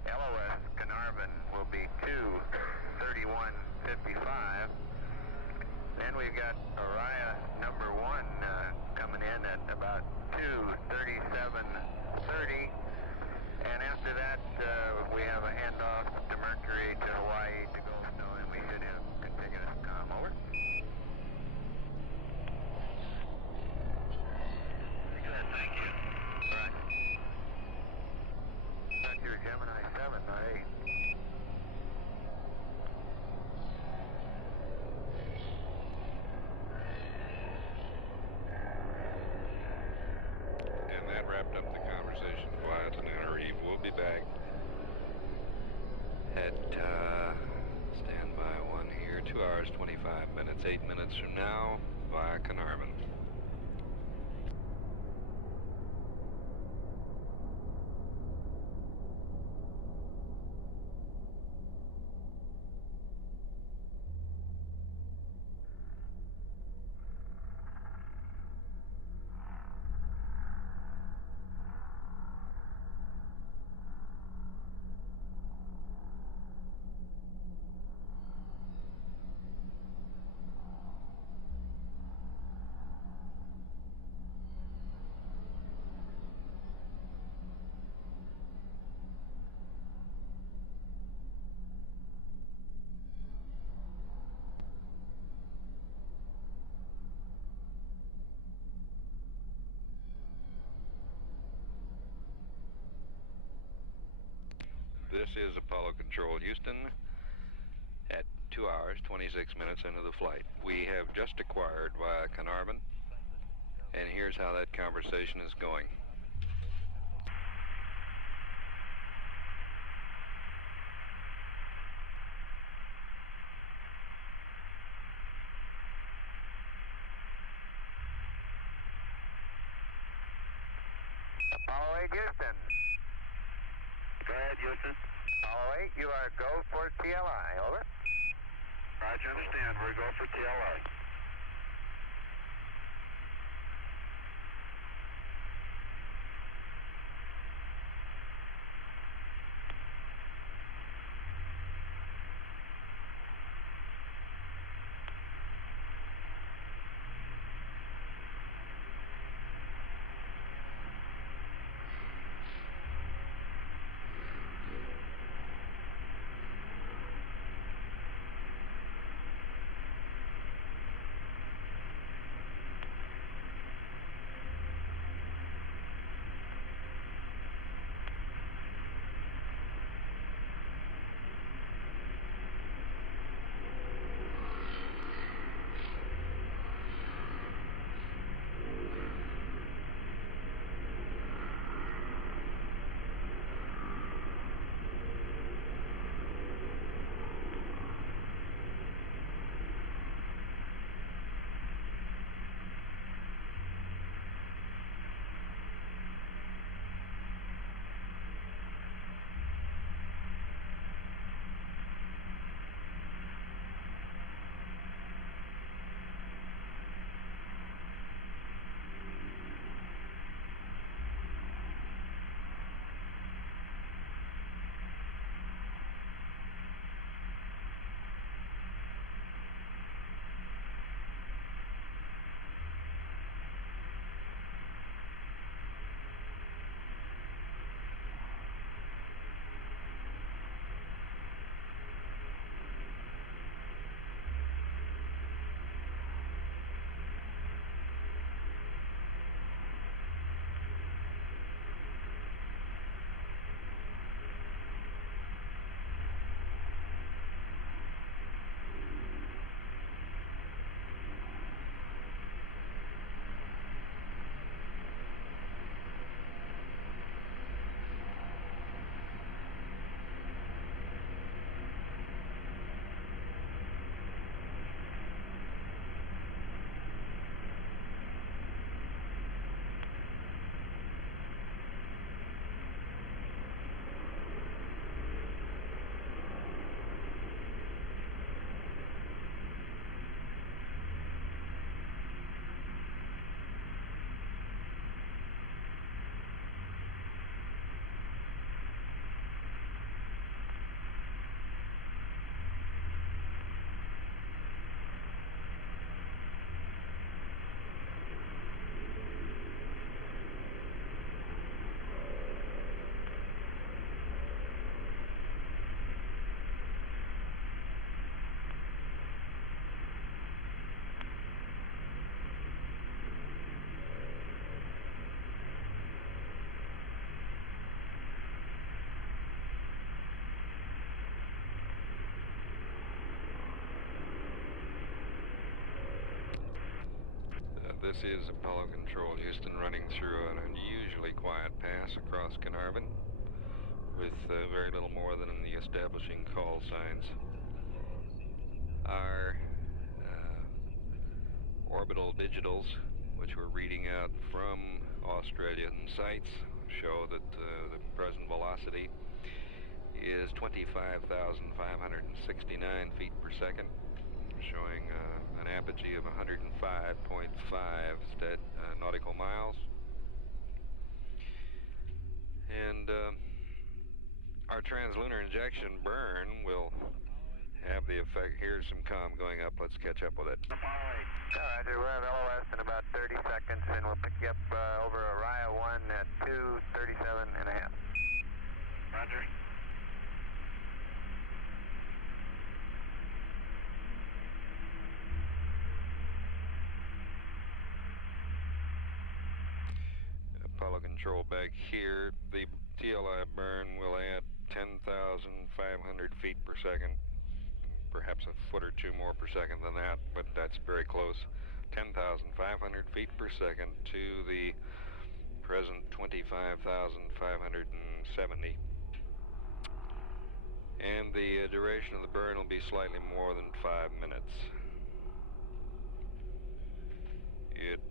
LOS Carnarvon will be 2:31:55. Then we've got Orion number 1 coming in at about 2:37:30. And after that, we have a handoff to Mercury to Hawaii to Goldstone, and we should have contiguous comm. Over. Good, thank you. Right. That's your Gemini 7, not 8. And that wrapped up the conversation via Tenerife. We'll be back at standby 1 here, 2 hours, 25 minutes, 8 minutes from now via Carnarvon. This is Apollo Control, Houston, at 2 hours, 26 minutes into the flight. We have just acquired via Carnarvon, and here's how that conversation is going. Apollo 8, Houston. Go ahead, Houston. Apollo 8, you are go for TLI. Over. Roger, understand. We're go for TLI. This is Apollo Control, Houston, running through an unusually quiet pass across Carnarvon with very little more than the establishing call signs. Our orbital digitals, which we're reading out from Australian sites, show that the present velocity is 25,569 feet per second, showing an apogee of 105.5 nautical miles. And our translunar injection burn will have the effect. Here's some comm going up. Let's catch up with it. Roger, we'll have LOS in about 30 seconds, and we'll pick you up over Orion 1 at 2:37.5. Roger. Apollo Control back here. The TLI burn will add 10,500 feet per second. Perhaps a foot or two more per second than that, but that's very close. 10,500 feet per second to the present 25,570. And the duration of the burn will be slightly more than 5 minutes. It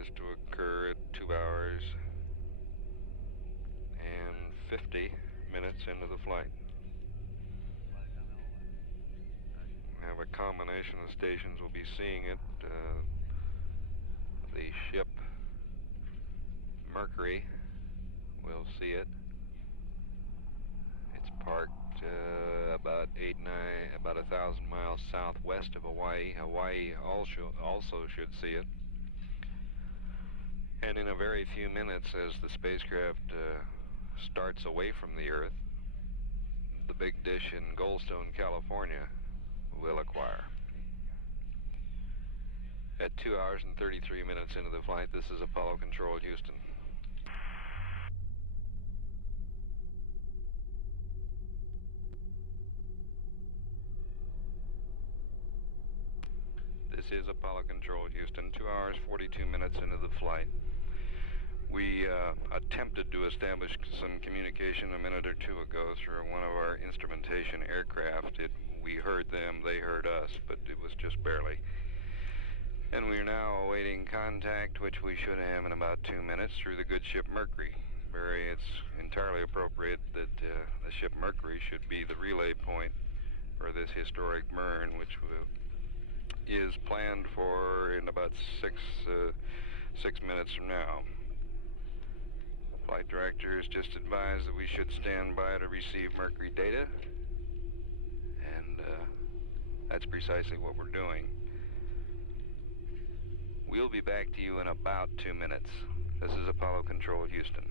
is to occur at 2 hours and 50 minutes into the flight. Have a combination of stations will be seeing it. The ship Mercury will see it. It's parked about 1,000 miles southwest of Hawaii. Hawaii also should see it. And in a very few minutes, as the spacecraft starts away from the Earth, the big dish in Goldstone, California, will acquire. At 2 hours and 33 minutes into the flight, this is Apollo Control, Houston. This is Apollo Control, Houston, 2 hours, 42 minutes into the flight. We attempted to establish some communication a minute or two ago through one of our instrumentation aircraft. We heard them, they heard us, but it was just barely. And we are now awaiting contact, which we should have in about 2 minutes, through the good ship Mercury. It's entirely appropriate that the ship Mercury should be the relay point for this historic burn, which is planned for in about six minutes from now. Flight director has just advised that we should stand by to receive Mercury data, and that's precisely what we're doing. We'll be back to you in about 2 minutes. This is Apollo Control, Houston.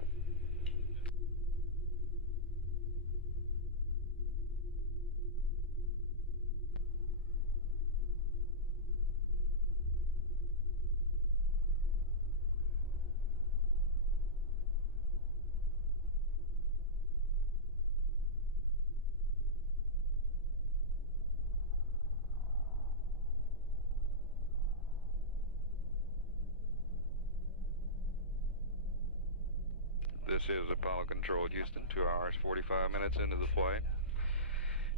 This is Apollo Control, Houston, 2 hours, 45 minutes into the flight.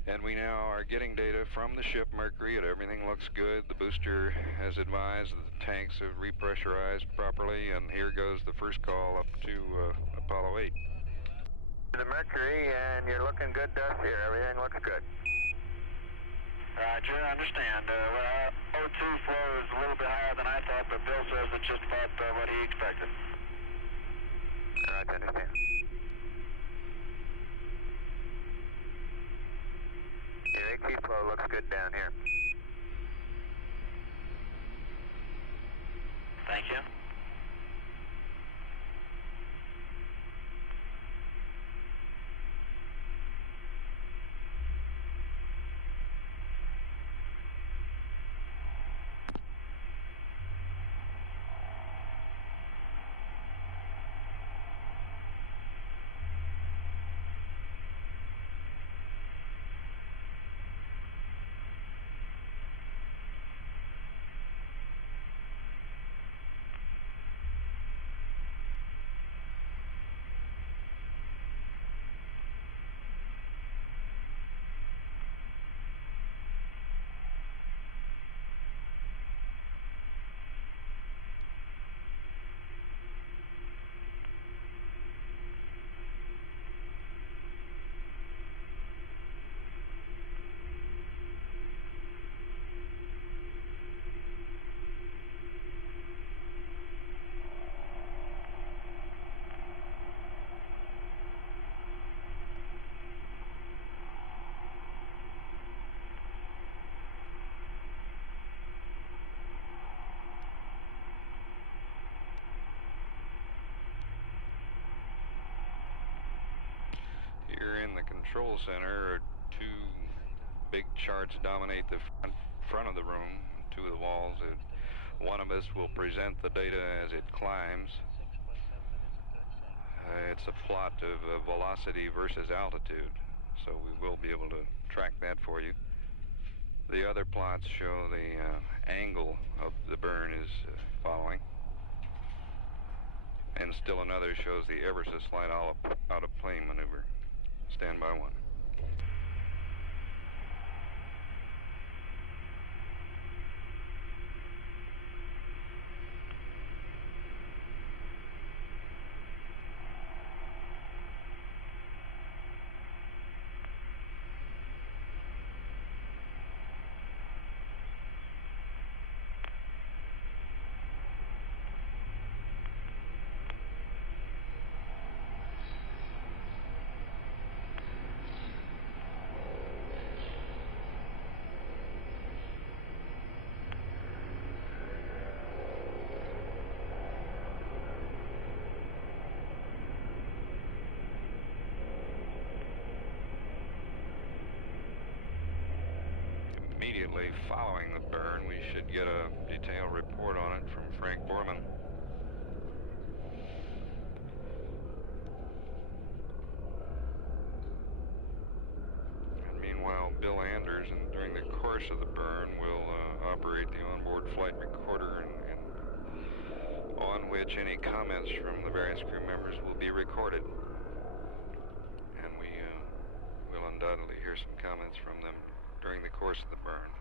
And we now are getting data from the ship Mercury, and everything looks good. The booster has advised that the tanks have repressurized properly, and here goes the first call up to Apollo 8. The Mercury, and you're looking good to us here. Everything looks good. Roger, I understand. Well, O2 flow is a little bit higher than I thought, but Bill says it's just about what he expected. Roger, understand. Your AC flow looks good down here. Thank you. control center, two big charts dominate the front of the room, two of the walls. One of us will present the data as it climbs. It's a plot of velocity versus altitude, so we will be able to track that for you. The other plots show the angle of the burn is following. And still another shows the ever so slight out of plane maneuver. Stand by one. Immediately following the burn, we should get a detailed report on it from Frank Borman. And meanwhile, Bill Anders, and during the course of the burn, will operate the onboard flight recorder, and on which any comments from the various crew members will be recorded. And we will undoubtedly hear some comments from them during the course of the burn.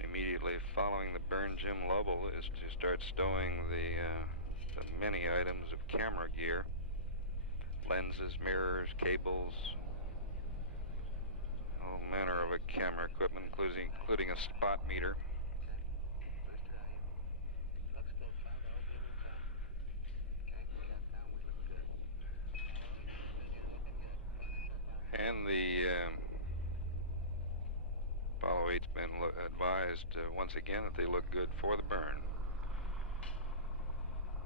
Immediately following the burn, Jim Lovell is to start stowing the many items of camera gear, lenses, mirrors, cables, all manner of camera equipment, including a spot meter. And the Apollo 8's been advised once again that they look good for the burn.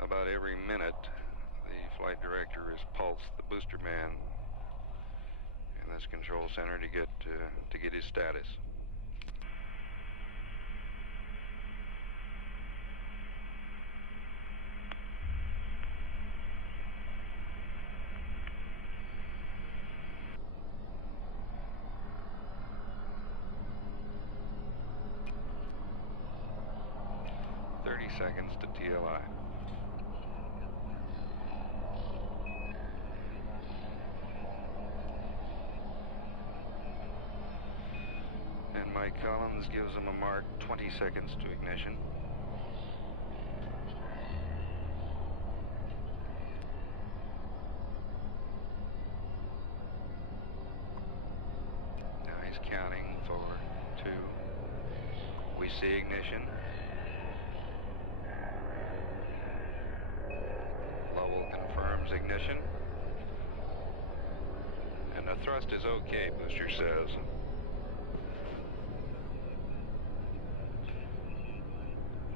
About every minute, the flight director has pulsed the booster man in this control center to get his status. Seconds to TLI. And Mike Collins gives them a mark 20 seconds to ignition. Now he's counting for 2. We see ignition. Ignition, and the thrust is okay, booster says.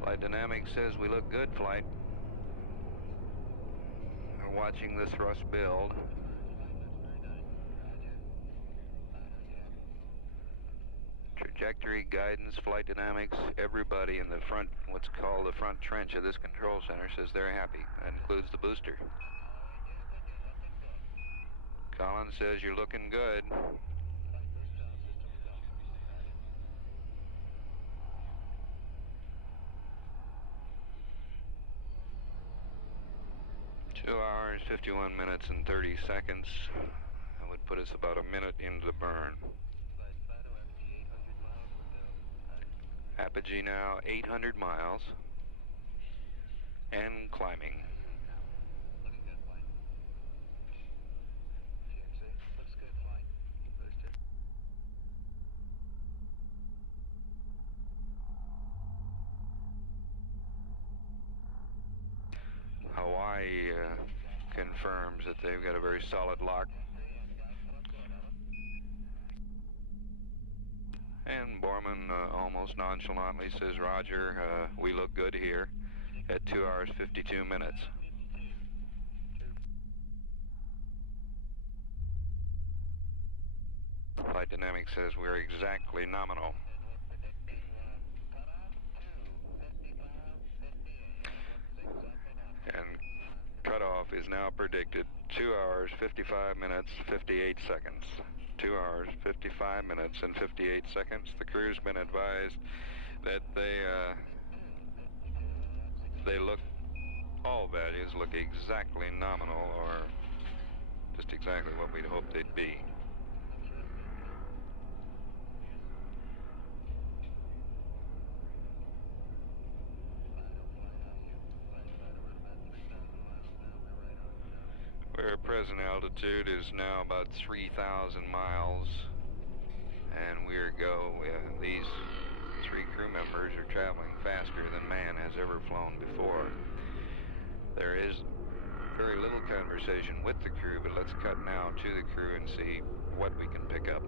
Flight dynamics says we look good, flight. We're watching the thrust build. Trajectory, guidance, flight dynamics, everybody in the front, what's called the front trench of this control center, says they're happy. That includes the booster. Collins says you're looking good. Two hours, 51 minutes, and 30 seconds. That would put us about a minute into the burn. Apogee now 800 miles and climbing. Hawaii confirms that they've got a very solid lock. And Borman almost nonchalantly says, Roger, we look good here at 2 hours 52 minutes. Flight Dynamics says we're exactly nominal. And cutoff is now predicted 2 hours 55 minutes 58 seconds. 2 hours 55 minutes and 58 seconds. The crew's been advised that they look, all values look exactly nominal, or just exactly what we'd hoped they'd be. Our present altitude is now about 3,000 miles, and these 3 crew members are traveling faster than man has ever flown before. There is very little conversation with the crew, but let's cut now to the crew and see what we can pick up.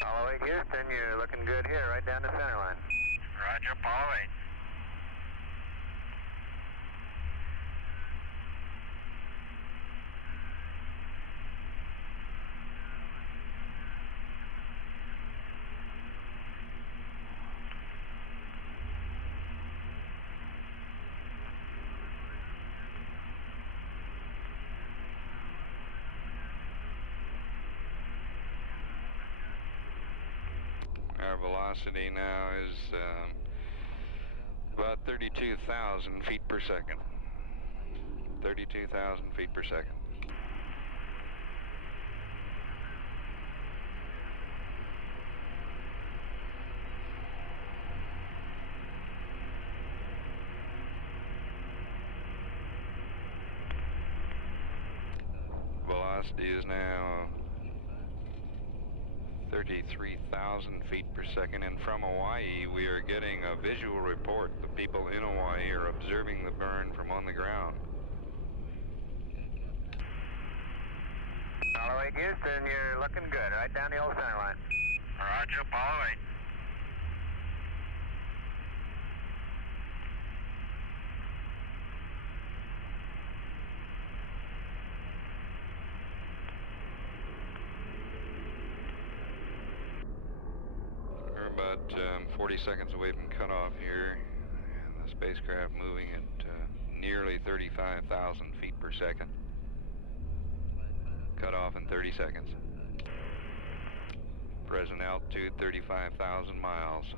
Apollo 8 Houston, you're looking good here, right down the center line. Roger, Apollo 8. Our velocity now is about 32,000 feet per second. 32,000 feet per second. Velocity is now 33,000 feet per second, and from Hawaii we are getting a visual report. The people in Hawaii are observing the burn from on the ground. Apollo 8 Houston, you're looking good, right down the old center line. Roger, Apollo 8. We're about 40 seconds away from cutoff here, and the spacecraft moving at nearly 35,000 feet per second. Cutoff in 30 seconds. Present altitude 35,000 miles.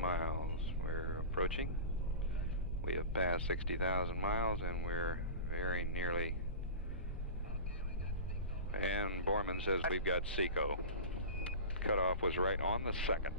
Miles. We're approaching. We have passed 60,000 miles, and we're very nearly. And Borman says we've got SECO. Cutoff was right on the second.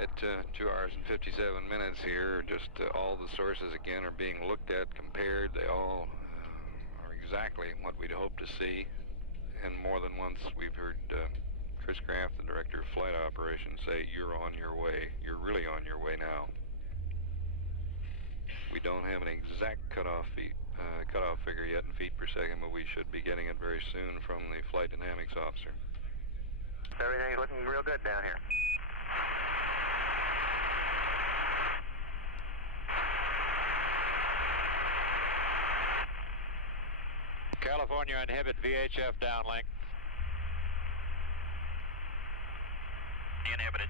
At 2 hours and 57 minutes here, just all the sources again are being looked at, compared. They all are exactly what we'd hoped to see. And more than once we've heard Chris Kraft, the director of flight operations, say, "You're on your way. You're really on your way now." We don't have an exact cutoff figure yet in feet per second, but we should be getting it very soon from the flight dynamics officer. Everything's looking real good down here. California, inhibit VHF downlink. Inhibited.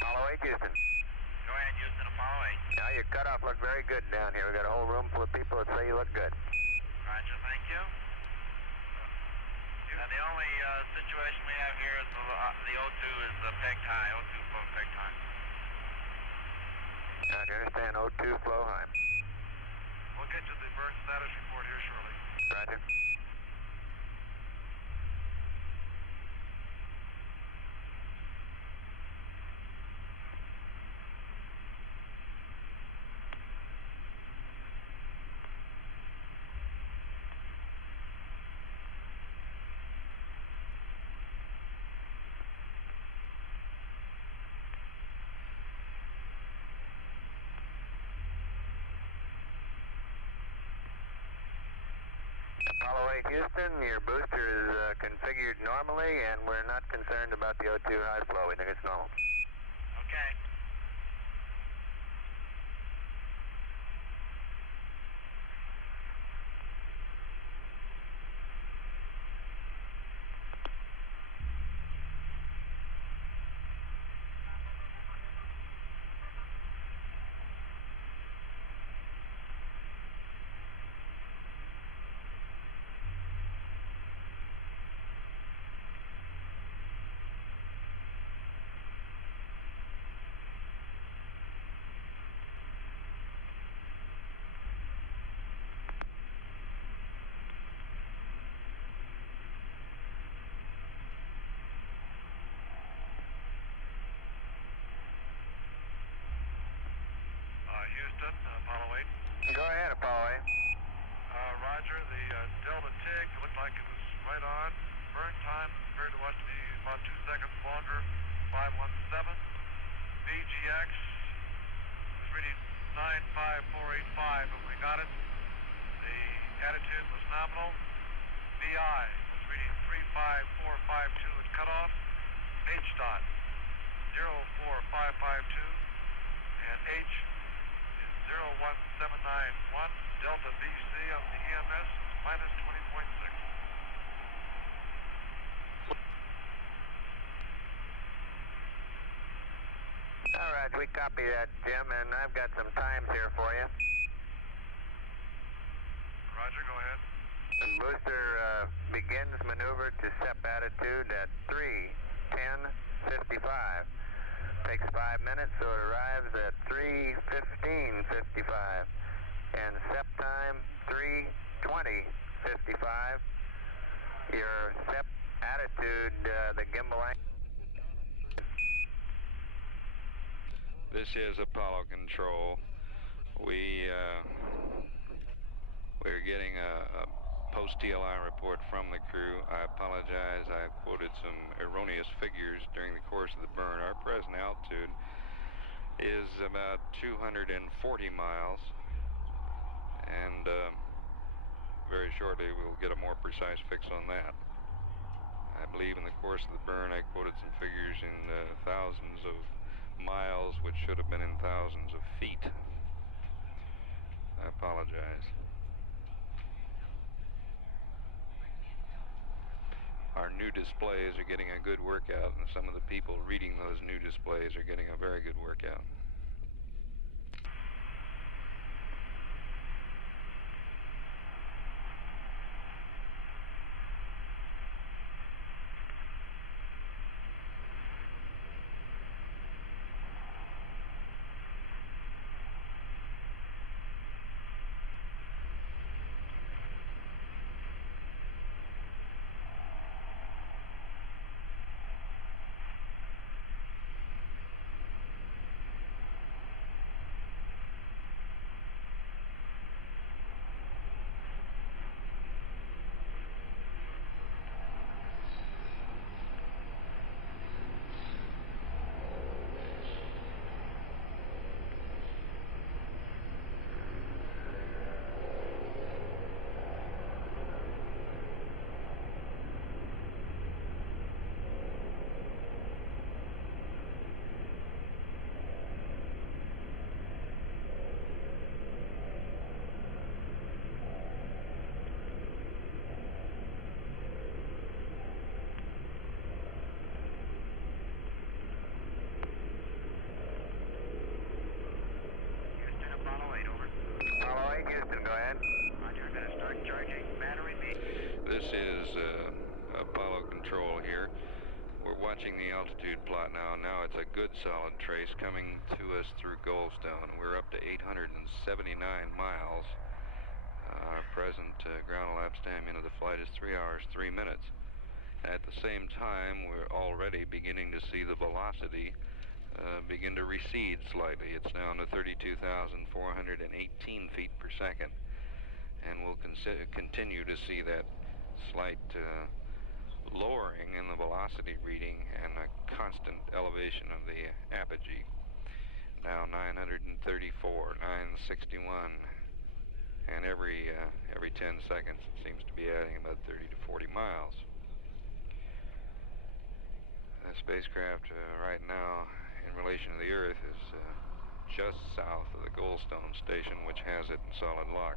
Apollo 8, Houston. Go ahead, Houston, Apollo 8. Now your cutoff looks very good down here. We got a whole room full of people that say you look good. Roger, thank you. The only situation we have here is the O2 is pegged high. O2 flow pegged high. I understand O2 flow high. We'll get you the burn status report here shortly. Roger. Apollo 8 Houston, your booster is configured normally, and we're not concerned about the O2 high flow. We think it's normal. Okay. Houston, Apollo 8. Go ahead, Apollo 8. Roger, the Delta TIG looked like it was right on. Burn time appeared to us to be about 2 seconds longer, 517. VGX was reading 95485, but we got it. The attitude was nominal. VI was reading 35452 at cutoff. H dot 04552, and H is 01791. Delta BC of the EMS is minus 20.6. All right, we copy that, Jim, and I've got some times here for you. Roger, go ahead. The booster begins maneuver to SEP attitude at 3:10:55. Takes 5 minutes, so it arrives at 3:15:55. And SEP time 3:20:55. Your SEP attitude, the gimbal angle. This is Apollo Control. We're getting a post-TLI report from the crew. I apologize. I quoted some erroneous figures during the course of the burn. Our present altitude is about 240 miles, and very shortly we'll get a more precise fix on that. I believe in the course of the burn I quoted some figures in thousands of miles, which should have been in thousands of feet. I apologize. Our new displays are getting a good workout, and some of the people reading those new displays are getting a very good workout. ahead. Roger, I'm going to start charging battery B. This is Apollo Control here. We're watching the altitude plot now. Now it's a good solid trace coming to us through Goldstone. We're up to 879 miles. Our present ground elapsed time into the flight is 3 hours, 3 minutes. At the same time, we're already beginning to see the velocity begin to recede slightly. It's down to 32,418 feet per second. And we'll continue to see that slight lowering in the velocity reading and a constant elevation of the apogee. Now 934, 961, and every 10 seconds it seems to be adding about 30 to 40 miles. The spacecraft right now in relation to the Earth is just south of the Goldstone station, which has it in solid lock.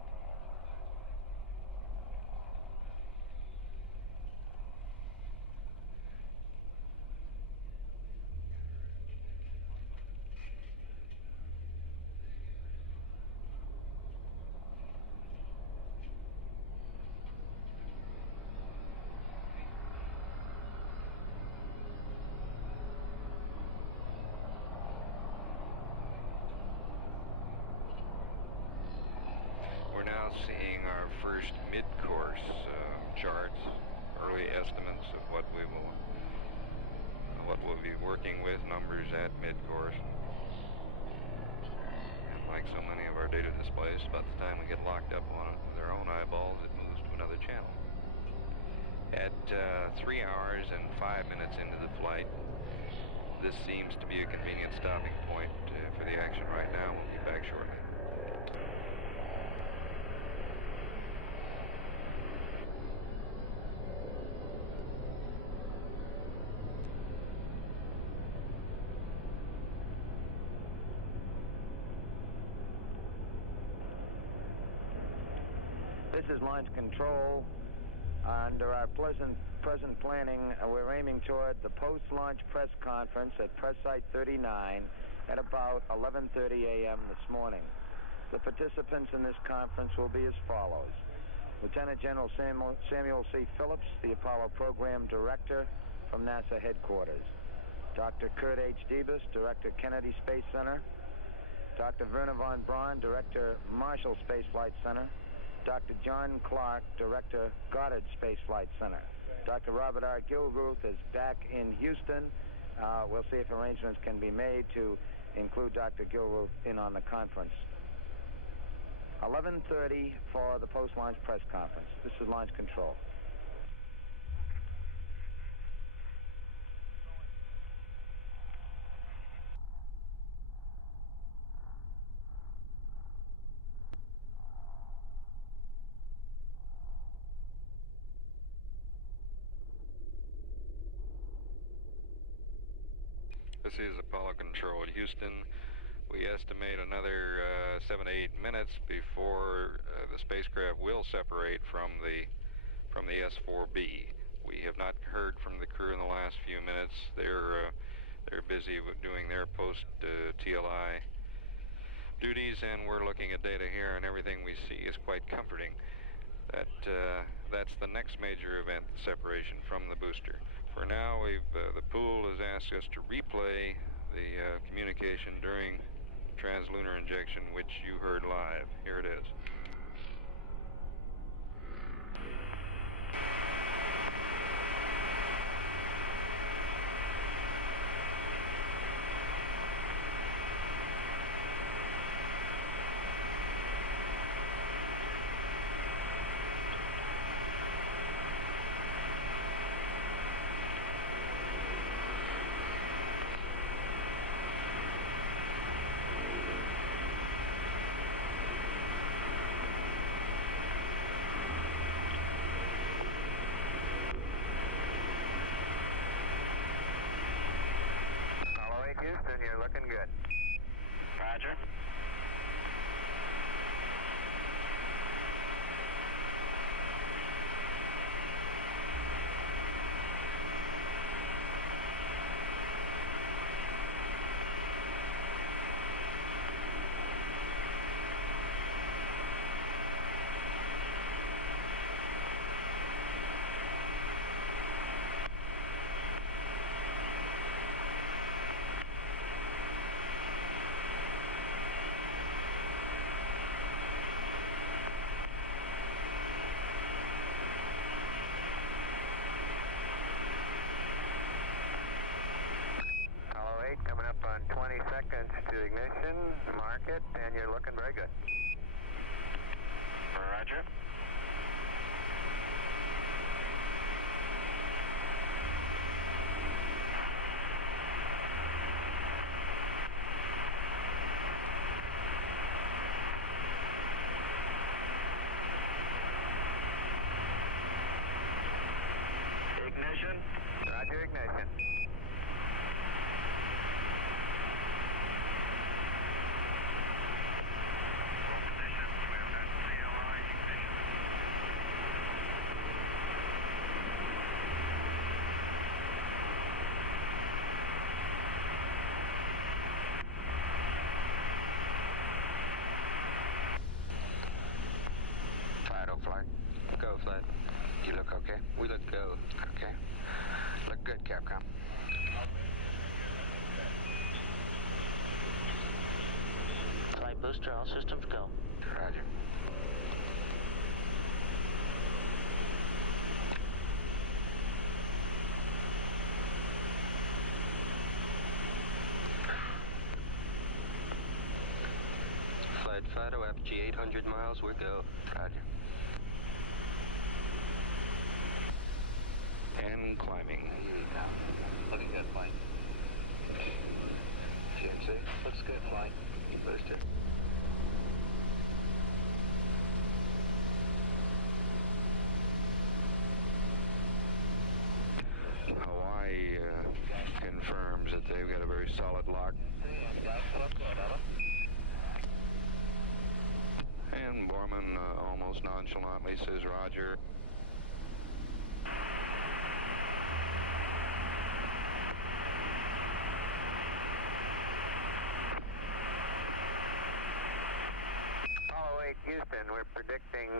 Seeing our first mid-course charts, early estimates of what we'll be working with, numbers at mid-course. And like so many of our data displays, about the time we get locked up on it with our own eyeballs, it moves to another channel. At 3 hours and 5 minutes into the flight, this seems to be a convenient stopping point for the action right now. We'll be back shortly. This is Launch Control. Under our present planning, we're aiming toward the post-launch press conference at Press Site 39 at about 11:30 a.m. this morning. The participants in this conference will be as follows. Lieutenant General Samuel C. Phillips, the Apollo Program Director from NASA Headquarters. Dr. Kurt H. Debus, Director, Kennedy Space Center. Dr. Werner von Braun, Director, Marshall Space Flight Center. Dr. John Clark, Director, Goddard Space Flight Center. Dr. Robert R. Gilruth is back in Houston. We'll see if arrangements can be made to include Dr. Gilruth in on the conference. 11:30 for the post-launch press conference. This is Launch Control. This is Apollo Control at Houston. We estimate another 7 to 8 minutes before the spacecraft will separate from the S-4B. We have not heard from the crew in the last few minutes. They're busy doing their post-TLI duties, and we're looking at data here, and everything we see is quite comforting. That's the next major event, the separation from the booster. For now, the pool has asked us to replay the communication during trans-lunar injection, which you heard live. Here it is. Houston, you're looking good. Roger. ignition, mark it, and you're looking very good. Roger. Ignition. Roger, ignition. Flight. Go, flight. You look okay? We look go. Okay. Look good, Capcom. Flight booster, all systems go. Roger. Flight Fido, FG 800 miles, we're go. Roger. And climbing. Looking good, flight. CNC, looks good, flight. Booster. Hawaii confirms that they've got a very solid lock. And Borman almost nonchalantly says Roger. Houston, we're predicting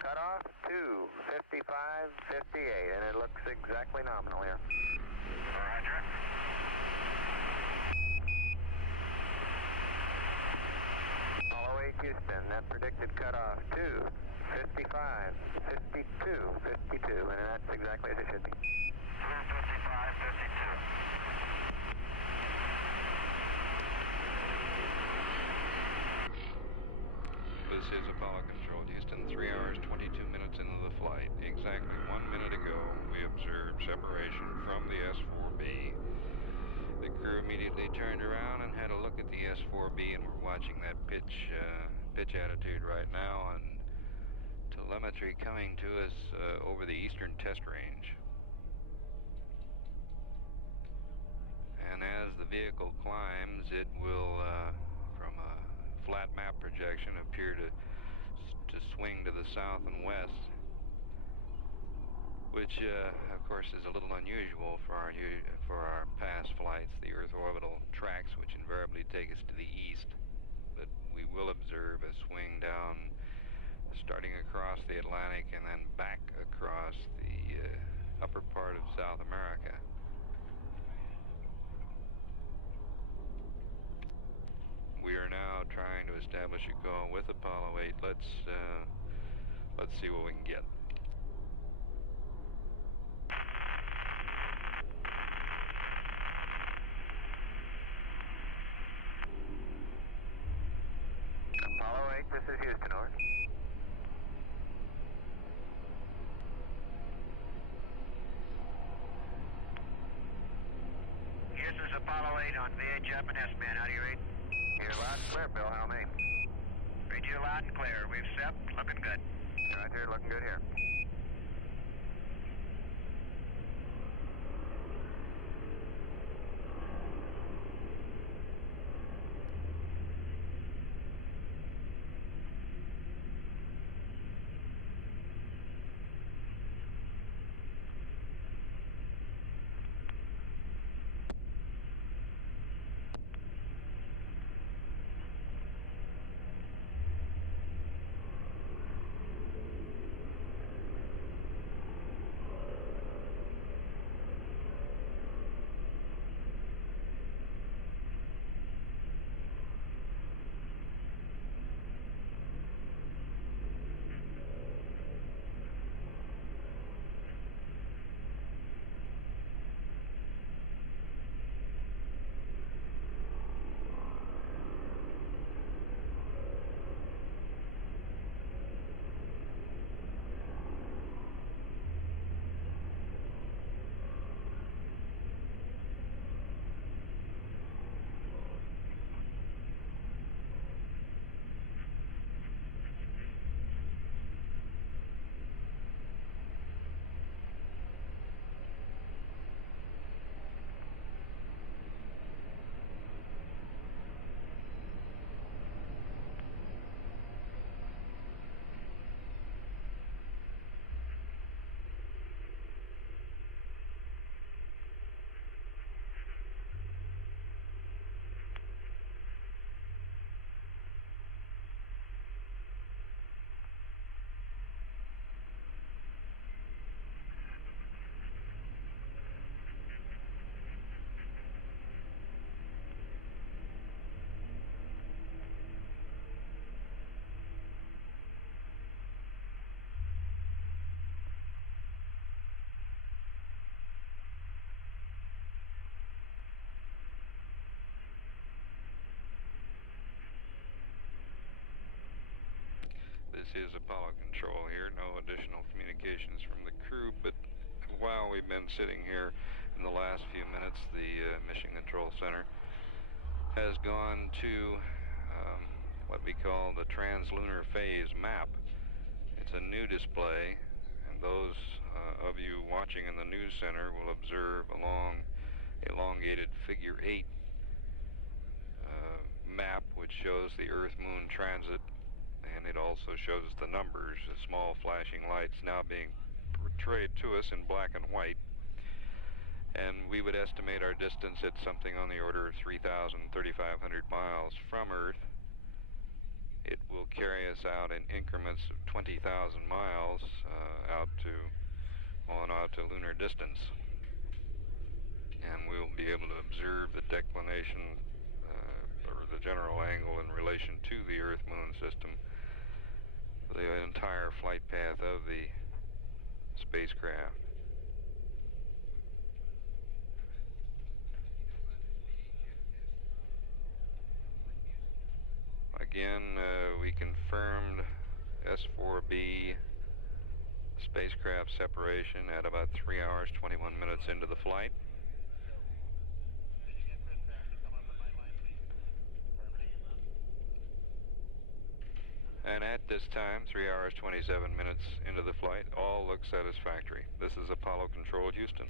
cutoff 2:55:58, and it looks exactly nominal here. Roger. Apollo 8 Houston, that predicted cutoff 2:55:52, and that's exactly as it should be. 2:55:52. This is Apollo Control, Houston, 3 hours, 22 minutes into the flight. Exactly 1 minute ago, we observed separation from the S-4B. The crew immediately turned around and had a look at the S-4B, and we're watching that pitch attitude right now, and telemetry coming to us over the eastern test range. And as the vehicle climbs, it will, from a flat map projection, appear to swing to the south and west, which of course is a little unusual for our past flights, the Earth orbital tracks, which invariably take us to the east. But we will observe a swing down, starting across the Atlantic and then back across the upper part of South America. We are now trying to establish a call with Apollo 8. Let's see what we can get. Apollo 8, this is Houston, over. Houston's Apollo 8 on VHF and S-band. How do you read? You're loud and clear, Bill. How many? Read you loud and clear. We've set. Looking good. Roger, looking good here. is Apollo Control here. No additional communications from the crew, but while we've been sitting here in the last few minutes, the Mission Control Center has gone to what we call the Trans-lunar phase map. It's a new display, and those of you watching in the news center will observe a long, elongated figure 8 map, which shows the Earth-Moon transit, and it also shows the numbers, the small flashing lights now being portrayed to us in black and white. And we would estimate our distance at something on the order of 3,000, 3,500 miles from Earth. It will carry us out in increments of 20,000 miles out to lunar distance. And we'll be able to observe the declination or the general angle in relation to the Earth-Moon system, the entire flight path of the spacecraft. Again, we confirmed S-4B spacecraft separation at about 3 hours, 21 minutes into the flight. And at this time, 3 hours, 27 minutes into the flight, all looks satisfactory. This is Apollo Control, Houston.